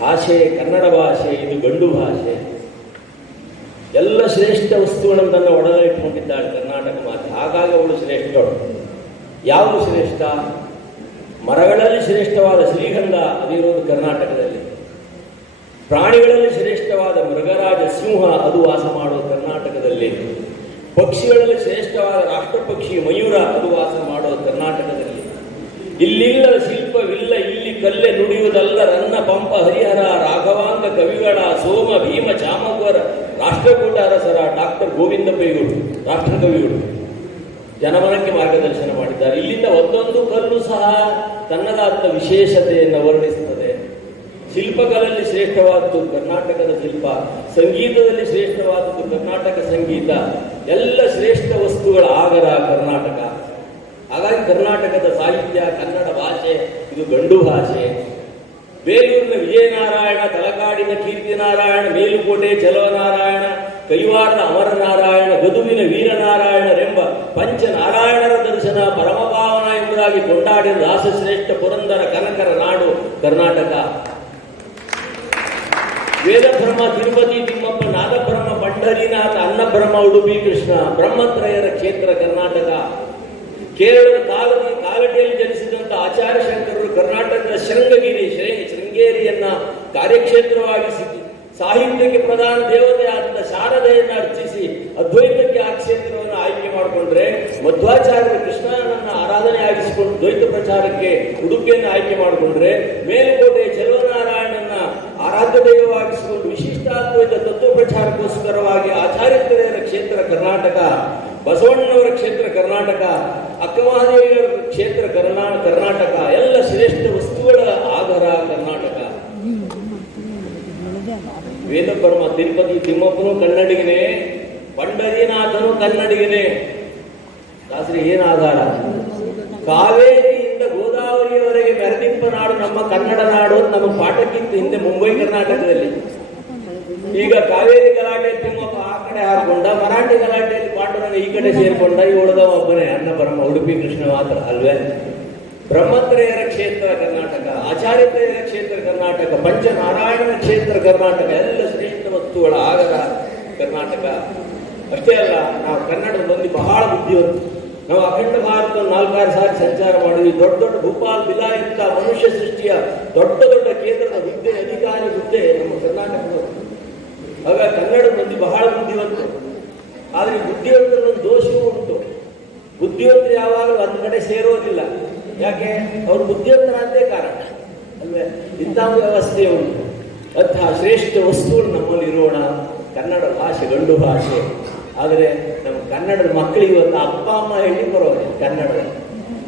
ಭಾಷೆ ಕನ್ನಡ ಭಾಷೆ, ಇದು ಗಂಡು ಭಾಷೆ. ಎಲ್ಲ ಶ್ರೇಷ್ಠ ವಸ್ತುಗಳನ್ನು ತನ್ನ ಒಡಲಲ್ಲಿಟ್ಟುಕೊಂಡಿದ್ದಾಳೆ ಕರ್ನಾಟಕ ಮಾತೆ. ಹಾಗಾಗಿ ಅವಳು ಶ್ರೇಷ್ಠಳು. ಯಾವುದು ಶ್ರೇಷ್ಠ? ಮರಗಳಲ್ಲಿ ಶ್ರೇಷ್ಠವಾದ ಶ್ರೀಗಂಧ ಅದಿರೋದು ಕರ್ನಾಟಕದಲ್ಲಿ. ಪ್ರಾಣಿಗಳಲ್ಲಿ ಶ್ರೇಷ್ಠವಾದ ಮೃಗರಾಜ ಸಿಂಹ ಅದು ವಾಸ ಮಾಡುವ ಕರ್ನಾಟಕದಲ್ಲಿ. ಪಕ್ಷಿಗಳಲ್ಲಿ ಶ್ರೇಷ್ಠವಾದ ರಾಷ್ಟ್ರಪಕ್ಷಿ ಮಯೂರ ಅದು ವಾಸ ಮಾಡುವ ಕರ್ನಾಟಕದಲ್ಲಿ. ಇಲ್ಲಿಲ್ಲದ ಶಿಲ್ಪವಿಲ್ಲ, ಇಲ್ಲಿ ಕಲ್ಲೆ ನುಡಿಯುವುದಲ್ಲ ರನ್ನ ಪಂಪ ಹರಿಹರ ರಾಘವಾಂಗ ಕವಿಗಳ ಸೋಮ ಭೀಮ ಚಾಮಕವರ ರಾಷ್ಟ್ರಕೂಟ ಅರಸರ ಡಾಕ್ಟರ್ ಗೋವಿಂದ ಪೈಗಳು ರಾಷ್ಟ್ರಕವಿಗಳು ಜನಮನಕ್ಕೆ ಮಾರ್ಗದರ್ಶನ ಮಾಡಿದ್ದಾರೆ. ಇಲ್ಲಿಂದ ಒಂದೊಂದು ಕಲ್ಲು ಸಹ ತನ್ನದಾದ ವಿಶೇಷತೆಯನ್ನು ವರ್ಣಿಸುತ್ತದೆ. ಶಿಲ್ಪಗಳಲ್ಲಿ ಶ್ರೇಷ್ಠವಾದದ್ದು ಕರ್ನಾಟಕದ ಶಿಲ್ಪ, ಸಂಗೀತದಲ್ಲಿ ಶ್ರೇಷ್ಠವಾದದ್ದು ಕರ್ನಾಟಕ ಸಂಗೀತ, ಎಲ್ಲ ಶ್ರೇಷ್ಠ ವಸ್ತುಗಳ ಆಗರ ಕರ್ನಾಟಕ. ಹಾಗಾಗಿ ಕರ್ನಾಟಕದ ಸಾಹಿತ್ಯ, ಕನ್ನಡ ಭಾಷೆ ಇದು ಗಂಡು ಭಾಷೆ. ಬೇಲೂರಿನ ವಿಜಯನಾರಾಯಣ, ತಲಕಾಡಿನ ಕೀರ್ತಿನಾರಾಯಣ, ಮೇಲುಕೋಟೆ ಚಲವನಾರಾಯಣ, ಕೈವಾರದ ಅಮರನಾರಾಯಣ, ಗದುವಿನ ವೀರನಾರಾಯಣರೆಂಬ ಪಂಚನಾರಾಯಣರ ದರ್ಶನ ಪರಮಪಾವನ ಎಂಬುದಾಗಿ ಕೊಂಡಾಡಿದ ದಾಸಶ್ರೇಷ್ಠ ಪುರಂದರ ಕನಕರ ನಾಡು ಕರ್ನಾಟಕ. ವೇದಬ್ರಹ್ಮ ತಿರುಪತಿ ತಿಮ್ಮಪ್ಪ, ನಾದಬ್ರಹ್ಮ ಪಂಢರಿನಾಥ, ಅನ್ನಬ್ರಹ್ಮ ಉಡುಪಿ ಕೃಷ್ಣ, ಬ್ರಹ್ಮತ್ರಯರ ಕ್ಷೇತ್ರ ಕರ್ನಾಟಕ. ಕೇರಳದ ಕಾಲಟಿಯಲ್ಲಿ ಜನಿಸಿದಂಥ ಆಚಾರ್ಯ ಶಂಕರರು ಕರ್ನಾಟಕದ ಶೃಂಗೇರಿಯನ್ನ ಕಾರ್ಯಕ್ಷೇತ್ರವಾಗಿಸಿ ಸಾಹಿತ್ಯಕ್ಕೆ ಪ್ರಧಾನ ದೇವತೆಯಾದ ಶಾರದೆಯನ್ನು ಅರ್ಚಿಸಿ ಅದ್ವೈತಕ್ಕೆ ಆ ಕ್ಷೇತ್ರವನ್ನು ಆಯ್ಕೆ ಮಾಡಿಕೊಂಡ್ರೆ, ಮಧ್ವಾಚಾರ್ಯರು ಕೃಷ್ಣನನ್ನ ಆರಾಧನೆ ಆಗಿಸಿಕೊಂಡು ದ್ವೈತ ಪ್ರಚಾರಕ್ಕೆ ಉಡುಪಿಯನ್ನು ಆಯ್ಕೆ ಮಾಡಿಕೊಂಡ್ರೆ, ಮೇಲುಕೋಟೆ ಚಲವನಾರಾಯಣನ ಆರಾಧ್ಯ ದೈವವಾಗಿಸಿಕೊಂಡು ವಿಶಿಷ್ಟಾದ್ವೈತ ತತ್ವ ಪ್ರಚಾರಕ್ಕೋಸ್ಕರವಾಗಿ ಆಚಾರ್ಯರ ಕ್ಷೇತ್ರ ಕರ್ನಾಟಕ, ಬಸವಣ್ಣನವರ ಕ್ಷೇತ್ರ ಕರ್ನಾಟಕ, ಅಕ್ಕಮಹಾದೇವಿಯವರ ಕ್ಷೇತ್ರ ಕರ್ನಾಟಕ, ಎಲ್ಲ ಶ್ರೇಷ್ಠ ವಸ್ತುಗಳ ಆಗರ ಕರ್ನಾಟಕ. ವೇದಬ್ರಹ್ಮ ತಿರುಪತಿ ತಿಮ್ಮಪ್ಪನು ಕನ್ನಡಿಗನೇ, ಪಂಡರಿನಾಥನು ಕನ್ನಡಿಗನೇ. ದಾಸರಿ ಏನ್ ಆಧಾರ? ಕಾವೇರಿಯಿಂದ ಗೋದಾವರಿಯವರೆಗೆ ಮೆರೆದಿಪ್ಪ ನಾಡು ನಮ್ಮ ಕನ್ನಡ ನಾಡು ಅಂತ ನಮ್ಮ ಪಾಠಕ್ಕಿಂತ ಹಿಂದೆ ಮುಂಬೈ ಕರ್ನಾಟಕದಲ್ಲಿ. ಈಗ ಕಾವೇರಿ ಗಲಾಟೆ ತಿಮ್ಮಪ್ಪ ಆ ಕಡೆ ಹಾಕೊಂಡ, ಮರಾಠಿ ಗಲಾಟೆಯಲ್ಲಿ ಪಾಂಡುರಂಗ ಈ ಕಡೆ ಸೇರ್ಕೊಂಡ, ಈ ಉಳಿದವ ಒಬ್ಬನೇ ಅನ್ನಬ್ರಹ್ಮ ಉಡುಪಿ ಕೃಷ್ಣ ಮಾತ್ರ ಅಲ್ವೇ. ಬ್ರಹ್ಮತ್ರಯರ ಕ್ಷೇತ್ರ ಕರ್ನಾಟಕ, ಆಚಾರ್ಯತ್ರಯರ ಕ್ಷೇತ್ರ ಕರ್ನಾಟಕ, ಪಂಚನಾರಾಯಣನ ಕ್ಷೇತ್ರ ಕರ್ನಾಟಕ, ಎಲ್ಲ ಶ್ರೇಷ್ಠ ವಸ್ತುಗಳ ಆಗರ ಕರ್ನಾಟಕ. ಅಷ್ಟೇ ಅಲ್ಲ, ನಾವು ಕನ್ನಡದ ಮಂದಿ ಬಹಳ ಬುದ್ಧಿವಂತ. ನಾವು ಅಖಂಡ ಭಾರತ 4-6 ಸಾರಿ ಸಂಚಾರ ಮಾಡಿದ್ವಿ. ದೊಡ್ಡ ದೊಡ್ಡ ಭೂಪಾಲ್ ಬಿಲಾಯಿತ ಮನುಷ್ಯ ಸೃಷ್ಟಿಯ ದೊಡ್ಡ ದೊಡ್ಡ ಕೇಂದ್ರದ ಹುದ್ದೆ, ಅಧಿಕಾರಿ ಹುದ್ದೆ ನಮ್ಮ ಕರ್ನಾಟಕದ. ಆಗ ಕನ್ನಡದ ಮಂದಿ ಬಹಳ ಬುದ್ಧಿವಂತರು. ಆದ್ರೆ ಬುದ್ಧಿವಂತರೊಂದು ದೋಷವೂ ಉಂಟು. ಬುದ್ಧಿವಂತರು ಯಾವಾಗಲೂ ಒಂದ್ ಕಡೆ ಸೇರೋದಿಲ್ಲ. ಯಾಕೆ? ಅವರು ಬುದ್ಧಿವಂತರಾದ್ದೇ ಕಾರಣ ಅಲ್ವೇ. ಇಂಥ ವ್ಯವಸ್ಥೆ ಉಂಟು. ಅಂತಹ ಶ್ರೇಷ್ಠ ವಸ್ತುಗಳು ನಮ್ಮಲ್ಲಿ ಇರೋಣ. ಕನ್ನಡ ಭಾಷೆ ಗಂಡು ಭಾಷೆ. ಆದರೆ ನಮ್ಮ ಕನ್ನಡದ ಮಕ್ಕಳಿಗೆ ಇವತ್ತು ಅಪ್ಪ ಅಮ್ಮ ಹೇಳಿ ಬರೋದಿಲ್ಲ ಕನ್ನಡ.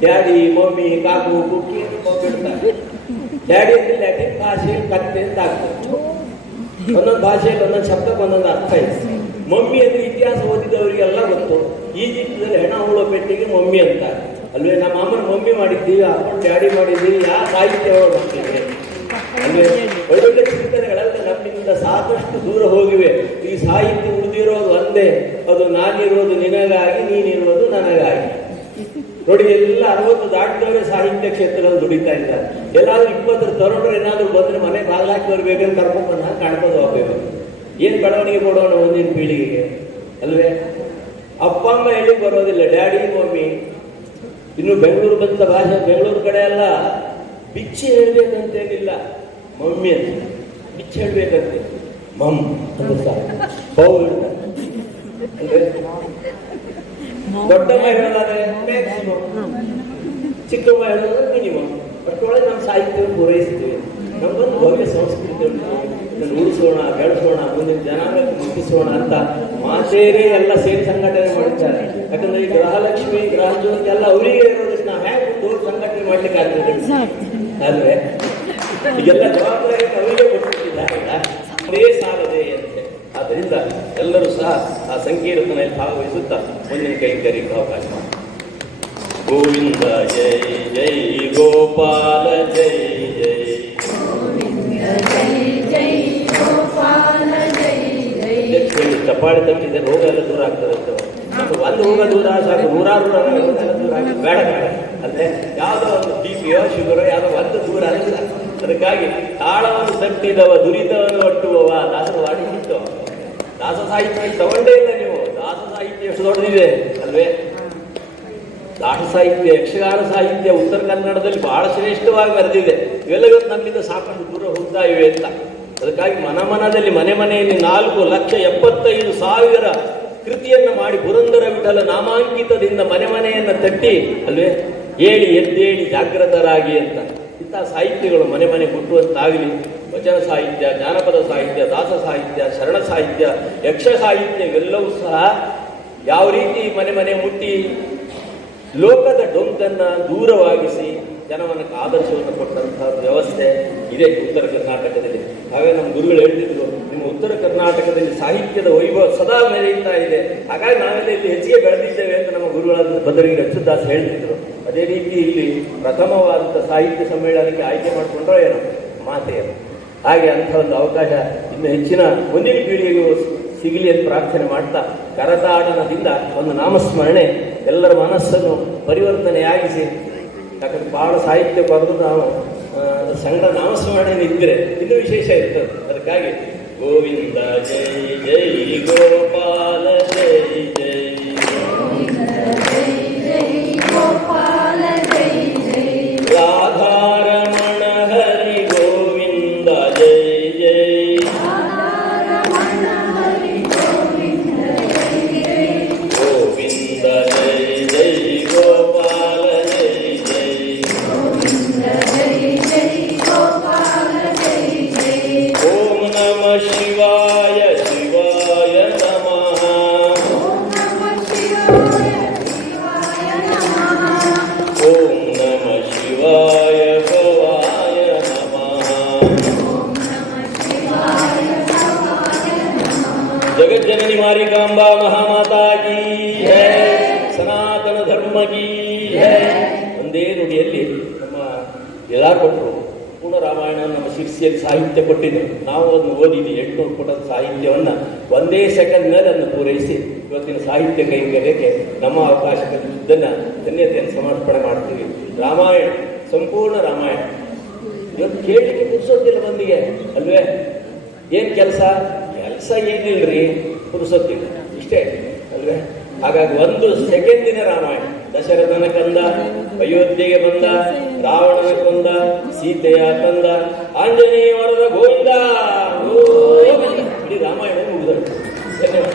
ಡ್ಯಾಡಿ ಮಮ್ಮಿ ಕಾಕು ಕುಕ್ಕಿ ಹೋಗ್ಬಿಡ್ತಾರೆ. ಡ್ಯಾಡಿ ಅಂದ್ರೆ ಲ್ಯಾಟಿನ್ ಭಾಷೆ ಕತ್ತೆ ಅಂತ ಆಗ್ತದೆ. ಒಂದೊಂದು ಭಾಷೆಯಲ್ಲಿ ಒಂದೊಂದು ಶಬ್ದಕ್ಕೆ ಒಂದೊಂದು ಅರ್ಥ ಇದೆ. ಮಮ್ಮಿ ಅಂದ್ರೆ ಇತಿಹಾಸ ಓದಿದವರಿಗೆಲ್ಲ ಗೊತ್ತು. ಈಜಿಪ್ಟದಲ್ಲಿ ಹೆಣ ಹುಳೋ ಪೆಟ್ಟಿಗೆ ಮಮ್ಮಿ ಅಂತ ಅಲ್ವೇ. ನಮ್ಮ ಅಮ್ಮನ ಮಮ್ಮಿ ಮಾಡಿದ್ದೀವಿ, ಅಪ್ಪನ ಡ್ಯಾಡಿ ಮಾಡಿದ್ದೀವಿ. ಯಾವ ಸಾಹಿತ್ಯ ಮಾಡ್ತೀವಿ ಅಲ್ವೇ. ಒಳ್ಳೊಳ್ಳೆ ಚಿಂತನೆಗಳೆಲ್ಲ ನಮ್ಮಿಂದ ಸಾಕಷ್ಟು ದೂರ ಹೋಗಿವೆ. ಈ ಸಾಹಿತ್ಯ ಉಳಿದಿರೋದು ಒಂದೇ, ಅದು ನಾನಿರೋದು ನಿನಗಾಗಿ, ನೀನಿರೋದು ನನಗಾಗಿ. ನೋಡಿ, ಎಲ್ಲ 60 ದಾಟಿದವರೇ ಸಾಹಿತ್ಯ ಕ್ಷೇತ್ರದಲ್ಲಿ ದುಡಿತಾ ಇದ್ದಾರೆ. ಎಲ್ಲಾದ್ರೂ 20 ತರುಣರು ಏನಾದ್ರು ಬಂದ್ರೆ ಮನೆ ಬಾಗಿಲಾಕಿ ಬರ್ಬೇಕಂತ ಕರ್ಕೊಂಡ್ಬಂದ ಕಾಣ್ಬೋದು ಹೋಗ್ಬೇಕು. ಏನ್ ಬೆಳವಣಿಗೆ ಕೊಡೋಣ ಮುಂದಿನ ಪೀಳಿಗೆಗೆ ಅಲ್ವೇ. ಅಪ್ಪ ಅಮ್ಮ ಹೇಳಿ ಬರೋದಿಲ್ಲ, ಡ್ಯಾಡಿ ಮಮ್ಮಿ. ಇನ್ನು ಬೆಂಗಳೂರು ಬಂದ ಭಾಷೆ, ಬೆಂಗಳೂರು ಕಡೆ ಎಲ್ಲ ಬಿಚ್ಚಿ ಹೇಳ್ಬೇಕಂತೇನಿಲ್ಲ, ಮಮ್ಮಿ ಅಂತ ಬಿಚ್ಚಿ ಹೇಳ್ಬೇಕಂತೆ. ಮಮ್ ಅಂದ್ರೆ ಸಾಕು ಅಂದ್ರೆ ದೊಡ್ಡ ಹೇಳೋದಾದ್ರೆ ಮ್ಯಾಕ್ಸಿಮಮ್, ಚಿಕ್ಕ ಹೇಳೋದಾದ್ರೆ ಮಿನಿಮಮ್. ಒಟ್ಟೊಳಗೆ ನಮ್ಮ ಸಾಹಿತ್ಯ ಪೂರೈಸ್ತೀವಿ. ನಮ್ಗೊಂದು ಭವ್ಯ ಸಂಸ್ಕೃತಿ ಉಂಟು. ಇದನ್ನು ಉಳಿಸೋಣ, ಬೆಳೆಸೋಣ, ಮುಂದಿನ ಜನಾಂಗಕ್ಕೆ ಮುಟ್ಟಿಸೋಣ ಅಂತ ಮಾತೇರೇ ಎಲ್ಲ ಸೇರಿ ಸಂಘಟನೆ ಮಾಡ್ತಾರೆ. ಯಾಕಂದ್ರೆ ಈ ಗೃಹಲಕ್ಷ್ಮಿ, ಗೃಹಜ್ಯೋತಿ ಎಲ್ಲ ಅವರಿಗೆ ಇರೋದಕ್ಕೆ ನಾವು ಹೇಗೆ ಮುಂದೆ ಸಂಘಟನೆ ಮಾಡ್ಲಿಕ್ಕೆ ಆಗ್ತದೆ ಅಲ್ವೇ. ಈಗೆಲ್ಲ ಜವಾಬ್ದಾರಿ ಅವರಿಗೆ ಕೊಟ್ಟಿದ್ದಾರೆ. ಅದೇ ಸಾಲದೆ ಅಂತೆ. ಆದ್ದರಿಂದ ಎಲ್ಲರೂ ಸಹ ಆ ಸಂಕೀರ್ತನೆಯಲ್ಲಿ ಭಾಗವಹಿಸುತ್ತಾ ಮುಂದಿನ ಕೈಂಕರ್ಯಕ್ಕೆ ಅವಕಾಶ ಮಾಡಿ. ಗೋವಿಂದ ಜೈ ಜೈ ಗೋಪಾಲ ಜೈ ಜೈ ಚಪ್ಪಾಳೆ ತಪ್ಪಿದೆ ರೋಗ ಎಲ್ಲ ದೂರ ಆಗ್ತದೆ ಅಂತ. ಒಂದು ರೋಗ ದೂರ ಸಾಕು, ನೂರಾರು ರೋಗ ದೂರ ಆಗಿ ಬೇಡ ಬೇಡ ಅಂದ್ರೆ ಯಾವುದೋ ಒಂದು BP-ಯೋ ಶುಗರೋ ಯಾವುದೋ ಒಂದು ದೂರ ಆಗಿಲ್ಲ. ಅದಕ್ಕಾಗಿ ತಾಳವನ್ನು ತಟ್ಟಿದವ ದುರಿತವನ್ನು ಒಟ್ಟುವವ ದಾಸವಾಡಿ ಇತ್ತು. ದಾಸ ಸಾಹಿತ್ಯ ತಗೊಂಡೇ ಇಲ್ಲ ನೀವು. ದಾಸ ಸಾಹಿತ್ಯ ಎಷ್ಟು ದೊಡ್ಡದಿದೆ ಅಲ್ವೇ? ದಾಸ ಸಾಹಿತ್ಯ, ಯಕ್ಷಗಾನ ಸಾಹಿತ್ಯ ಉತ್ತರ ಕನ್ನಡದಲ್ಲಿ ಬಹಳ ಶ್ರೇಷ್ಠವಾಗಿ ಬರೆದಿದೆ. ಇವೆಲ್ಲವೂ ನಮ್ಮಿಂದ ಸಾಕಷ್ಟು ದೂರ ಹೋಗ್ತಾ ಇವೆ ಅಂತ. ಅದಕ್ಕಾಗಿ ಮನದಲ್ಲಿ ಮನೆಯಲ್ಲಿ 4,75,000 ಕೃತಿಯನ್ನು ಮಾಡಿ ಪುರಂದರ ವಿಠಲ ನಾಮಾಂಕಿತದಿಂದ ಮನೆಯನ್ನು ತಟ್ಟಿ ಅಲ್ವೇ ಏಳಿ ಎದ್ದೇಳಿ ಜಾಗೃತರಾಗಿ ಅಂತ ಇಂತಹ ಸಾಹಿತ್ಯಗಳು ಮನೆ ಮುಟ್ಟುವಂತಾಗಲಿ. ವಚನ ಸಾಹಿತ್ಯ, ಜಾನಪದ ಸಾಹಿತ್ಯ, ದಾಸ ಸಾಹಿತ್ಯ, ಶರಣ ಸಾಹಿತ್ಯ, ಯಕ್ಷ ಸಾಹಿತ್ಯ ಇವೆಲ್ಲವೂ ಸಹ ಯಾವ ರೀತಿ ಮನೆ ಮುಟ್ಟಿ ಲೋಕದ ಡೊಂಕನ್ನು ದೂರವಾಗಿಸಿ ಜನವನ್ನು ಆದರ್ಶವನ್ನು ಕೊಟ್ಟಂತಹ ವ್ಯವಸ್ಥೆ ಇದೆ ಉತ್ತರ ಕರ್ನಾಟಕದಲ್ಲಿ. ಹಾಗಾಗಿ ನಮ್ಮ ಗುರುಗಳು ಹೇಳ್ತಿದ್ರು, ನಿಮ್ಮ ಉತ್ತರ ಕರ್ನಾಟಕದಲ್ಲಿ ಸಾಹಿತ್ಯದ ವೈಭವ ಸದಾ ಮೆರೆಯುತ್ತಾ ಇದೆ. ಹಾಗಾಗಿ ನಾವೆಲ್ಲ ಇಲ್ಲಿ ಹೆಚ್ಚಿಗೆ ಬೆಳೆದಿದ್ದೇವೆ ಅಂತ ನಮ್ಮ ಗುರುಗಳಾದ ಬದಲಿಗೆ ಅಚ್ಯುತದಾಸ್ ಹೇಳ್ತಿದ್ರು. ಅದೇ ರೀತಿ ಇಲ್ಲಿ ಪ್ರಥಮವಾದಂಥ ಸಾಹಿತ್ಯ ಸಮ್ಮೇಳನಕ್ಕೆ ಆಯ್ಕೆ ಮಾಡಿಕೊಂಡ್ರೋ ಏನೋ ಮಾತೆಯರು. ಹಾಗೆ ಅಂಥ ಒಂದು ಅವಕಾಶ ಇನ್ನು ಹೆಚ್ಚಿನ ಮುಂದಿನ ಪೀಳಿಗೆಗೂ ಸಿಗಲಿ ಅಂತ ಪ್ರಾರ್ಥನೆ ಮಾಡ್ತಾ, ಕರತಾಡನದಿಂದ ಒಂದು ನಾಮಸ್ಮರಣೆ ಎಲ್ಲರ ಮನಸ್ಸನ್ನು ಪರಿವರ್ತನೆಯಾಗಿಸಿ. ಯಾಕಂದ್ರೆ ಬಹಳ ಸಾಹಿತ್ಯ ಬರೆದು ನಾವು ಸಂಘ ನಾಮಸ್ಮರಣೆ ಇದ್ದರೆ ಇನ್ನೂ ವಿಶೇಷ ಇರ್ತದೆ. ಅದಕ್ಕಾಗಿ ಗೋವಿಂದ ಜೈ ಜೈ ಗೋಪಾಲ ಜೈ ಜೈ ರಾಧಾರಮಣ ಹರಿ ಗೋವಿಂದ ಜೈ ಜೈ ಗೋವಿಂದ ಜೈ ಜೈ ಗೋಪಾಲ ಜೈ ಜೈ ಓಂ ನಮ ಶಿವಾಯ ಶಿವಾಯ ನಮಃ ಓಂ ನಮ ಶಿವಾಯ ಭವಾಯ ನಮಃ ಜಗಜ್ಜನನಿ ಮಾರಿಕಾಂಬಾ ಮಹಾಮಾತಾ ಕೀ ಜೈ, ಸನಾತನ ಧರ್ಮ ಕೀ ಜೈ. ಒಂದೇ ನುಡಿಯಲ್ಲಿ ನಮ್ಮ ಎಲ್ಲ ಕೊಟ್ಟರು. ಪೂರ್ಣ ರಾಮಾಯಣ ನಮ್ಮ ಶಿರ್ಸಿಯಲ್ಲಿ ಸಾಹಿತ್ಯ ಕೊಟ್ಟಿದ್ದು ನಾವು ಅದನ್ನು ಓದಿದ್ವಿ. 800 ಪುಟದ ಸಾಹಿತ್ಯವನ್ನು ಒಂದೇ ಸೆಕೆಂಡ್ ಮೇಲೆ ಅದನ್ನು ಪೂರೈಸಿ ಇವತ್ತಿನ ಸಾಹಿತ್ಯ ಕೈಂಕರ್ಯಕ್ಕೆ ನಮ್ಮ ಅವಕಾಶದನ್ನು ಧನ್ಯತೆಯನ್ನು ಸಮರ್ಪಣೆ ಮಾಡ್ತೀವಿ. ರಾಮಾಯಣ, ಸಂಪೂರ್ಣ ರಾಮಾಯಣ ಇವತ್ತು ಕೇಳಲಿಕ್ಕೆ ಪುರುಸೊತ್ತಿಲ್ಲ ಮಂದಿಗೆ ಅಲ್ವೇ? ಏನು ಕೆಲಸ ಏನಿಲ್ಲರಿ, ಪುರುಸೊತ್ತಿಲ್ಲ ಇಷ್ಟೇ ಅಲ್ವೇ? ಹಾಗಾಗಿ 1 ಸೆಕೆಂಡಿನ ರಾಮಾಯಣ. ದಶರಥನ ಕಂದ, ಅಯೋಧ್ಯೆಗೆ ಬಂದ, ರಾವಣನ ಕೊಂದ, ಸೀತೆಯ ತಂದ, ಆಂಜನೇಯ ವರದ ಗೋವಿಂದ, ಇಡೀ ರಾಮಾಯಣ ಮುಗಿದಳು. ಧನ್ಯವಾದ.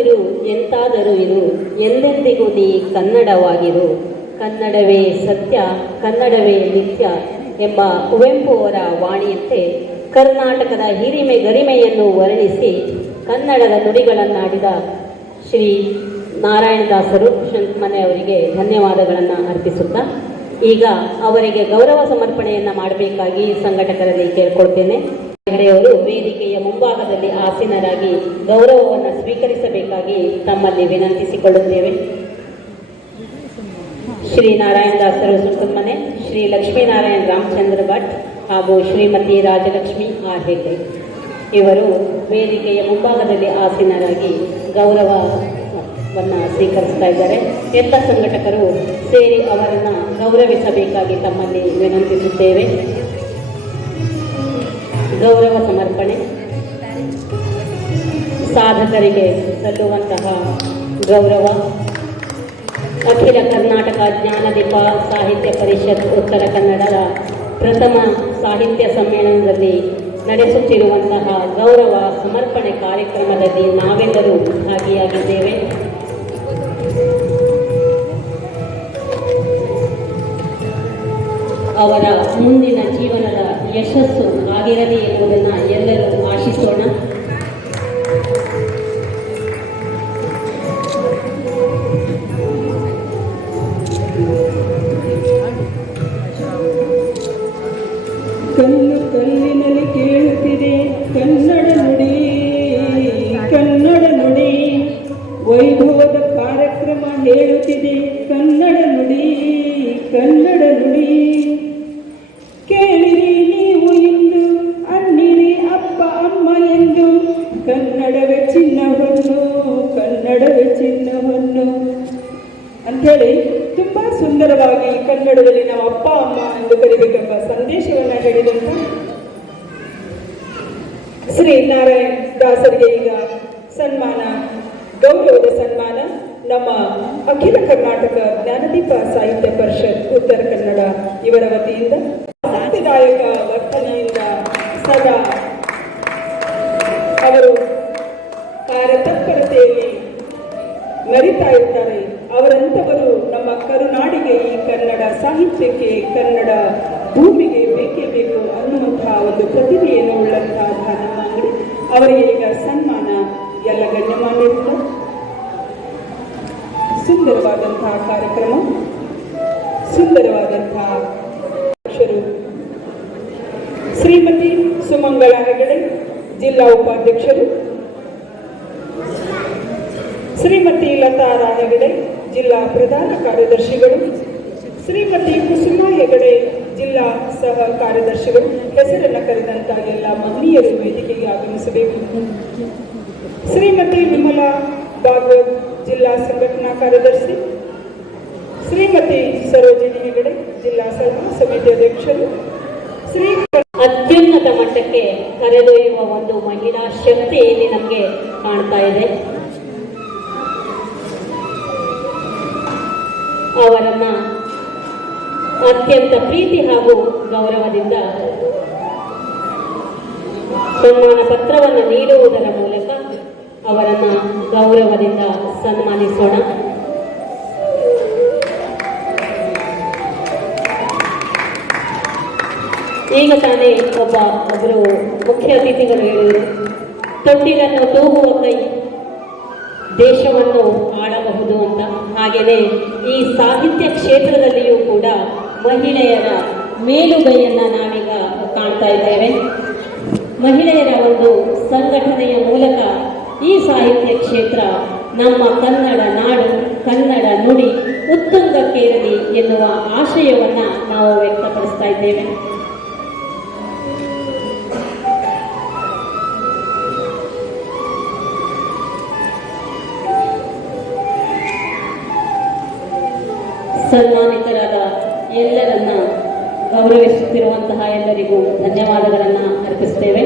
ಇರು ಎಂತಾದರೂ ಇರು, ಎಂದೆಂದಿಗೂ ನೀ ಕನ್ನಡವಾಗಿರು, ಕನ್ನಡವೇ ಸತ್ಯ, ಕನ್ನಡವೇ ನಿತ್ಯ ಎಂಬ ಕುವೆಂಪು ಅವರ ವಾಣಿಯಂತೆ ಕರ್ನಾಟಕದ ಹಿರಿಮೆ ಗರಿಮೆಯನ್ನು ವರ್ಣಿಸಿ ಕನ್ನಡದ ನುಡಿಗಳನ್ನಾಡಿದ ಶ್ರೀ ನಾರಾಯಣದಾಸರು ಶಂಕಮನೆ ಅವರಿಗೆ ಧನ್ಯವಾದಗಳನ್ನು ಅರ್ಪಿಸುತ್ತಾ, ಈಗ ಅವರಿಗೆ ಗೌರವ ಸಮರ್ಪಣೆಯನ್ನು ಮಾಡಬೇಕಾಗಿ ಸಂಘಟಕರಲ್ಲಿ ಕೇಳ್ಕೊಳ್ತೇನೆ. ಹೆಗಡೆಯವರು ವೇದಿಕೆಯ ಮುಂಭಾಗದಲ್ಲಿ ಆಸೀನರಾಗಿ ಗೌರವವನ್ನು ಸ್ವೀಕರಿಸಬೇಕಾಗಿ ತಮ್ಮಲ್ಲಿ ವಿನಂತಿಸಿಕೊಳ್ಳುತ್ತೇವೆ. ಶ್ರೀ ನಾರಾಯಣದಾಸರು ಸುತ್ತಮನೆ, ಶ್ರೀ ಲಕ್ಷ್ಮೀನಾರಾಯಣ ರಾಮಚಂದ್ರ ಭಟ್ ಹಾಗೂ ಶ್ರೀಮತಿ ರಾಜಲಕ್ಷ್ಮಿ ಆರ್ ಹೆಗ್ಡೆ ಇವರು ವೇದಿಕೆಯ ಮುಂಭಾಗದಲ್ಲಿ ಆಸೀನರಾಗಿ ಗೌರವವನ್ನು ಸ್ವೀಕರಿಸ್ತಾ ಇದ್ದಾರೆ. ಎಲ್ಲ ಸಂಘಟಕರು ಸೇರಿ ಅವರನ್ನು ಗೌರವಿಸಬೇಕಾಗಿ ತಮ್ಮಲ್ಲಿ ವಿನಂತಿಸುತ್ತೇವೆ. ಗೌರವ ಸಮರ್ಪಣೆ ಸಾಧಕರಿಗೆ ಸಲ್ಲುವಂತಹ ಗೌರವ. ಅಖಿಲ ಕರ್ನಾಟಕ ಜ್ಞಾನದೀಪ ಸಾಹಿತ್ಯ ಪರಿಷತ್ ಉತ್ತರ ಕನ್ನಡದ ಪ್ರಥಮ ಸಾಹಿತ್ಯ ಸಮ್ಮೇಳನದಲ್ಲಿ ನಡೆಸುತ್ತಿರುವಂತಹ ಗೌರವ ಸಮರ್ಪಣೆ ಕಾರ್ಯಕ್ರಮದಲ್ಲಿ ನಾವೆಲ್ಲರೂ ಭಾಗಿಯಾಗಿದ್ದೇವೆ. ಅವರ ಮುಂದಿನ ಜೀವನದ ಯಶಸ್ಸು ಆಗಿರಲಿ ಎಂಬುದನ್ನು ಎಲ್ಲರೂ ಆಶಿಸೋಣ. ಕಲ್ಲು ಕಲ್ಲಿನಲ್ಲಿ ಕೇಳುತ್ತಿದೆ ಕನ್ನಡ ನುಡಿ, ಕನ್ನಡ ನುಡಿ. ವೈಭವದ ಕಾರ್ಯಕ್ರಮ ಹೇಳುತ್ತಿದೆ ಕನ್ನಡ ನುಡಿ, ಕನ್ನಡ ನುಡಿ. ಕೇಳಿರಿ ನೀವು ಇಂದು, ಅನ್ನಿರಿ ಅಪ್ಪ ಅಮ್ಮ ಎಂದು, ಕನ್ನಡವೇ ಚಿನ್ನವನ್ನು, ಕನ್ನಡವೇ ಚಿನ್ನವನ್ನು ಅಂಥೇಳಿ ತುಂಬಾ ಸುಂದರವಾಗಿ ಕನ್ನಡದಲ್ಲಿ ನಾವು ಅಪ್ಪ ಅಮ್ಮ ಎಂದು ಕರಿಬೇಕೆಂಬ ಸಂದೇಶವನ್ನ ಹೇಳಿದಂತ ಶ್ರೀ ನಾರಾಯಣ್ ದಾಸರಿಗೆ ಈಗ ಸನ್ಮಾನ, ಗೌರವದ ಸನ್ಮಾನ ನಮ್ಮ ಅಖಿಲ ಕರ್ನಾಟಕ ಜ್ಞಾನದೀಪ ಸಾಹಿತ್ಯ ಪರಿಷತ್ ಉತ್ತರ ಕನ್ನಡ ಇವರ ವತಿಯಿಂದ ಸಾಂಪ್ರದಾಯಿಕ ವರ್ತನೆಯಿಂದ ಸದಾ ಅವರು ಕಾರ್ಯತತ್ಪರತೆಯಲ್ಲಿ ಮೆರಿತಾ ಇರ್ತಾರೆ. ಅವರಂಥವರು ನಮ್ಮ ಕರುನಾಡಿಗೆ, ಈ ಕನ್ನಡ ಸಾಹಿತ್ಯಕ್ಕೆ, ಕನ್ನಡ ಭೂಮಿಗೆ ಬೇಕೇ ಬೇಕು ಅನ್ನುವಂತಹ ಒಂದು ಪ್ರತಿಭೆಯನ್ನು ಉಳ್ಳಂತಹ ನಮ್ಮ ಅಂಗಡಿ ಅವರಿಗೆ ಈಗ ಸನ್ಮಾನ ಎಲ್ಲ ಗಣ್ಯಮಾನ್ಯರಿಂದ ಸುಂದರವಾದಂತಹ ಕಾರ್ಯಕ್ರಮ, ಸುಂದರವಾದಂತಹ ಅಧ್ಯಕ್ಷರು ಶ್ರೀಮತಿ ಸುಮಂಗಳ ಹೆಗಡೆ ಜಿಲ್ಲಾ ಉಪಾಧ್ಯಕ್ಷರು, ಶ್ರೀಮತಿ ಲತಾ ಹೆಗಡೆ ಜಿಲ್ಲಾ ಪ್ರಧಾನ ಕಾರ್ಯದರ್ಶಿಗಳು, ಶ್ರೀಮತಿ ಕುಸುಮಾ ಹೆಗಡೆ ಜಿಲ್ಲಾ ಸಹ ಕಾರ್ಯದರ್ಶಿಗಳು, ಹೆಸರನ್ನು ಕರೆದಂತಹ ಎಲ್ಲ ಮಹನೀಯರು ವೇದಿಕೆಗೆ ಆಗಮಿಸಬೇಕು. ಶ್ರೀಮತಿ ವಿಮಲಾ ಭಾಗವತ್ ಜಿಲ್ಲಾ ಸಂಘಟನಾ ಕಾರ್ಯದರ್ಶಿ, ಶ್ರೀಮತಿ ಸರೋಜಿನಿ ಹೆಗಡೆ ಜಿಲ್ಲಾ ಸಲಹಾ ಸಮಿತಿ ಅಧ್ಯಕ್ಷರು, ಶ್ರೀ ಅತ್ಯುನ್ನತ ಮಟ್ಟಕ್ಕೆ ಕರೆದೊಯ್ಯುವ ಒಂದು ಮಹಿಳಾ ಶಕ್ತಿ ಇಲ್ಲಿ ನಮಗೆ ಕಾಣ್ತಾ ಇದೆ. ಅವರನ್ನ ಅತ್ಯಂತ ಪ್ರೀತಿ ಹಾಗೂ ಗೌರವದಿಂದ ಸನ್ಮಾನ ಪತ್ರವನ್ನು ನೀಡುವುದರ ಮೂಲಕ ಅವರನ್ನ ಗೌರವದಿಂದ ಸನ್ಮಾನಿಸೋಣ. ಈಗ ತಾನೇ ಒಬ್ಬರು ಮುಖ್ಯ ಅತಿಥಿಗಳು ಹೇಳಿದರು, ತೊಟ್ಟಿಲನ್ನು ತೂಗುವ ಕೈ ದೇಶವನ್ನು ಆಳಬಹುದು ಅಂತ. ಹಾಗೆಯೇ ಈ ಸಾಹಿತ್ಯ ಕ್ಷೇತ್ರದಲ್ಲಿಯೂ ಕೂಡ ಮಹಿಳೆಯರ ಮೇಲುಗೈಯನ್ನ ನಾವೀಗ ಕಾಣ್ತಾ ಇದ್ದೇವೆ. ಮಹಿಳೆಯರ ಒಂದು ಸಂಘಟನೆಯ ಮೂಲಕ ಈ ಸಾಹಿತ್ಯ ಕ್ಷೇತ್ರ, ನಮ್ಮ ಕನ್ನಡ ನಾಡು, ಕನ್ನಡ ನುಡಿ ಉತ್ತುಂಗಕ್ಕೇರಲಿ ಎನ್ನುವ ಆಶಯವನ್ನ ನಾವು ವ್ಯಕ್ತಪಡಿಸ್ತಾ ಇದ್ದೇವೆ. ಸನ್ಮಾನಿತರಾದ ಎಲ್ಲರನ್ನ ಗೌರವಿಸುತ್ತಿರುವಂತಹ ಎಲ್ಲರಿಗೂ ಧನ್ಯವಾದಗಳನ್ನು ಅರ್ಪಿಸುತ್ತೇವೆ.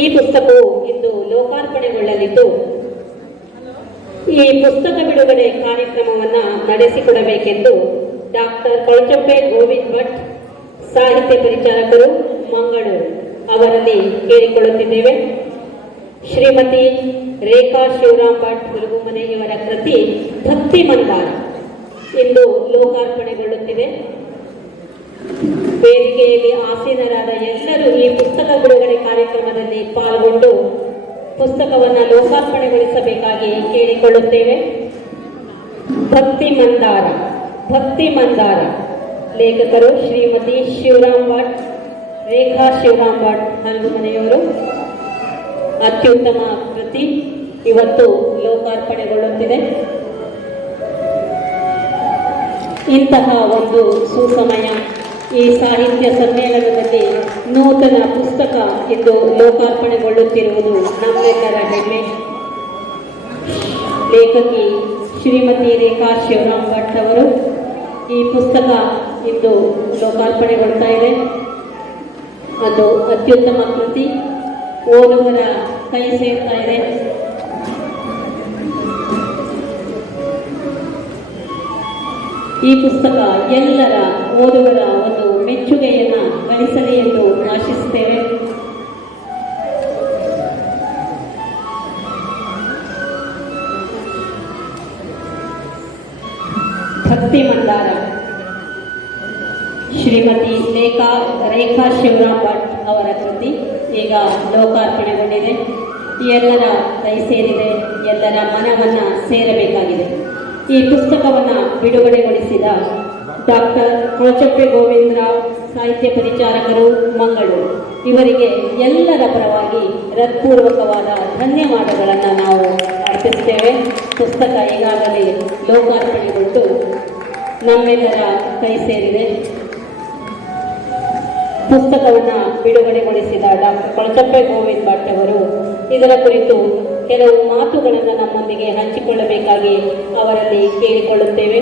ಈ ಪುಸ್ತಕವು ಇಂದು ಲೋಕಾರ್ಪಣೆಗೊಳ್ಳಲಿದ್ದು, ಈ ಪುಸ್ತಕ ಬಿಡುಗಡೆ ಕಾರ್ಯಕ್ರಮವನ್ನು ನಡೆಸಿಕೊಡಬೇಕೆಂದು ಡಾಕ್ಟರ್ ಕೊಳಚಪ್ಪೆ ಗೋವಿಂದ್ ಭಟ್, ಸಾಹಿತ್ಯ ಪರಿಚಾರಕರು, ಮಂಗಳೂರು ಅವರಲ್ಲಿ ಕೇಳಿಕೊಳ್ಳುತ್ತಿದ್ದೇವೆ. ಶ್ರೀಮತಿ ರೇಖಾ ಶಿವರಾಮ್ ಭಟ್ ಹುಲಗುಮನೆ ಇವರ ಕೃತಿ ಭಕ್ತಿ ಮಂದಾರ ಇಂದು ಲೋಕಾರ್ಪಣೆಗೊಳ್ಳುತ್ತಿದೆ. ವೇದಿಕೆಯಲ್ಲಿ ಆಸೀನರಾದ ಎಲ್ಲರೂ ಈ ಪುಸ್ತಕ ಬಿಡುಗಡೆ ಕಾರ್ಯಕ್ರಮದಲ್ಲಿ ಪಾಲ್ಗೊಂಡು ಪುಸ್ತಕವನ್ನು ಲೋಕಾರ್ಪಣೆಗೊಳಿಸಬೇಕಾಗಿ ಕೇಳಿಕೊಳ್ಳುತ್ತೇವೆ. ಭಕ್ತಿ ಮಂದಾರ, ಭಕ್ತಿ ಮಂದಾರ, ಲೇಖಕರು ಶ್ರೀಮತಿ ಶಿವರಾಮ್ ಭಟ್, ರೇಖಾ ಶಿವರಾಮ್ ಭಟ್ ಹಲ್ಗುಮನೆಯವರು. ಅತ್ಯುತ್ತಮ ಕೃತಿ ಇವತ್ತು ಲೋಕಾರ್ಪಣೆಗೊಳ್ಳುತ್ತಿದೆ. ಇಂತಹ ಒಂದು ಸುಸಮಯ ಈ ಸಾಹಿತ್ಯ ಸಮ್ಮೇಳನದಲ್ಲಿ ನೂತನ ಪುಸ್ತಕ ಇಂದು ಲೋಕಾರ್ಪಣೆಗೊಳ್ಳುತ್ತಿರುವುದು ನಮ್ಮೆಲ್ಲರ ಹೆಮ್ಮೆ. ಲೇಖಕಿ ಶ್ರೀಮತಿ ರೇಖಾ ಶಿವರಾಮ್ ಭಟ್ ಅವರು ಈ ಪುಸ್ತಕ ಇಂದು ಲೋಕಾರ್ಪಣೆಗೊಳ್ತಾ ಇದೆ. ಅದು ಅತ್ಯುತ್ತಮ ಕೃತಿ, ಓದುಗರ ಕೈ ಸೇರ್ತಾ ಇದೆ. ಈ ಪುಸ್ತಕ ಎಲ್ಲರ ಓದುಗರ ಒಂದು ಮೆಚ್ಚುಗೆಯನ್ನು ಗಳಿಸಲಿ ಎಂದು ಆಶಿಸುತ್ತೇವೆ. ಭಕ್ತಿ ಮಂದಾರ ಶ್ರೀಮತಿ ರೇಖಾ ಶಿವರಾಮ್ ಭಟ್ ಅವರ ಕೃತಿ ಈಗ ಲೋಕಾರ್ಪಣೆಗೊಂಡಿದೆ. ಎಲ್ಲರ ಕೈ ಸೇರಿದೆ, ಎಲ್ಲರ ಮನವನ್ನು ಸೇರಬೇಕಾಗಿದೆ. ಈ ಪುಸ್ತಕವನ್ನು ಬಿಡುಗಡೆಗೊಳಿಸಿದ ಡಾಕ್ಟರ್ ಕೊಳಚಪ್ಪೆ ಗೋವಿಂದರಾವ್, ಸಾಹಿತ್ಯ ಪರಿಚಾರಕರು, ಮಂಗಳೂರು ಇವರಿಗೆ ಎಲ್ಲರ ಪರವಾಗಿ ಹೃತ್ಪೂರ್ವಕವಾದ ಧನ್ಯವಾದಗಳನ್ನು ನಾವು ಅರ್ಪಿಸುತ್ತೇವೆ. ಪುಸ್ತಕ ಈಗಾಗಲೇ ಲೋಕಾರ್ಪಣೆಗೊಂಡು ನಮ್ಮೆಲ್ಲರ ಕೈ ಸೇರಿದೆ. ಪುಸ್ತಕವನ್ನು ಬಿಡುಗಡೆಗೊಳಿಸಿದ ಡಾಕ್ಟರ್ ಕೊಳಚಪ್ಪೆ ಗೋವಿಂದ್ ಭಟ್ ಅವರು ಇದರ ಕುರಿತು ಕೆಲವು ಮಾತುಗಳನ್ನು ನಮ್ಮೊಂದಿಗೆ ಹಂಚಿಕೊಳ್ಳಬೇಕಾಗಿ ಅವರಲ್ಲಿ ಕೇಳಿಕೊಳ್ಳುತ್ತೇವೆ.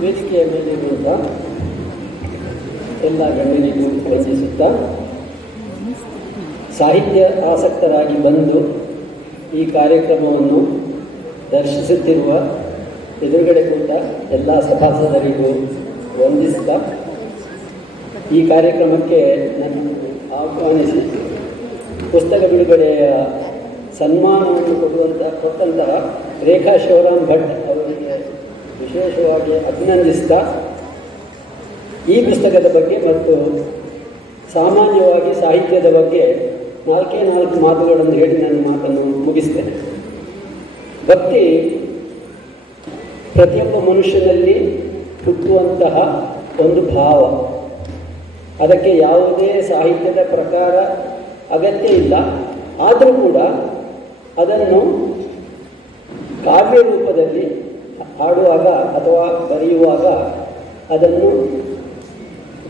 ವೇದಿಕೆಯ ಮೇಲಿರುವಂಥ ಎಲ್ಲ ಗಣ್ಯರಿಗೂ ವಂದಿಸುತ್ತಾ, ಸಾಹಿತ್ಯ ಆಸಕ್ತರಾಗಿ ಬಂದು ಈ ಕಾರ್ಯಕ್ರಮವನ್ನು ದರ್ಶಿಸುತ್ತಿರುವ ಎದುರುಗಡೆ ಕೂತ ಎಲ್ಲ ಸಭಾಸದರಿಗೂ ವಂದಿಸುತ್ತಾ, ಈ ಕಾರ್ಯಕ್ರಮಕ್ಕೆ ನನ್ನ ಆಹ್ವಾನಿಸಿ ಪುಸ್ತಕ ಬಿಡುಗಡೆಯ ಸನ್ಮಾನವನ್ನು ಕೊಟ್ಟಂತಹ ರೇಖಾ ಶಿವರಾಮ್ ಭಟ್ ಅವರಿಗೆ ವಿಶೇಷವಾಗಿ ಅಭಿನಂದಿಸ್ತಾ, ಈ ಪುಸ್ತಕದ ಬಗ್ಗೆ ಮತ್ತು ಸಾಮಾನ್ಯವಾಗಿ ಸಾಹಿತ್ಯದ ಬಗ್ಗೆ 4 ಮಾತುಗಳನ್ನು ಹೇಳಿ ನನ್ನ ಮಾತನ್ನು ಮುಗಿಸ್ತೇನೆ. ಭಕ್ತಿ ಪ್ರತಿಯೊಬ್ಬ ಮನುಷ್ಯನಲ್ಲಿ ಹುಟ್ಟುವಂತಹ ಒಂದು ಭಾವ. ಅದಕ್ಕೆ ಯಾವುದೇ ಸಾಹಿತ್ಯದ ಪ್ರಕಾರ ಅಗತ್ಯ ಇಲ್ಲ. ಆದರೂ ಕೂಡ ಅದನ್ನು ಕಾವ್ಯ ರೂಪದಲ್ಲಿ ಹಾಡುವಾಗ ಅಥವಾ ಬರೆಯುವಾಗ ಅದನ್ನು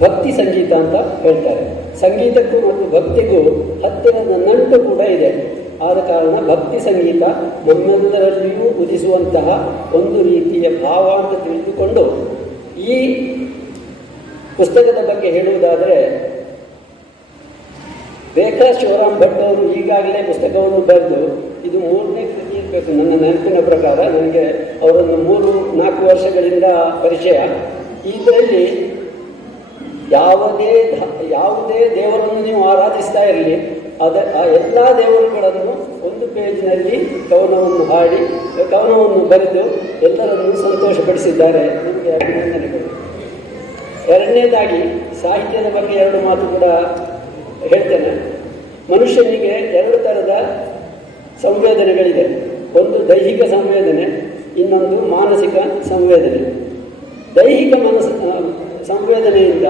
ಭಕ್ತಿ ಸಂಗೀತ ಅಂತ ಹೇಳ್ತಾರೆ. ಸಂಗೀತಕ್ಕೂ ಮತ್ತು ಭಕ್ತಿಗೂ ಹತ್ತಿರದ ನಂಟು ಕೂಡ ಇದೆ. ಆದ ಕಾರಣ ಭಕ್ತಿ ಸಂಗೀತ ನಮ್ಮೆಲ್ಲರಲ್ಲಿಯೂ ಉದಿಸುವಂತಹ ಒಂದು ರೀತಿಯ ಭಾವ ಅಂತ ತಿಳಿದುಕೊಂಡು ಈ ಪುಸ್ತಕದ ಬಗ್ಗೆ ಹೇಳುವುದಾದರೆ, ರೇಖಾ ಶಿವರಾಮ್ ಭಟ್ ಅವರು ಈಗಾಗಲೇ ಪುಸ್ತಕವನ್ನು ಬರೆದು ಇದು 3ನೇ ಕೃತಿ ಇರಬೇಕು ನನ್ನ ನೆನಪಿನ ಪ್ರಕಾರ. ನನಗೆ ಅವರನ್ನು 3-4 ವರ್ಷಗಳಿಂದ ಪರಿಚಯ. ಇದರಲ್ಲಿ ಯಾವುದೇ ದೇವರನ್ನು ನೀವು ಆರಾಧಿಸ್ತಾ ಇರಲಿ, ಆ ಎಲ್ಲ ದೇವರುಗಳನ್ನು ಒಂದು ಪೇಜ್ನಲ್ಲಿ ಕವನವನ್ನು ಬರೆದು ಎಲ್ಲರನ್ನು ಸಂತೋಷಪಡಿಸಿದ್ದಾರೆ. ನಿಮಗೆ ಅಭಿನಂದನೆಗಳು. ಎರಡನೇದಾಗಿ ಸಾಹಿತ್ಯದ ಬಗ್ಗೆ 2 ಮಾತು ಕೂಡ ಹೇಳ್ತೇನೆ. ಮನುಷ್ಯನಿಗೆ 2 ಥರದ ಸಂವೇದನೆಗಳಿದೆ. ಒಂದು ದೈಹಿಕ ಸಂವೇದನೆ, ಇನ್ನೊಂದು ಮಾನಸಿಕ ಸಂವೇದನೆ. ದೈಹಿಕ ಸಂವೇದನೆಯಿಂದ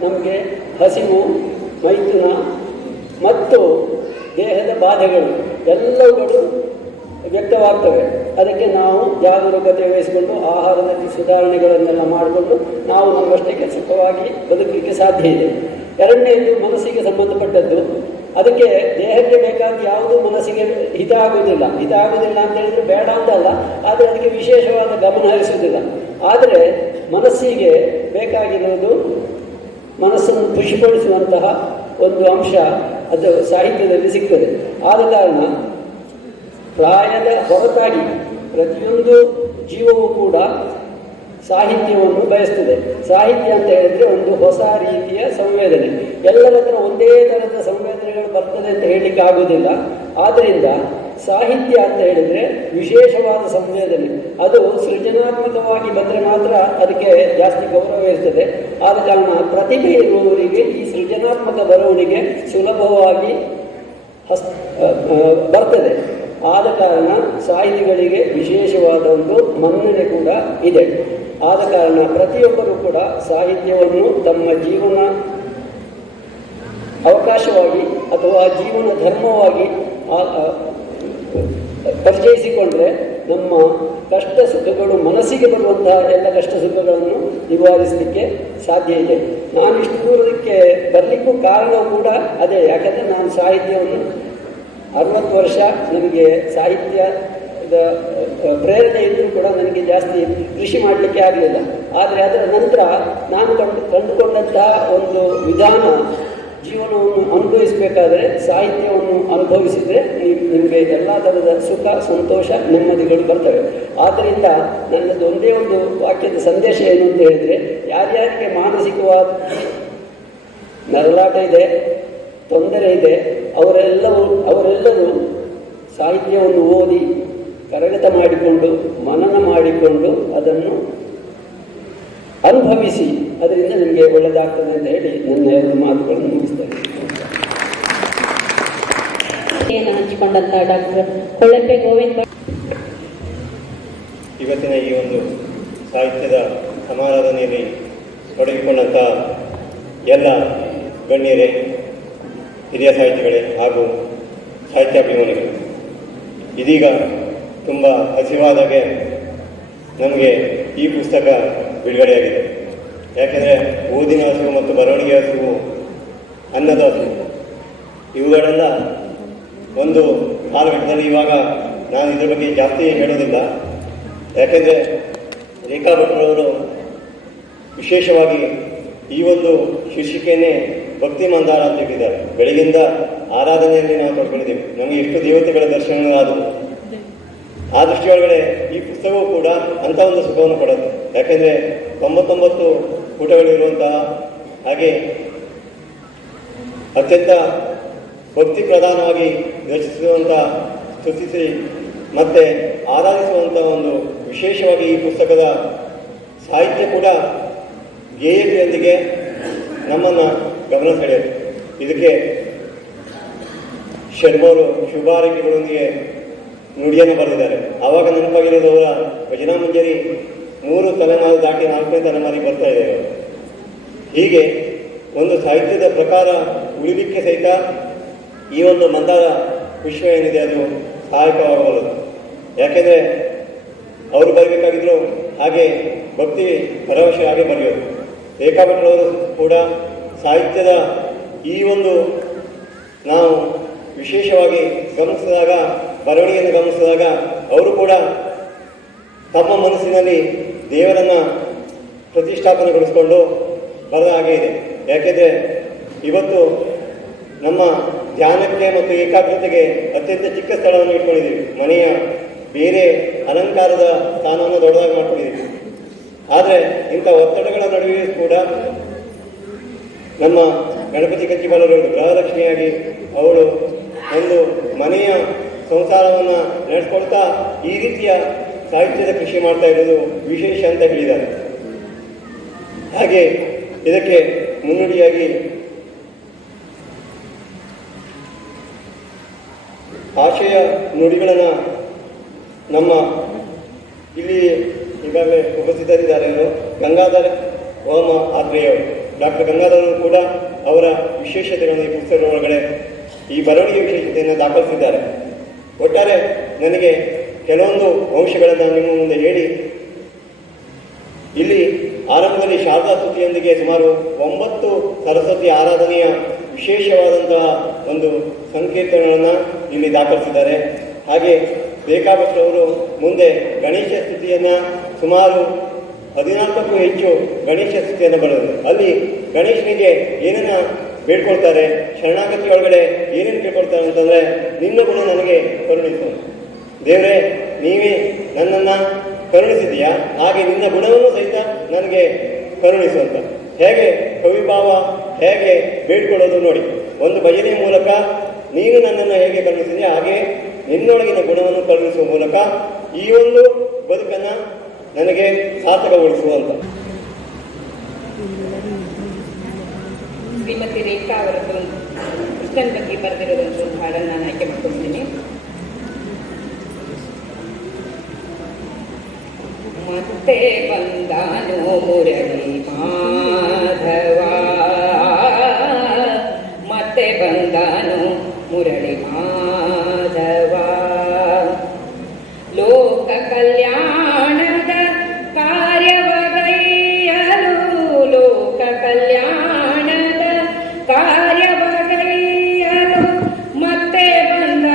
ನಮಗೆ ಹಸಿವು, ಮೈಥುನ ಮತ್ತು ದೇಹದ ಬಾಧೆಗಳು ಎಲ್ಲವುಗಳು ವ್ಯಕ್ತವಾಗ್ತವೆ. ಅದಕ್ಕೆ ನಾವು ಜಾಗರೂಕತೆ ವಹಿಸಿಕೊಂಡು ಆಹಾರದಲ್ಲಿ ಸುಧಾರಣೆಗಳನ್ನೆಲ್ಲ ಮಾಡಿಕೊಂಡು ನಾವು ನಮ್ಮಷ್ಟಕ್ಕೆ ಸುಖವಾಗಿ ಬದುಕಲಿಕ್ಕೆ ಸಾಧ್ಯ ಇದೆ. ಎರಡನೇದು ಮನಸ್ಸಿಗೆ ಸಂಬಂಧಪಟ್ಟದ್ದು. ಅದಕ್ಕೆ ದೇಹಕ್ಕೆ ಬೇಕಾದ ಯಾವುದು ಮನಸ್ಸಿಗೆ ಹಿತ ಆಗುವುದಿಲ್ಲ ಅಂತ ಹೇಳಿದ್ರೆ ಬೇಡ ಅಂತಲ್ಲ, ಆದರೆ ಅದಕ್ಕೆ ವಿಶೇಷವಾದ ಗಮನ ಹರಿಸುವುದಿಲ್ಲ. ಆದರೆ ಮನಸ್ಸಿಗೆ ಬೇಕಾಗಿರುವುದು ಮನಸ್ಸನ್ನು ಖುಷಿಪಡಿಸುವಂತಹ ಒಂದು ಅಂಶ ಅದು ಸಾಹಿತ್ಯದಲ್ಲಿ ಸಿಗ್ತದೆ. ಆದ ಕಾರಣ ಪ್ರಾಯದ ಹೊರತಾಗಿ ಪ್ರತಿಯೊಂದು ಜೀವವೂ ಕೂಡ ಸಾಹಿತ್ಯವನ್ನು ಬಯಸ್ತದೆ. ಸಾಹಿತ್ಯ ಅಂತ ಹೇಳಿದ್ರೆ ಒಂದು ಹೊಸ ರೀತಿಯ ಸಂವೇದನೆ. ಎಲ್ಲರ ಹತ್ರ ಒಂದೇ ಥರದ ಸಂವೇದನೆಗಳು ಬರ್ತದೆ ಅಂತ ಹೇಳಲಿಕ್ಕೆ ಆಗುವುದಿಲ್ಲ. ಆದ್ದರಿಂದ ಸಾಹಿತ್ಯ ಅಂತ ಹೇಳಿದ್ರೆ ವಿಶೇಷವಾದ ಸಂವೇದನೆ, ಅದು ಸೃಜನಾತ್ಮಕವಾಗಿ ಬಂದರೆ ಮಾತ್ರ ಅದಕ್ಕೆ ಜಾಸ್ತಿ ಗೌರವ ಇರ್ತದೆ. ಆದ ಕಾರಣ ಪ್ರತಿಭೆ ಇರುವವರಿಗೆ ಈ ಸೃಜನಾತ್ಮಕ ಬರವಣಿಗೆ ಸುಲಭವಾಗಿ ಬರ್ತದೆ. ಆದ ಕಾರಣ ಸಾಹಿತಿಗಳಿಗೆ ವಿಶೇಷವಾದ ಒಂದು ಮನ್ನಣೆ ಕೂಡ ಇದೆ. ಆದ ಕಾರಣ ಪ್ರತಿಯೊಬ್ಬರೂ ಕೂಡ ಸಾಹಿತ್ಯವನ್ನು ತಮ್ಮ ಜೀವನ ಅವಕಾಶವಾಗಿ ಅಥವಾ ಜೀವನ ಧರ್ಮವಾಗಿ ಪರಿಚಯಿಸಿಕೊಂಡ್ರೆ ನಮ್ಮ ಕಷ್ಟ ಸುಖಗಳು, ಮನಸ್ಸಿಗೆ ಬರುವಂತಹ ಎಲ್ಲ ಕಷ್ಟ ಸುಖಗಳನ್ನು ನಿವಾರಿಸಲಿಕ್ಕೆ ಸಾಧ್ಯ ಇದೆ. ನಾನು ಇಷ್ಟು ದೂರಕ್ಕೆ ಬರಲಿಕ್ಕೂ ಕಾರಣವೂ ಕೂಡ ಅದೇ. ಯಾಕಂದರೆ ನಾನು ಸಾಹಿತ್ಯವನ್ನು 60 ವರ್ಷ ನನಗೆ ಸಾಹಿತ್ಯದ ಪ್ರೇರಣೆ ಇದ್ದರೂ ಕೂಡ ನನಗೆ ಜಾಸ್ತಿ ಕೃಷಿ ಮಾಡಲಿಕ್ಕೆ ಆಗಲಿಲ್ಲ. ಆದರೆ ಅದರ ನಂತರ ನಾನು ಕಂಡುಕೊಂಡಂತಹ ಒಂದು ವಿಧಾನ, ಜೀವನವನ್ನು ಅನುಭವಿಸಬೇಕಾದ್ರೆ ಸಾಹಿತ್ಯವನ್ನು ಅನುಭವಿಸಿದರೆ ನಿಮಗೆ ಎಲ್ಲ ಥರದ ಸುಖ, ಸಂತೋಷ, ನೆಮ್ಮದಿಗಳು ಬರ್ತವೆ. ಆದ್ದರಿಂದ ನನ್ನದು ಒಂದೇ ಒಂದು ವಾಕ್ಯದ ಸಂದೇಶ ಏನು ಅಂತ ಹೇಳಿದರೆ, ಯಾರ್ಯಾರಿಗೆ ಮಾನಸಿಕವಾದ ನರಳಾಟ ಇದೆ, ತೊಂದರೆ ಇದೆ, ಅವರೆಲ್ಲರೂ ಸಾಹಿತ್ಯವನ್ನು ಓದಿ ಕರಗತ ಮಾಡಿಕೊಂಡು ಮನನ ಮಾಡಿಕೊಂಡು ಅದನ್ನು ಅನುಭವಿಸಿ, ಅದರಿಂದ ನಿಮಗೆ ಒಳ್ಳೆಯದಾಗ್ತದೆ ಅಂತ ಹೇಳಿ ನನ್ನ 2 ಮಾತುಗಳನ್ನು ಮುಗಿಸ್ತೇನೆ. ಹಂಚಿಕೊಂಡಂತ ಡಾಕ್ಟರ್ ಕೊಳಪೆ ಗೋವಿಂದ ಇವತ್ತಿನ ಈ ಒಂದು ಸಾಹಿತ್ಯದ ಸಮಾರಾಧನೆಯಲ್ಲಿ ತೊಡಗಿಕೊಂಡಂಥ ಎಲ್ಲ ಗಣ್ಯರೇ, ಹಿರಿಯ ಸಾಹಿತಿಗಳೇ ಹಾಗೂ ಸಾಹಿತ್ಯಾಭಿಮಾನಿಗಳು, ಇದೀಗ ತುಂಬ ಹಸಿವಾದಾಗೆ ನಮಗೆ ಈ ಪುಸ್ತಕ ಬಿಡುಗಡೆಯಾಗಿದೆ. ಯಾಕೆಂದರೆ ಓದಿನ ಹಸಿವು ಮತ್ತು ಬರವಣಿಗೆ ಹಸಿವು, ಅನ್ನದ ಹಸಿವು, ಇವುಗಳೆಲ್ಲ ಒಂದು ಕಾಲಘಟ್ಟದಲ್ಲಿ, ಇವಾಗ ನಾನು ಇದ್ರ ಬಗ್ಗೆ ಜಾಸ್ತಿ ಹೇಳೋದಿಲ್ಲ. ಯಾಕೆಂದರೆ ರೇಖಾ ಭಟ್ರವರು ವಿಶೇಷವಾಗಿ ಈ ಒಂದು ಶೀರ್ಷಿಕೆಯನ್ನೇ ಭಕ್ತಿ ಮಂದಾರ ಅಂತ ಇಟ್ಟಿದ್ದಾರೆ. ಬೆಳಗಿಂದ ಆರಾಧನೆಯಲ್ಲಿ ನಾವು ತೊಡ್ಕೊಂಡಿದ್ದೀವಿ. ನಮಗೆ ಎಷ್ಟು ದೇವತೆಗಳ ದರ್ಶನಗಳಾದವು. ಆ ದೃಷ್ಟಿಯೊಳಗಡೆ ಈ ಪುಸ್ತಕವೂ ಕೂಡ ಅಂಥ ಒಂದು ಸುಖವನ್ನು ಕೊಡುತ್ತೆ. ಯಾಕೆಂದರೆ 99 ಪುಟಗಳಿರುವಂತಹ, ಹಾಗೆ ಅತ್ಯಂತ ಭಕ್ತಿ ಪ್ರಧಾನವಾಗಿ ರಚಿಸುವಂಥ, ಸ್ತುತಿಸಿ ಮತ್ತು ಆರಾಧಿಸುವಂಥ ಒಂದು ವಿಶೇಷವಾಗಿ ಈ ಪುಸ್ತಕದ ಸಾಹಿತ್ಯ ಕೂಡ ಗೇಯತೆಯೊಂದಿಗೆ ನಮ್ಮನ್ನು ಗಮನ ಸೆಳೆಯುತ್ತೆ. ಇದಕ್ಕೆ ಶರ್ಮವರು ಶುಭಾರೈಕೆಗಳೊಂದಿಗೆ ನುಡಿಯನ್ನು ಬರೆದಿದ್ದಾರೆ. ಆವಾಗ ನೆನಪಾಗಿರೋದವರ ಭಜನಾ ಮಂಜರಿ 3 ತಲೆಮಾರು ದಾಟಿ 4ನೇ ತಲೆಮಾರಿಗೆ ಬರ್ತಾ ಇದೆ. ಹೀಗೆ ಒಂದು ಸಾಹಿತ್ಯದ ಪ್ರಕಾರ ಉಳಿಲಿಕ್ಕೆ ಸಹಿತ ಈ ಒಂದು ಮಂದಾರ ವಿಷಯ ಏನಿದೆ ಅದು ಸಹಾಯಕವಾಗಬಲ್ಲದು. ಯಾಕೆಂದರೆ ಅವರು ಬರಬೇಕಾಗಿದ್ರು ಹಾಗೆ ಭಕ್ತಿ ಭರವಸೆ ಹಾಗೆ ಬರೆಯೋದು. ರೇಖಾ ಭಟ್ರವರು ಕೂಡ ಸಾಹಿತ್ಯದ ಈ ಒಂದು ನಾವು ವಿಶೇಷವಾಗಿ ಗಮನಿಸಿದಾಗ, ಬರವಣಿಗೆಯನ್ನು ಗಮನಿಸಿದಾಗ ಅವರು ಕೂಡ ತಮ್ಮ ಮನಸ್ಸಿನಲ್ಲಿ ದೇವರನ್ನು ಪ್ರತಿಷ್ಠಾಪನೆಗೊಳಿಸಿಕೊಂಡು ಬರೆದ ಹಾಗೆ ಇದೆ. ಯಾಕೆಂದರೆ ಇವತ್ತು ನಮ್ಮ ಧ್ಯಾನಕ್ಕೆ ಮತ್ತು ಏಕಾಗ್ರತೆಗೆ ಅತ್ಯಂತ ಚಿಕ್ಕ ಸ್ಥಳವನ್ನು ಇಟ್ಕೊಂಡಿದ್ದೀವಿ. ಮನೆಯ ಬೇರೆ ಅಲಂಕಾರದ ಸ್ಥಾನವನ್ನು ದೊಡ್ಡದಾಗಿ ಮಾಡ್ಕೊಂಡಿದ್ದೀವಿ. ಆದರೆ ಇಂಥ ಒತ್ತಡಗಳ ನಡುವೆಯೂ ಕೂಡ ನಮ್ಮ ಗಣಪತಿ ಕಚ್ಚಿಬಾಲರು ಗೃಹಲಕ್ಷ್ಮಿಯಾಗಿ ಅವಳು ಒಂದು ಮನೆಯ ಸಂಸಾರವನ್ನು ನಡೆಸ್ಕೊಳ್ತಾ ಈ ರೀತಿಯ ಸಾಹಿತ್ಯದ ಕೃಷಿ ಮಾಡ್ತಾ ಇರೋದು ವಿಶೇಷ ಅಂತ ಹೇಳಿದ್ದಾರೆ. ಹಾಗೆ ಇದಕ್ಕೆ ಮುನ್ನುಡಿಯಾಗಿ ಆಶಯ ನುಡಿಗಳನ್ನು ನಮ್ಮ ಇಲ್ಲಿ ಈಗಾಗಲೇ ಉಪಸ್ಥಿತರಿದ್ದಾರೆ ಗಂಗಾಧರ ಓಮ ಆತ್ರೇಯವರು, ಡಾಕ್ಟರ್ ಗಂಗಾಧರರು ಕೂಡ ಅವರ ವಿಶೇಷತೆಗಳನ್ನು ಈ ಪುಸ್ತಕದ ಒಳಗಡೆ ಈ ಬರವಣಿಗೆ ವಿಶೇಷತೆಯನ್ನು ದಾಖಲಿಸಿದ್ದಾರೆ. ಒಟ್ಟಾರೆ ನನಗೆ ಕೆಲವೊಂದು ಅಂಶಗಳನ್ನು ನಿಮ್ಮ ಮುಂದೆ ಹೇಳಿ, ಇಲ್ಲಿ ಆರಂಭದಲ್ಲಿ ಶಾರದಾ ಸ್ತುತಿಯೊಂದಿಗೆ ಸುಮಾರು 9 ಸರಸ್ವತಿ ಆರಾಧನೆಯ ವಿಶೇಷವಾದಂತಹ ಒಂದು ಸಂಕೀರ್ತನೆಗಳನ್ನು ಇಲ್ಲಿ ದಾಖಲಿಸಿದ್ದಾರೆ. ಹಾಗೆ ಬೇಕಾಭಟ್ರವರು ಮುಂದೆ ಗಣೇಶ ಸ್ತುತಿಯನ್ನು ಸುಮಾರು 14ಕ್ಕೂ ಹೆಚ್ಚು ಗಣೇಶ ಸ್ತುತಿಯನ್ನು ಬರೆದರು. ಅಲ್ಲಿ ಗಣೇಶನಿಗೆ ಏನನ್ನ ಬೇಡ್ಕೊಳ್ತಾರೆ, ಶರಣಾಗತಿ ಒಳಗಡೆ ಏನೇನು ಕೇಳ್ಕೊಳ್ತಾರೆ ಅಂತಂದರೆ, ನಿನ್ನ ಗುಣ ನನಗೆ ಕರುಣಿಸು ದೇವರೇ, ನೀವೇ ನನ್ನನ್ನು ಕರುಣಿಸಿದೆಯಾ, ಹಾಗೆ ನಿನ್ನ ಗುಣವನ್ನು ಸಹಿತ ನನಗೆ ಕರುಣಿಸು ಅಂತ. ಹೇಗೆ ಕವಿಭಾವ ಹೇಗೆ ಬೇಡ್ಕೊಳ್ಳೋದು ನೋಡಿ. ಒಂದು ಭಜನೆ ಮೂಲಕ ನೀನು ನನ್ನನ್ನು ಹೇಗೆ ಕರುಣಿಸಿದೆಯಾ ಹಾಗೆ ನಿನ್ನೊಳಗಿನ ಗುಣವನ್ನು ಕರುಣಿಸುವ ಮೂಲಕ ಈ ಒಂದು ಬದುಕನ್ನು ನನಗೆ ಸಾರ್ಥಕಗೊಳಿಸುವಂತ. ಶ್ರೀಮತಿ ರೇಖಾ ಅವರದ್ದು ಕೃಷ್ಣನ್ ಬಗ್ಗೆ ಬರೆದಿರೋದಂತ ಒಂದು ಹಾಡನ್ನು ನಾನು ಆಯ್ಕೆ ಮಾಡ್ಕೊಂಡಿದ್ದೀನಿ. ಮತ್ತೆ ಬಂದಾನು ಮುರಳಿ ಮಾಧವ, ಮತ್ತೆ ಬಂದಾನು ಮುರಳಿ ಮಾಧವ, ಲೋಕ ಕಲ್ಯಾಣದ ಕಾರ್ಯವಗೈಯಲು, ಲೋಕ ಕಲ್ಯಾಣದ ಕಾರ್ಯವಗೈಯಲು ಮತ್ತೆ ಬಂದ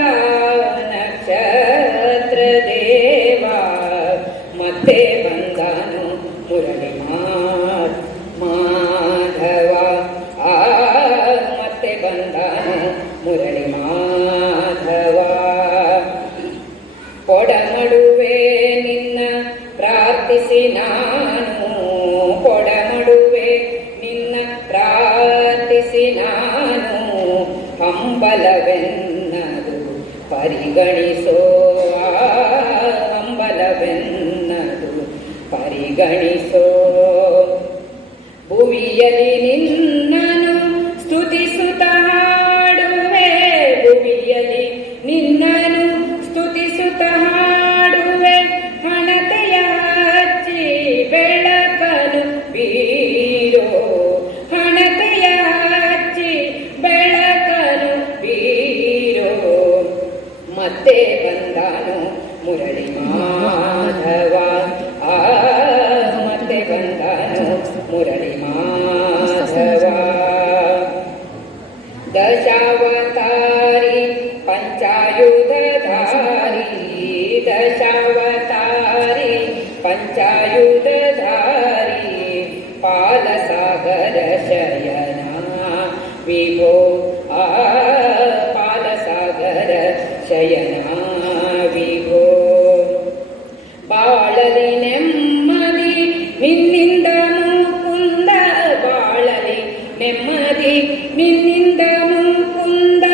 ನಕ್ಷತ್ರ ದೇವ, ಮತ್ತೆ ಬಂದನು ಮುರಳಿ ಮಾಧವ, ಮತ್ತೆ ಬಂದನು ಮುರಳಿ ಮಾಧವ. ಕೊಡಮಡುವೆ ನಿನ್ನ ಪ್ರಾರ್ಥಿಸಿ ನಾನು, ಕೊಡಮಡುವೆ ನಿನ್ನ ಪ್ರಾರ್ಥಿಸಿ ನಾನು, ಹಂಬಲವೆನ್ನದು ಪರಿಗಣಿಸೋ, ಹಂಬಲವೆನ್ನದು ಪರಿಗಣಿಸೋ. ಭುವಿಯಲ್ಲಿ ನಿನ್ನನು ಸ್ತುತಿಸುತ್ತ ಹಾಡುವೆ, ಭುವಿಯಲ್ಲಿ ನಿನ್ನನು ಸ್ತುತಿಸುತ್ತ ಹಾಡುವೆ, ಹಣತೆಯ ಹಚ್ಚಿ ಬೆಳಕನು ಬೀರೋ, ಹಣತೆಯ ಹಚ್ಚಿ ಬೆಳಕನು ಬೀರೋ. ಮತ್ತೆ ಬಂದನು ಮುರಳಿ ಮಾಧವ, ಮತ್ತೆ ಬಂದನು ಮುರಳಿ ಮಾಧವ. ದಶಾವತಾರಿ ಪಂಚಾಯುಧಧಾರಿ, ದಶಾವತಾರಿ ಪಂಚಾಯುಧಧಾರಿ, ಪಾಲಸಾಗರ ಶಯನ ವಿಭೋ, ಪಾಲಸಾಗರ ಶಯನ ವಿಭೋ. ಬಾಳಲಿ ನೆಮ್ಮದಿ ನಿನ್ನಿಂದ ಮುಕುಂದ, ಬಾಳಲಿ ನೆಮ್ಮದಿ ನಿನ್ನಿಂದ ಮುಕುಂದ,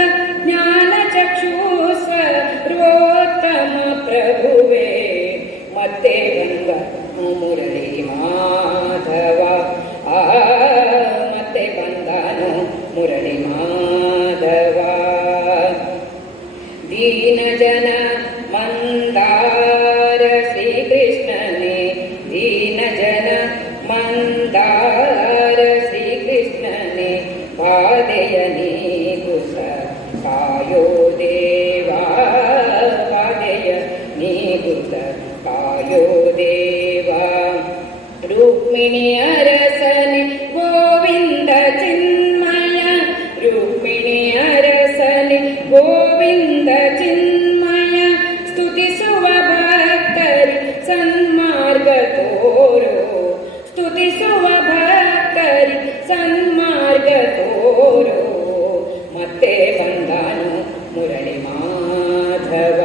ಜ್ಞಾನ ಚಕ್ಷು ಸರ್ವೋತ್ತಮ ಪ್ರಭುವೇ, ಮತ್ತೆ ಬಂದ ಮುರಳಿ ಮಾಧವ, ಮತ್ತೆ ಬಂದನು ಮುರಳಿ ಮಾಧವ. ದೀನ ಜನ ಮಂದಾರ ಶ್ರೀಕೃಷ್ಣನೇ, ದೀನ ಜನ ಮಂದಾರ ಶ್ರೀಕೃಷ್ಣನೇ, ಬಾಧೆಯ ನೀಗುಸ ಕಾಯೋ ದೇವಾ, ಬಾಧೆಯ ನೀಗುಸ ಕಾಯೋ ದೇವಾ. ರುಕ್ಮಿಣಿ ಅರಸನೆ ಗೋವಿಂದ ಚಿನ್ಮಯ, ರುಕ್ಮಿಣಿ ಅರಸನೆ ಗೋವಿಂದ ಚಿನ್ಮಯ, ಸ್ತುತಿಸುವ ಭಕ್ತರಿ ಸನ್ಮಾರ್ಗ ತೋರೋ, ಸ್ತುತಿಸುವ ಭಕ್ತರಿ ಸನ್ಮಾರ್ಗ ತೋರೋ. ಮತ್ತೆ ಬಂದನು ಮುರಳಿ ಮಾಧವ,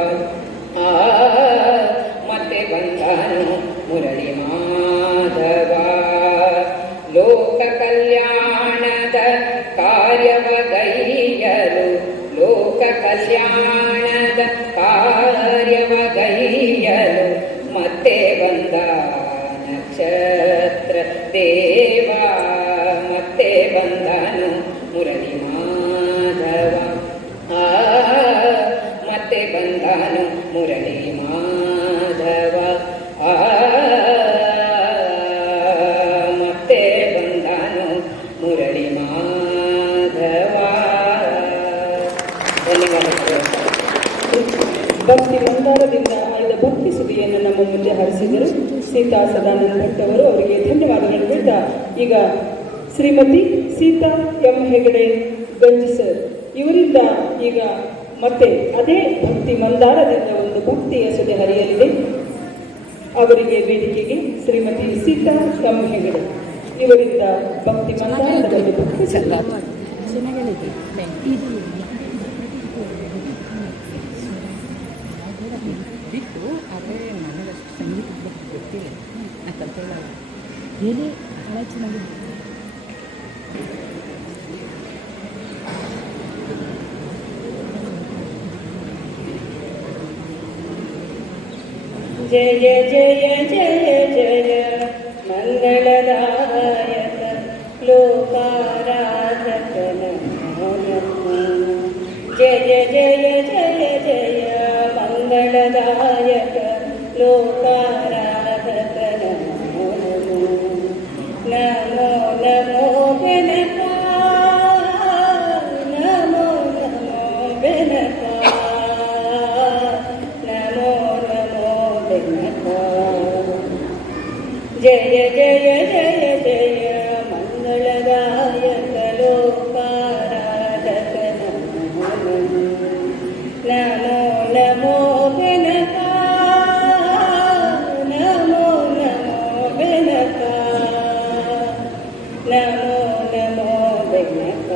ಮತ್ತೆ ಬಂದನು ಮುರಳಿ ಮಾಧವ. ಲೋಕ ಕಲ್ಯಾಣದ ಕಾರ್ಯವಗೈಯಲು, ಲೋಕ ಕಲ್ಯಾಣದ ಕಾರ್ಯವಗೈಯಲು ಮತ್ತೆ ಬಂದ ನಕ್ಷತ್ರ ದೇವ, ಮತ್ತೆ ಬಂದನು ಮುರಳಿ ಮಾಧವ, ಮತ್ತೆ ಬಂದನು ಮುರಳಿ ಮಾಧವ, ಮತ್ತೆ ಬಂದನು ಮುರಳಿ ಮಾಧವ. ಧನ್ಯವಾದಗಳು. ಭಕ್ತಿ ಮಂದಾರದಿಂದ ಆಯ್ದ ಭಕ್ತಿ ಸುದಿಯನ್ನು ನಮ್ಮ ಮುಂದೆ ಹರಿಸಿದರು ಸೀತಾ ಸದಾನಂದ ಭಟ್ ಅವರು. ಅವರಿಗೆ ಧನ್ಯವಾದಗಳು ಹೇಳ್ತಾ ಈಗ ಶ್ರೀಮತಿ ಸೀತಾ ಎಂ ಹೆಗಡೆ ಗಂಜಿ ಸರ್ ಇವರಿಂದ ಈಗ ಮತ್ತೆ ಅದೇ ಭಕ್ತಿ ಮಂದಾರದಿಂದ ಒಂದು ಭಕ್ತಿಯ ಸುದೆ ಹರಿಯಲಿದೆ. ಅವರಿಗೆ ವೇದಿಕೆಗೆ ಶ್ರೀಮತಿ ಸೀತಾ ಎಂ ಹೆಗಡೆ ಇವರಿಂದ ಭಕ್ತಿ ಮಂದಾರದ ಒಂದು ಭಕ್ತಿ ಸಂಗೀತ. ಜಯ ಜಯ ಜಯ ಜಯ ಮಂಗಳದಾಯಕ ಲೋಕಾರಾಧಕ ನಮೋ ನಮಃ. ಜಯ ಜಯ ಜಯ ಜಯ ಮಂಗಳದಾಯಕ ಲೋಕಾರಾಧಕ ನಮೋ ನಮಃ. ನಮೋ ನಮೋ ಗಣಪ ನಮೋ ನಮೋ ಗಣಪ ನಮೋ ನಮೋ ಗಣಪ. ಜಯ ಜಯ ಜಯ ಜಯ ಮಂಗಳದಾಯಕ ಲೋಕಾರಾಧಕ ನಮೋ ನಮಃ. ನಮೋ ನಮೋ ಗಣಪ ನಮೋ ನಮೋ ಗಣಪ ನಮೋ ನಮೋ ಗಣಪ.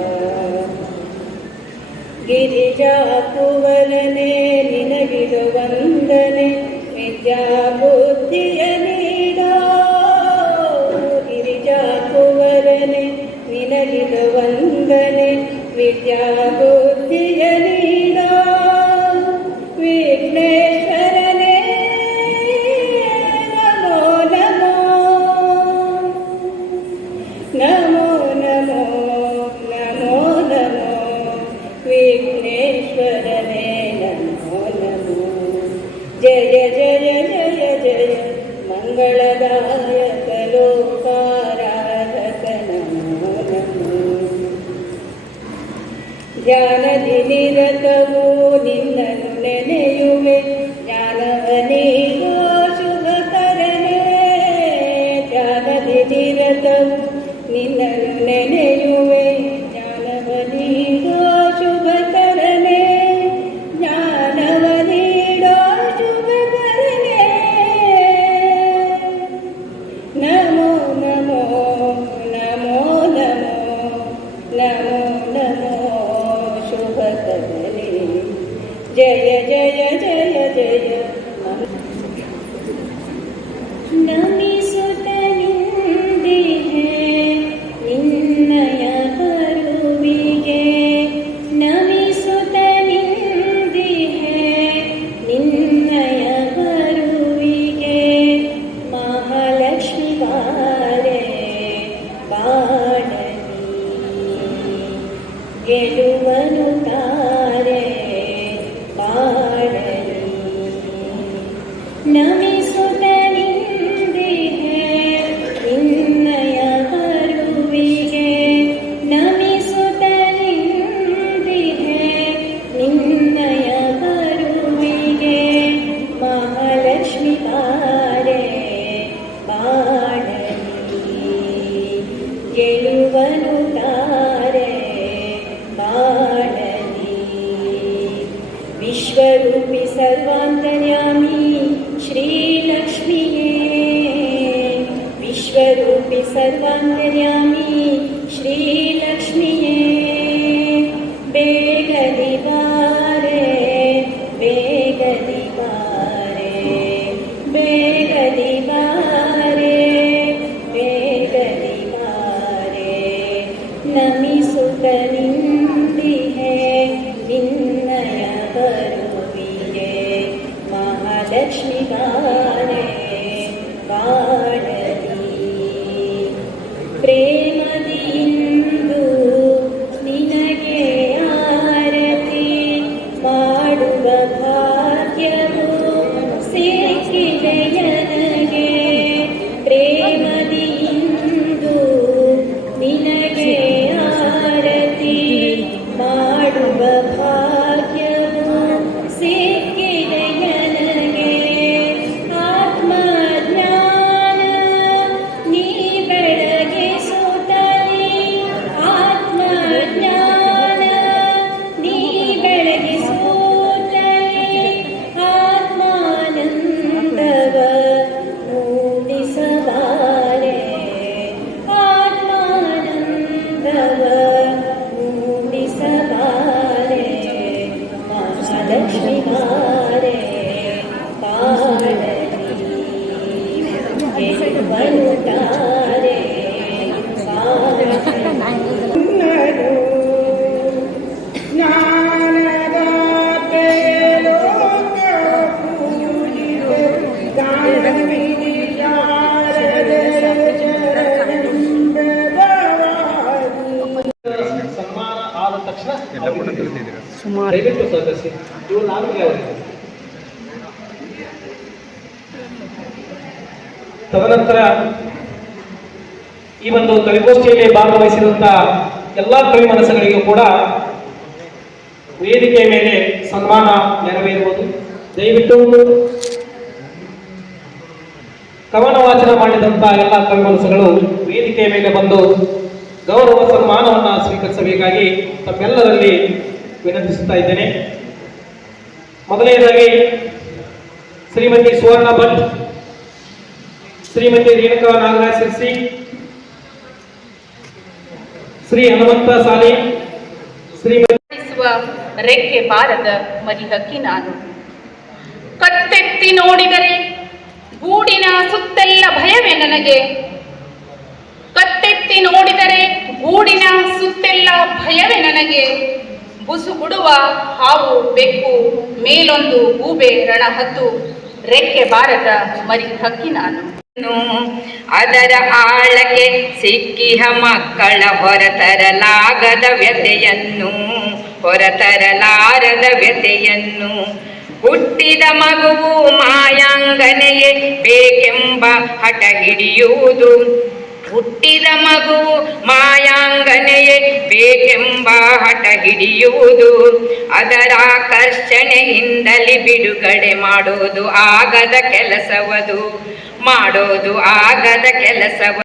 ಗಿರಿಜಾ ಕುವಲನೆ ನಿನಗಿದು ವಂದನೆ ವಿದ್ಯಾ ಬುದ್ಧಿಯ ನೀಡೋ. ಗಿರಿಜಾ ಕುವಲನೆ ನಿನಗಿದು ವಂದನೆ ವಿದ್ಯಾ ಬುದ್ಧಿಯ ನೀಡೋ. ವಿಘ್ನೇಶ್ವರನೇ ನಮೋ ನಮೋ ನಮೋ ನಮೋ ನಮೋ ನಮೋ ವಿಘ್ನೇಶ್ವರನೇ ನಮೋ ನಮೋ. ಜಯ ಜಯ ಜಯ ಜಯ ಮಂಗಳದಾಯಕ ಲೋಕಾರಾಧಕ ನಮೋ ನಮೋ. ಧ್ಯಾನದಿ ನಿರತವು ನಿನ್ನನ್ನು ನೆನೆಯುವೆ ಜ್ಞಾನವನೀಗೋ ಶುಭಕರನೇ. ಧ್ಯಾನದಿ ನಿರತವು ನಿನ್ನನ್ನು ನೆನೆಯುವೆ ಜ್ಞಾನವನೀಗೋ ಶುಭಕರನೇ. ಜ್ಞಾನವನೀಡೋ ಶುಭಕರನೇ. ನಮೋ ನಮೋ ನಮೋ ನಮೋ ನಮೋ ನಮೋ ಶುಭಕರನೇ. ಜಯ ಜಯ ಜಯ ಜಯ ನಮಿಸುತ್ತನಿಂದಿಹೆ ನಿನ್ನಯ ಕರುವಿಗೆ. ನಮಿಸುತ್ತನಿಂದಿಹೆ ನಿನ್ನಯ ಕರುವಿಗೆ. ಮಹಾಲಕ್ಷ್ಮಿ ಬಾರೆ ಬಾಳನಿ ಗೆಲುವನು ತಾರೆ ಬಾಳನಿ. ನಮಿಸುತ್ತನಿಂದಿಹೆ ನಿನ್ನಯ ಕರುವಿಗೆ. ನಮಿಸುತ್ತನಿಂದಿಹೆ ನಿನ್ನಯ ಕರುವಿಗೆ. ಮಹಾಲಕ್ಷ್ಮಿ ಬಾರೆ ಬಾಳನಿ ಗೆಲುವನು ತಾರೆ ಬಾಳನಿ. ವಿಶ್ವರೂಪಿ ಸರ್ವಾಂತರ್ಯಾಮಿ ಶ್ರೀಲಕ್ಷ್ಮಿಯೇ. ವಿಶ್ವರೂಪಿ ಸರ್ವಾಂತರ್ಯಾಮಿ ಶ್ರೀಲಕ್ಷ್ಮಿಯೇ. ಬೇಗದಿ ಬಾರೆ ಬೇಗದಿ ಬಾರೆ ಬೇಗದಿ ಬಾರೆ ಬೇಗದಿ ಬಾರೆ. ನಮಿಸುತ್ತನಿಂದಿಹೆ ನಿನ್ನಯ ಕರುವಿಗೆ. ಮಹಾಲಕ್ಷ್ಮಿ ಬಾರೆ ಬಾಳನಿ ಪ್ರೇಮದಿಂದು ನಿನಗೆ ಆರತಿ ಮಾಡುವ ಭಾಗ್ಯವು ಸಿಕ್ಕಿದೆ ನನಗೆ. ಪ್ರೇಮದಿಂದು ನಿನಗೆ ಆರತಿ ಮಾಡುವ ಭಾಗ್ಯವು ಸಿಕ್ಕಿದೆ ನನಗೆ. ಆತ್ಮಜ್ಞಾನ ನೀ ಬೆಳಗಿಸುತ್ತ ದಯವಿಟ್ಟು ಸದಸ್ಯ ಇವರು ನಾಲ್ಕು ಅವರಿಗೆ. ತದನಂತರ ಈ ಒಂದು ಕವಿಗೋಷ್ಠಿಯಲ್ಲಿ ಭಾಗವಹಿಸಿದಂತಹ ಎಲ್ಲ ಕವಿ ಮನಸ್ಸುಗಳಿಗೂ ಕೂಡ ವೇದಿಕೆಯ ಮೇಲೆ ಸನ್ಮಾನ ನೆರವೇರುವುದು. ದಯವಿಟ್ಟು ಕವನ ವಾಚನ ಮಾಡಿದಂತಹ ಎಲ್ಲ ಕವಿ ಮನಸ್ಸುಗಳು ವೇದಿಕೆಯ ಮೇಲೆ ಬಂದು ಗೌರವ ಸನ್ಮಾನವನ್ನು ಸ್ವೀಕರಿಸಬೇಕಾಗಿ ತಮ್ಮೆಲ್ಲರಲ್ಲಿ ವಿನಂತಿಸುತ್ತಾ ಇದ್ದೇನೆ. ಮೊದಲನೇದಾಗಿ ಶ್ರೀಮತಿ ಸುವರ್ಣ ಭಟ್, ಶ್ರೀಮತಿ ರೇಣುಕಾ ನಾಗರಾಜ್ ಸಿರ್ಸಿ, ಶ್ರೀ ಹನುಮಂತ ಸಾಲಿ, ಶ್ರೀಮತಿ ರೆಕ್ಕೆ ಬಾರದ ಮರಿಹಕ್ಕಿ ನಾನು. ಕತ್ತೆತ್ತಿ ನೋಡಿದರೆ ಗೂಡಿನ ಸುತ್ತೆಲ್ಲ ಭಯವೇ ನನಗೆ. ಕತ್ತೆತ್ತಿ ನೋಡಿದರೆ ಗೂಡಿನ ಸುತ್ತೆಲ್ಲ ಭಯವೇ ನನಗೆ. ಬುಸುಗುಡುವ ಹಾವು ಬೆಕ್ಕು ಮೇಲೊಂದು ಗೂಬೆ ರಣಹದ್ದು. ರೆಕ್ಕೆ ಬಾರದ ಮರಿ ಹಕ್ಕಿ ನಾನು. ಅದರ ಆಳಕ್ಕೆ ಸಿಕ್ಕಿಹ ಮಕ್ಕಳ ಹೊರತರಲಾಗದ ವ್ಯಥೆಯನ್ನು, ಹೊರತರಲಾರದ ವ್ಯಥೆಯನ್ನು. ಹುಟ್ಟಿದ ಮಗುವು ಮಾಯಾಂಗನೆಯೇ ಬೇಕೆಂಬ ಹಠ ಹಿಡಿಯುವುದು. ಹುಟ್ಟಿದ ಮಗುವು ಮಾಯಾಂಗನೆಯೇ ಬೇಕೆಂಬ ಹಠ ಹಿಡಿಯುವುದು. ಅದರ ಆಕರ್ಷಣೆಯಿಂದಲೇ ಬಿಡುಗಡೆ ಮಾಡೋದು ಆಗದ ಕೆಲಸವದು, ಮಾಡೋದು ಆಗದ ಕೆಲಸವ.